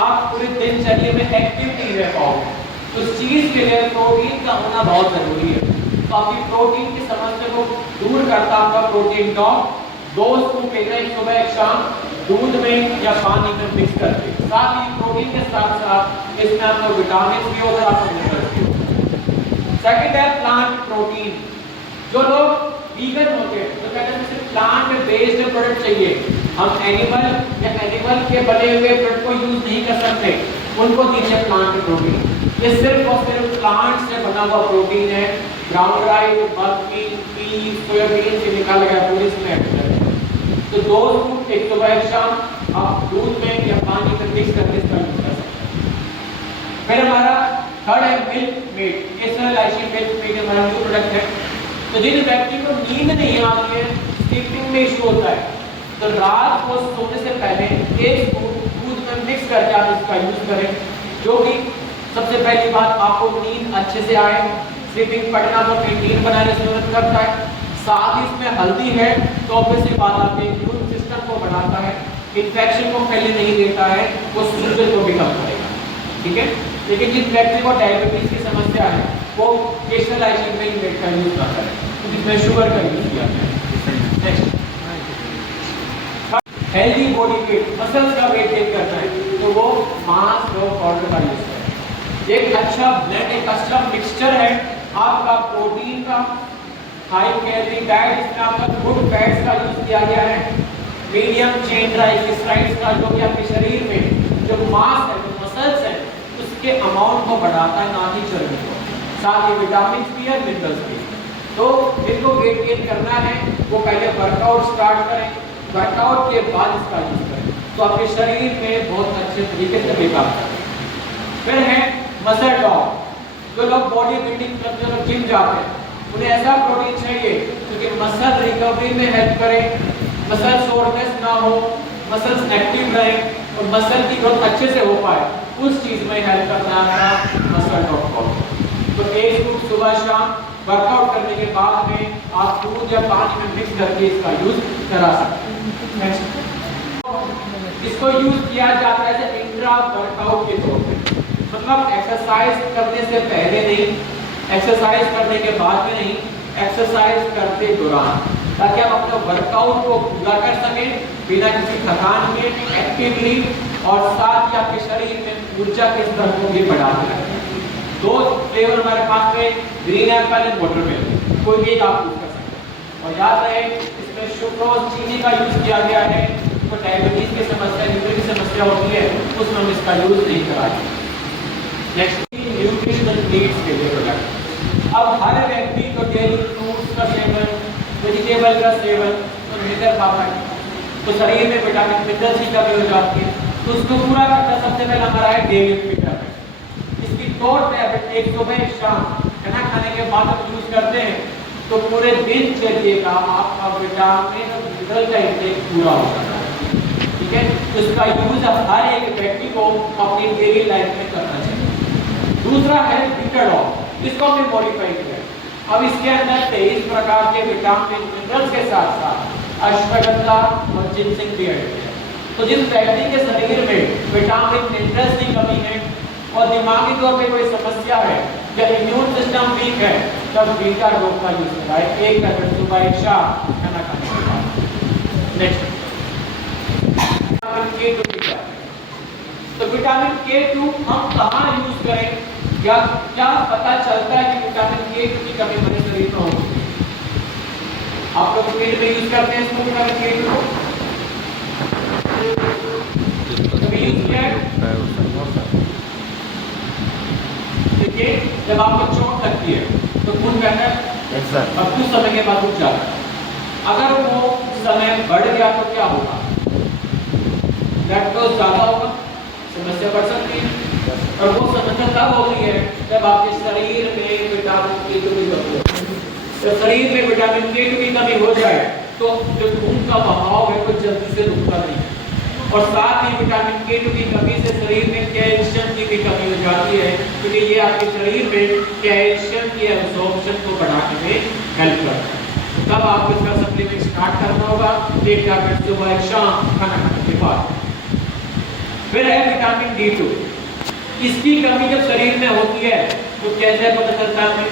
आप पूरे दिनचर्या में एक्टिव नहीं रह पाओगे। तो इस चीज के लिए प्रोटीन का होना बहुत जरूरी है। तो आपकी प्रोटीन की समस्या को दूर करता आपका प्रोटीन डॉग 2 स्कूप एक सुबह एक शाम दूध में या पानी में मिक्स करके। साथ ही प्रोटीन के साथ साथ इसमें आपको विटामिन भी होगा, आपको मिनरल्स भी होगा। सेकंड है प्लांट प्रोटीन। जो लोग वीगन होते हैं तो कहते हैं सिर्फ प्लांट बेस्ड प्रोडक्ट चाहिए, हम एनिमल के बने हुए प्रोडक्ट को यूज नहीं कर सकते, उनको दीजिए प्लांट प्रोटीन। ये सिर्फ और सिर्फ प्लांट से बना हुआ प्रोटीन है। ग्राउंड राइस, मक्की, पीस, सोयाबीन से निकाला गया पूरी इसमें। तो 2 स्कूप एक सुबह एक शाम आप दूध में या पानी में मिक्स करके इसका यूज कर सकते हैं। फिर हमारा थर्ड है मिल्क मेड। केसर इलायची मिल्क मेड हमारा न्यू प्रोडक्ट है। तो जिन व्यक्ति को नींद नहीं आती है, स्लीपिंग में इशू होता है, तो रात को सोने से पहले 1 स्पून दूध में मिक्स करके आप इसका यूज करें, जो कि सबसे पहली बात आपको नींद अच्छे से आए, स्लीपिंग पढ़ना को नींद बनाने में मदद करता है। साथ ही इसमें हल्दी है तो ऑब्वियसली बात आपके इम्यून सिस्टम को बढ़ाता है, इन्फेक्शन को फैलने नहीं देता है, वो शुगर को भी कम करेगा। ठीक है, लेकिन जिस व्यक्ति को डायबिटीज की समस्या है वो केसर इलायची मिल्क का यूज करता है, जिसमें शुगर का यूज किया जाता है। Next healthy body weight, muscles का वेट गेन करना है तो वो मास ग्रोथ पाउडर का यूज करें। एक अच्छा ब्लेंड, एक अच्छा मिक्सचर है आपका प्रोटीन का, हाई कैलोरी डाइट, इसमें आपका गुड फैट्स का यूज किया गया है, मीडियम चेन ट्राइग्लिसराइड्स का, जो कि आपके शरीर में जो मास है, जो मसल्स है, उसके अमाउंट को बढ़ाता है, ना कि चर्बी को। साथ ही विटामिन भी है, मिनरल्स भी। तो जिनको वेट गेन करना है वो पहले वर्कआउट स्टार्ट करें, वर्कआउट के बाद इसका यूज करें तो आपके शरीर में बहुत अच्छे तरीके से विकास करें। फिर है मसल टॉप। जो लोग बॉडी बिल्डिंग करते हैं, जो लोग जिम जाते हैं, उन्हें ऐसा प्रोटीन चाहिए जो कि मसल रिकवरी में हेल्प करे, मसल सोरनेस ना हो, मसल्स एक्टिव रहे और मसल की ग्रोथ अच्छे से हो पाए, उस चीज में हेल्प करना है मसल टॉप। तो एक स्कूप सुबह शाम वर्कआउट करने के बाद में आप दूध या पानी में मिक्स करके इसका यूज करा सकते हैं। इसको यूज किया जाता है जैसे इंट्रा वर्कआउट के तौर पे, मतलब एक्सरसाइज करने से पहले नहीं, एक्सरसाइज करने के बाद में नहीं, एक्सरसाइज करते दौरान, ताकि आप अपने वर्कआउट को पूरा कर सकें बिना किसी थकान के, एक्टिवली, और साथ ही आपके शरीर में ऊर्जा के स्तर को भी बढ़ाते रखें। दो फ्लेवर हमारे पास में, ग्रीन एप्पल एंड वाटरमेलन, कोई एक आप यूज कर सकते हैं। और याद रहे इसमें सुक्रोज, चीनी का यूज किया गया है, तो डायबिटीज की समस्या, लीवर की समस्या होती है, उसमें हम इसका यूज नहीं कराएंगे। नेक्स्ट, न्यूट्रिशनल नीड्स के लिए प्रोडक्ट। अब हर व्यक्ति को डेली फ्रूट्स का सेवन, वेजिटेबल का सेवन तो मिनरल खाता है, तो शरीर में विटामिन मिनरल्स की कमी हो जाती है, तो उसको पूरा करना सबसे पहला हमारा है डेली विटामिन। इसकी दो टैबलेट, एक सुबह एक शाम, खाना खाने के बाद हम यूज करते हैं तो पूरे दिनचर्या का आपका विटामिन और मिनरल का इंटेक पूरा हो जाता है। ठीक है, तो इसका यूज हर एक व्यक्ति को अपनी डेली लाइफ में करना चाहिए। दूसरा है बिटरडॉग, इसको हमने मॉडिफाई किया। अब इसके अंदर 23 प्रकार के विटामिन मिनरल्स के साथ साथ अश्वगंधा और जिंसेंग भी ऐड किया। तो जिस व्यक्ति के शरीर में विटामिन मिनरल्स की कमी है और दिमागी तौर पे कोई समस्या है या इम्यून सिस्टम वीक है, तब बिटरडॉग का यूज कराएं, एक टैबलेट सुबह एक शाम खाना खाने के बाद। Next, vitamin K2। तो विटामिन K2 हम कहाँ यूज करें या क्या पता चलता है कि विटामिन K2 की कमी हमारे शरीर में होगी? आप लोग फील्ड में यूज करते हैं इसको, विटामिन K2 को कभी यूज किया है? देखिए, जब आपको चोट लगती है तो खून बहता है और कुछ समय के बाद रुक जाता है। अगर वो समय बढ़ गया तो क्या होगा? ब्लड फ्लो ज्यादा होगा, समस्या बढ़ सकती है। और वो समस्या तब होती है जब आपके शरीर में विटामिन K2 की कमी हो। तो शरीर में विटामिन K2 की कमी हो जाए तो जो खून का बहाव है वो जल्दी से रुकता नहीं है। और साथ ही विटामिन K2 की कमी से शरीर में कैल्शियम की भी कमी हो जाती है, क्योंकि ये आपके शरीर में कैल्शियम की एब्जॉर्प्शन को बढ़ाने में हेल्प करता है। तब आपको इसका सप्लीमेंट स्टार्ट करना होगा, एक टैबलेट सुबह एक शाम खाना खाने के बाद। फिर है विटामिन D2। इसकी कमी जब शरीर में होती है तो कैसे पता चलता है हमें?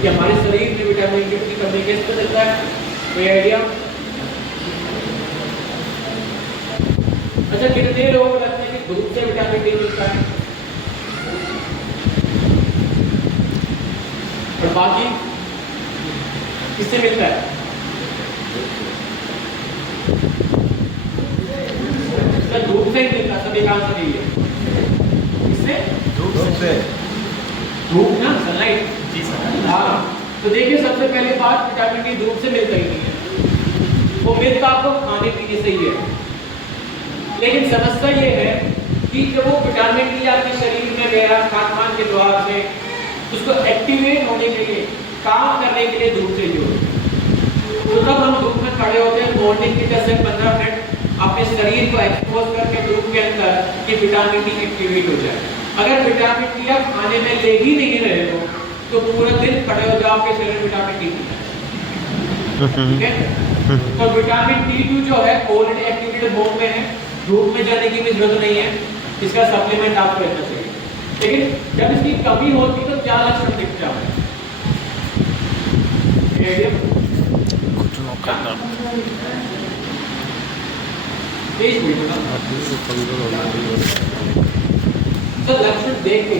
कि हमारे शरीर में विटामिन D की कमी कैसे पता चलता है? कोई आइडिया? अच्छा, कितने लोगों को लगता है कि धूप से विटामिन D मिलता है और बाकी किससे मिलता है? धूप से ही मिलता, सभी का आंसर यही है। इससे धूप ना, सनलाइट। जी सर। हाँ, तो देखिए सबसे पहले बात, विटामिन डी धूप से मिलता ही नहीं है, वो मिलता आपको खाने पीने से ही है। लेकिन समस्या ये है कि जब वो विटामिन डी आपके शरीर में गया खान-पान के द्वारा से, उसको एक्टिवेट होने के लिए, काम करने के लिए धूप चाहिए होती है। तो तब हम धूप में खड़े होते हैं मॉर्निंग के 10 से 15 मिनट अपने शरीर को एक्सपोज करके धूप के अंदर कि विटामिन डी एक्टिवेट हो जाए। अगर विटामिन डी आप खाने में ले ही नहीं रहे हो तो पूरा दिन खड़े हो जाओ, आपके शरीर विटामिन डी ठीक है। तो विटामिन D2 जो है ऑलरेडी एक्टिवेटेड फॉर्म में है, धूप में जाने की भी जरूरत नहीं है, इसका सप्लीमेंट आपको लेना चाहिए। लेकिन जब इसकी कमी होती है तो क्या लक्षण दिखता है? का दर्द। तेज हुई ना। हड्डी को कमजोर होना चाहिए। तो लक्षण देख के